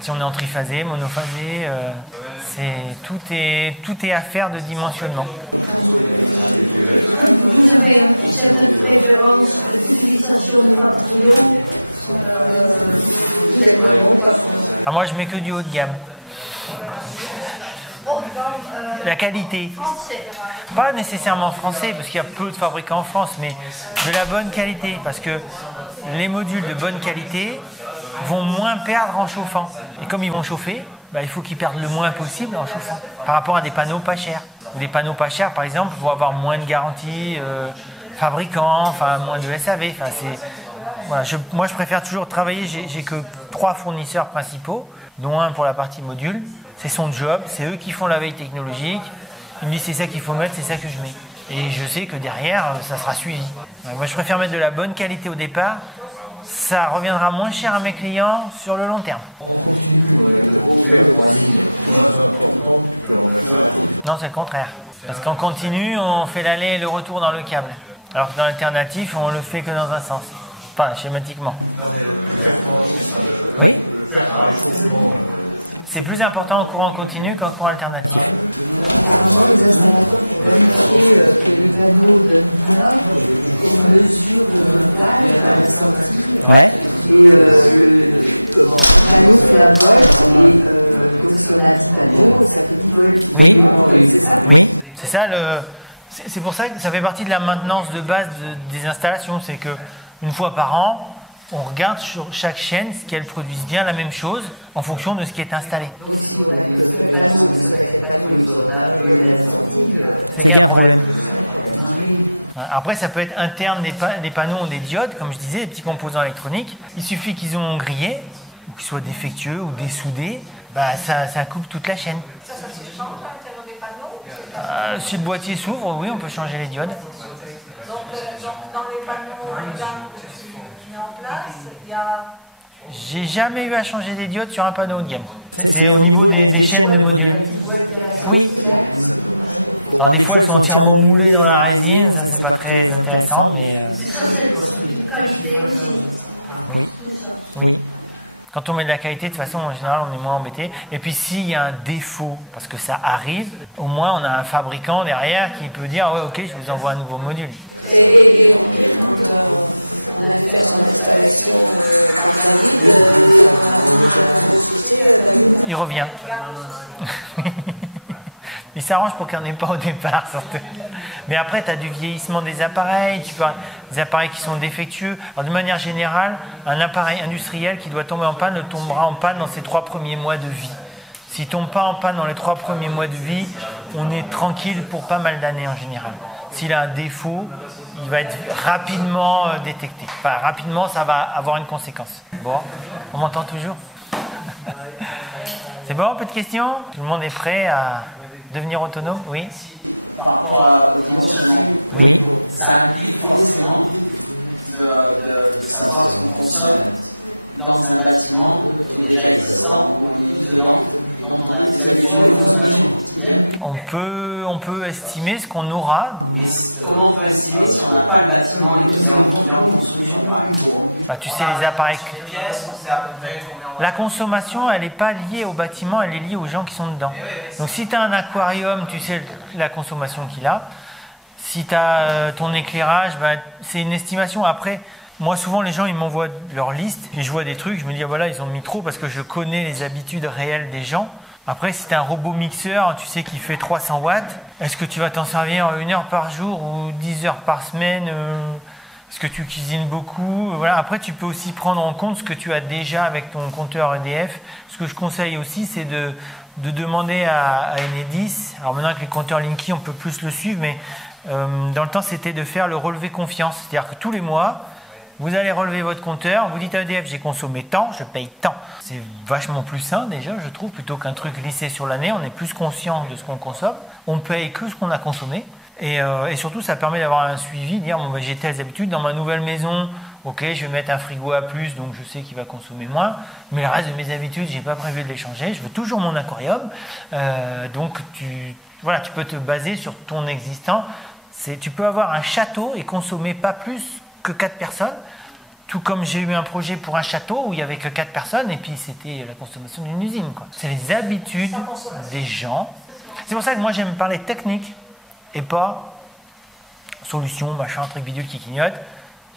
Si on est en triphasé, monophasé, tout est affaire de dimensionnement. Vous avez une certaine préférence d'utilisation de matériaux? Ah, moi, je mets que du haut de gamme. La qualité. Pas nécessairement français, parce qu'il y a peu de fabricants en France, mais de la bonne qualité. Parce que les modules de bonne qualité vont moins perdre en chauffant. Et comme ils vont chauffer, il faut qu'ils perdent le moins possible en chauffant. Par rapport à des panneaux pas chers. Des panneaux pas chers, par exemple, vont avoir moins de garantie fabricant, moins de SAV. Voilà, moi, je préfère toujours travailler. J'ai que 3 fournisseurs principaux, dont un pour la partie module. C'est son job, c'est eux qui font la veille technologique. Ils me disent c'est ça qu'il faut mettre, c'est ça que je mets. Et je sais que derrière, ça sera suivi. Moi, je préfère mettre de la bonne qualité au départ. Ça reviendra moins cher à mes clients sur le long terme. Non, c'est le contraire. Parce qu'en continu, on fait l'aller et le retour dans le câble. Alors que dans l'alternatif, on le fait que dans un sens. Enfin, schématiquement. Oui. C'est plus important en courant continu qu'en courant alternatif. Ouais. Oui. Oui. C'est ça c'est pour ça que ça fait partie de la maintenance de base des installations. C'est que une fois par an, on regarde sur chaque chaîne qu'elle produise bien la même chose en fonction de ce qui est installé. C'est qu'il y a un problème. Après, ça peut être interne, les panneaux ont des diodes, comme je disais, des petits composants électroniques. Il suffit qu'ils ont grillé, ou qu'ils soient défectueux ou dessoudés, ça coupe toute la chaîne. Ça se change à l'intérieur des panneaux? Si le boîtier s'ouvre, oui, on peut changer les diodes. Donc dans les panneaux que tu mets en place, il y a... J'ai jamais eu à changer des diodes sur un panneau haut de gamme. C'est au niveau des chaînes de modules. Oui. Alors des fois elles sont entièrement moulées dans la résine, ça c'est pas très intéressant, mais... Ça c'est une qualité aussi. Oui. Oui. Quand on met de la qualité, de toute façon en général on est moins embêté. Et puis s'il y a un défaut, parce que ça arrive, au moins on a un fabricant derrière qui peut dire ouais ok je vous envoie un nouveau module. Et quand on a fait son installation par David, il revient. Il s'arrange pour qu'il n'y en ait pas au départ, surtout. Mais après, tu as du vieillissement des appareils, des appareils qui sont défectueux. Alors, de manière générale, un appareil industriel qui doit tomber en panne ne tombera en panne dans ses 3 premiers mois de vie. S'il ne tombe pas en panne dans les 3 premiers mois de vie, on est tranquille pour pas mal d'années en général. S'il a un défaut, il va être rapidement détecté. Enfin, rapidement, ça va avoir une conséquence. Bon, on m'entend toujours? C'est bon, peu de questions? Tout le monde est prêt à devenir autonome? Oui. Par rapport au dimensionnement, oui. Ça implique forcément de savoir ce qu'on consomme dans un bâtiment qui est déjà existant, où on vit dedans, dont on a des habitudes de consommation quotidienne. On peut estimer ce qu'on aura. Mais comment on peut estimer si on n'a pas le bâtiment et qu'il est en construction, par exemple? Bah, tu sais, les appareils. Les pièces, on sait à peu près combien on va. La consommation, elle n'est pas liée au bâtiment, elle est liée aux gens qui sont dedans. Donc si tu as un aquarium, tu sais la consommation qu'il a. Si tu as ton éclairage, bah, c'est une estimation. Après, moi souvent les gens ils m'envoient leur liste et je vois des trucs, je me dis ah, voilà ils ont mis trop parce que je connais les habitudes réelles des gens. Après si tu as un robot mixeur, tu sais qu'il fait 300 watts, est-ce que tu vas t'en servir 1 heure par jour ou 10 heures par semaine Est-ce que tu cuisines beaucoup? Voilà. Après tu peux aussi prendre en compte ce que tu as déjà avec ton compteur EDF. Ce que je conseille aussi c'est de demander à Enedis, alors maintenant avec les compteurs Linky on peut plus le suivre, mais dans le temps c'était de faire le relevé confiance, c'est-à-dire que tous les mois vous allez relever votre compteur, vous dites à EDF j'ai consommé tant, je paye tant. C'est vachement plus sain déjà je trouve, plutôt qu'un truc lissé sur l'année, on est plus conscient de ce qu'on consomme, on paye que ce qu'on a consommé et surtout ça permet d'avoir un suivi, dire bon, bah, j'ai telles habitudes dans ma nouvelle maison, ok je vais mettre un frigo à plus donc je sais qu'il va consommer moins, mais le reste de mes habitudes j'ai pas prévu de les changer, je veux toujours mon aquarium, donc tu peux te baser sur ton existant. Tu peux avoir un château et consommer pas plus que 4 personnes, tout comme j'ai eu un projet pour un château où il n'y avait que 4 personnes et puis c'était la consommation d'une usine, quoi. C'est les habitudes des gens. C'est pour ça que moi j'aime parler technique et pas solution, machin, truc bidule qui clignote.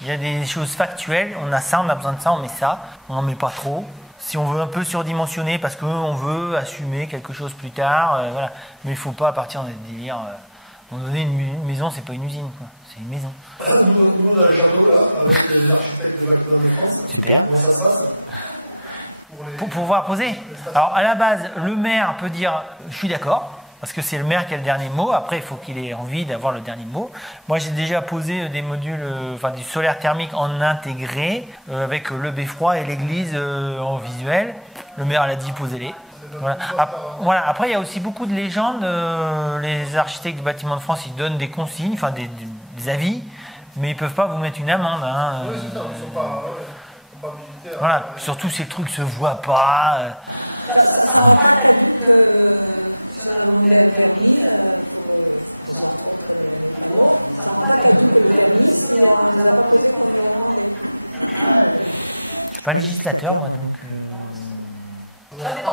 Il y a des choses factuelles, on a ça, on a besoin de ça, on met ça, on n'en met pas trop. Si on veut un peu surdimensionner parce qu'on veut assumer quelque chose plus tard, voilà. Mais il ne faut pas partir dans des délires. À un moment donné, une maison, c'est pas une usine, quoi. C'est une maison. Nous, on a un château, là, avec les architectes de Bâtiment de France. Super. Comment ça se passe Pour pouvoir poser. Alors, à la base, le maire peut dire « je suis d'accord », parce que c'est le maire qui a le dernier mot. Après, il faut qu'il ait envie d'avoir le dernier mot. Moi, j'ai déjà posé des modules, du solaire thermique en intégré, avec le beffroi et l'église en visuel. Le maire l'a dit « posez-les ». Voilà. Après, il y a aussi beaucoup de légendes. Les architectes du Bâtiment de France, ils donnent des consignes, enfin des avis, mais ils ne peuvent pas vous mettre une amende. Hein. Oui, c'est ça, ils ne sont pas militaires. Voilà. Surtout si le truc ne se voit pas. Ça ne rend pas caduc que si on a demandé un permis, entre autres les panneaux, ça ne rend pas caduc le permis si on ne les a pas posés quand on les a demandés. Je ne suis pas législateur, moi, donc...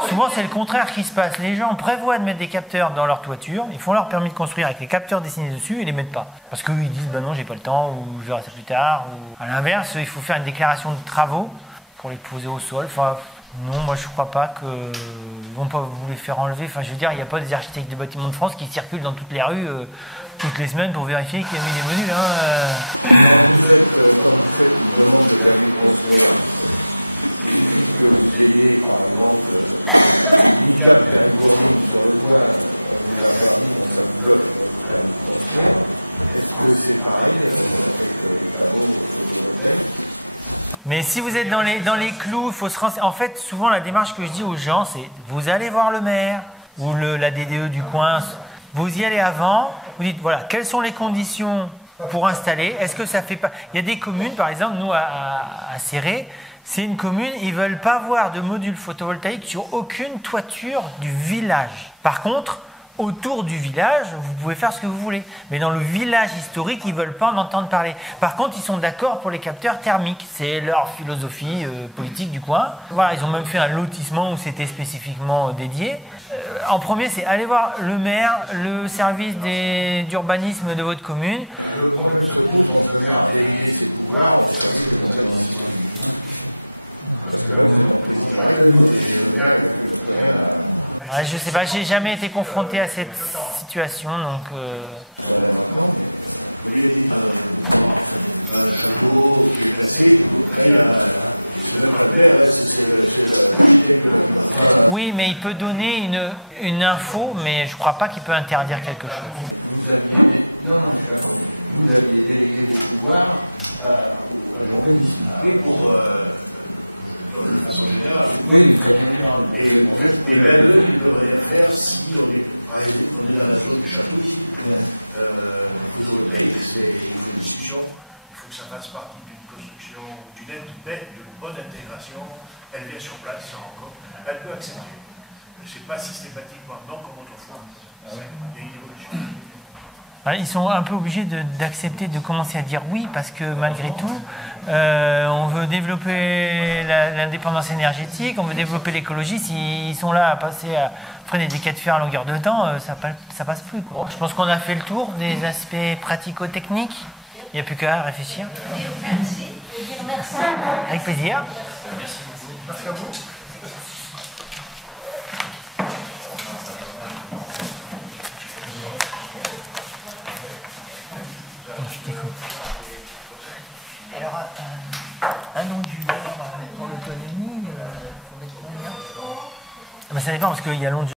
Souvent, c'est le contraire qui se passe. Les gens prévoient de mettre des capteurs dans leur toiture, ils font leur permis de construire avec les capteurs dessinés dessus et les mettent pas. Parce qu'eux, ils disent, non, j'ai pas le temps, ou je verrai ça plus tard. Ou... À l'inverse, il faut faire une déclaration de travaux pour les poser au sol. Enfin, non, moi, je crois pas qu'ils vont pas vous les faire enlever. Enfin, je veux dire, il n'y a pas des architectes de Bâtiments de France qui circulent dans toutes les rues toutes les semaines pour vérifier qu'il y a mis des modules. Quand vous faites une demande de permis de construire, que vous ayez, par exemple, une carte et un courant sur le toit, vous l'a permis, ça vous bloque. Est-ce que c'est pareil avec les panneaux photovoltaïques? Mais si vous êtes dans les clous, il faut se renseigner. En fait, souvent, la démarche que je dis aux gens, c'est vous allez voir le maire ou la DDE du coin, vous y allez avant, vous dites, voilà, quelles sont les conditions pour installer? Est-ce que ça fait pas... Il y a des communes, par exemple, nous, à Céré, c'est une commune, ils ne veulent pas voir de modules photovoltaïques sur aucune toiture du village. Par contre, autour du village, vous pouvez faire ce que vous voulez. Mais dans le village historique, ils ne veulent pas en entendre parler. Par contre, ils sont d'accord pour les capteurs thermiques. C'est leur philosophie politique du coin. Voilà, ils ont même fait un lotissement où c'était spécifiquement dédié. En premier, c'est aller voir le maire, le service d'urbanisme de votre commune. Le problème se pose quand le maire a délégué ses pouvoirs au service du conseil municipal. Parce que là, vous êtes en prise directe et le maire, il n'a plus rien à... Ouais, je sais pas, j'ai jamais été confronté à cette situation, donc... Oui, mais il peut donner une info, mais je crois pas qu'il peut interdire quelque chose. Vous aviez délégué des pouvoirs à l'urbanisme. Oui, de façon générale. Oui, et même eux, ils peuvent rien faire si on est, par exemple, on est dans la zone du château ici. Photovoltaïque, c'est une discussion. Il faut que ça fasse partie d'une construction, d'une bonne intégration. Elle vient sur place, ça encore. Elle peut accepter. C'est pas systématiquement non comme autrefois. Il y a une évolution. Ils sont un peu obligés d'accepter de commencer à dire oui parce que malgré tout, on veut développer l'indépendance énergétique, on veut développer l'écologie. S'ils sont là à passer à freiner des cas de fer à longueur de temps, ça passe plus, quoi. Je pense qu'on a fait le tour des aspects pratico-techniques. Il n'y a plus qu'à réfléchir. Dire merci et dire merci. Avec plaisir. Merci à vous. Je t'écoute. Alors, un onduleur pour l'autonomie, il faut mettre combien? Ça dépend parce qu'il y a l'onduleur.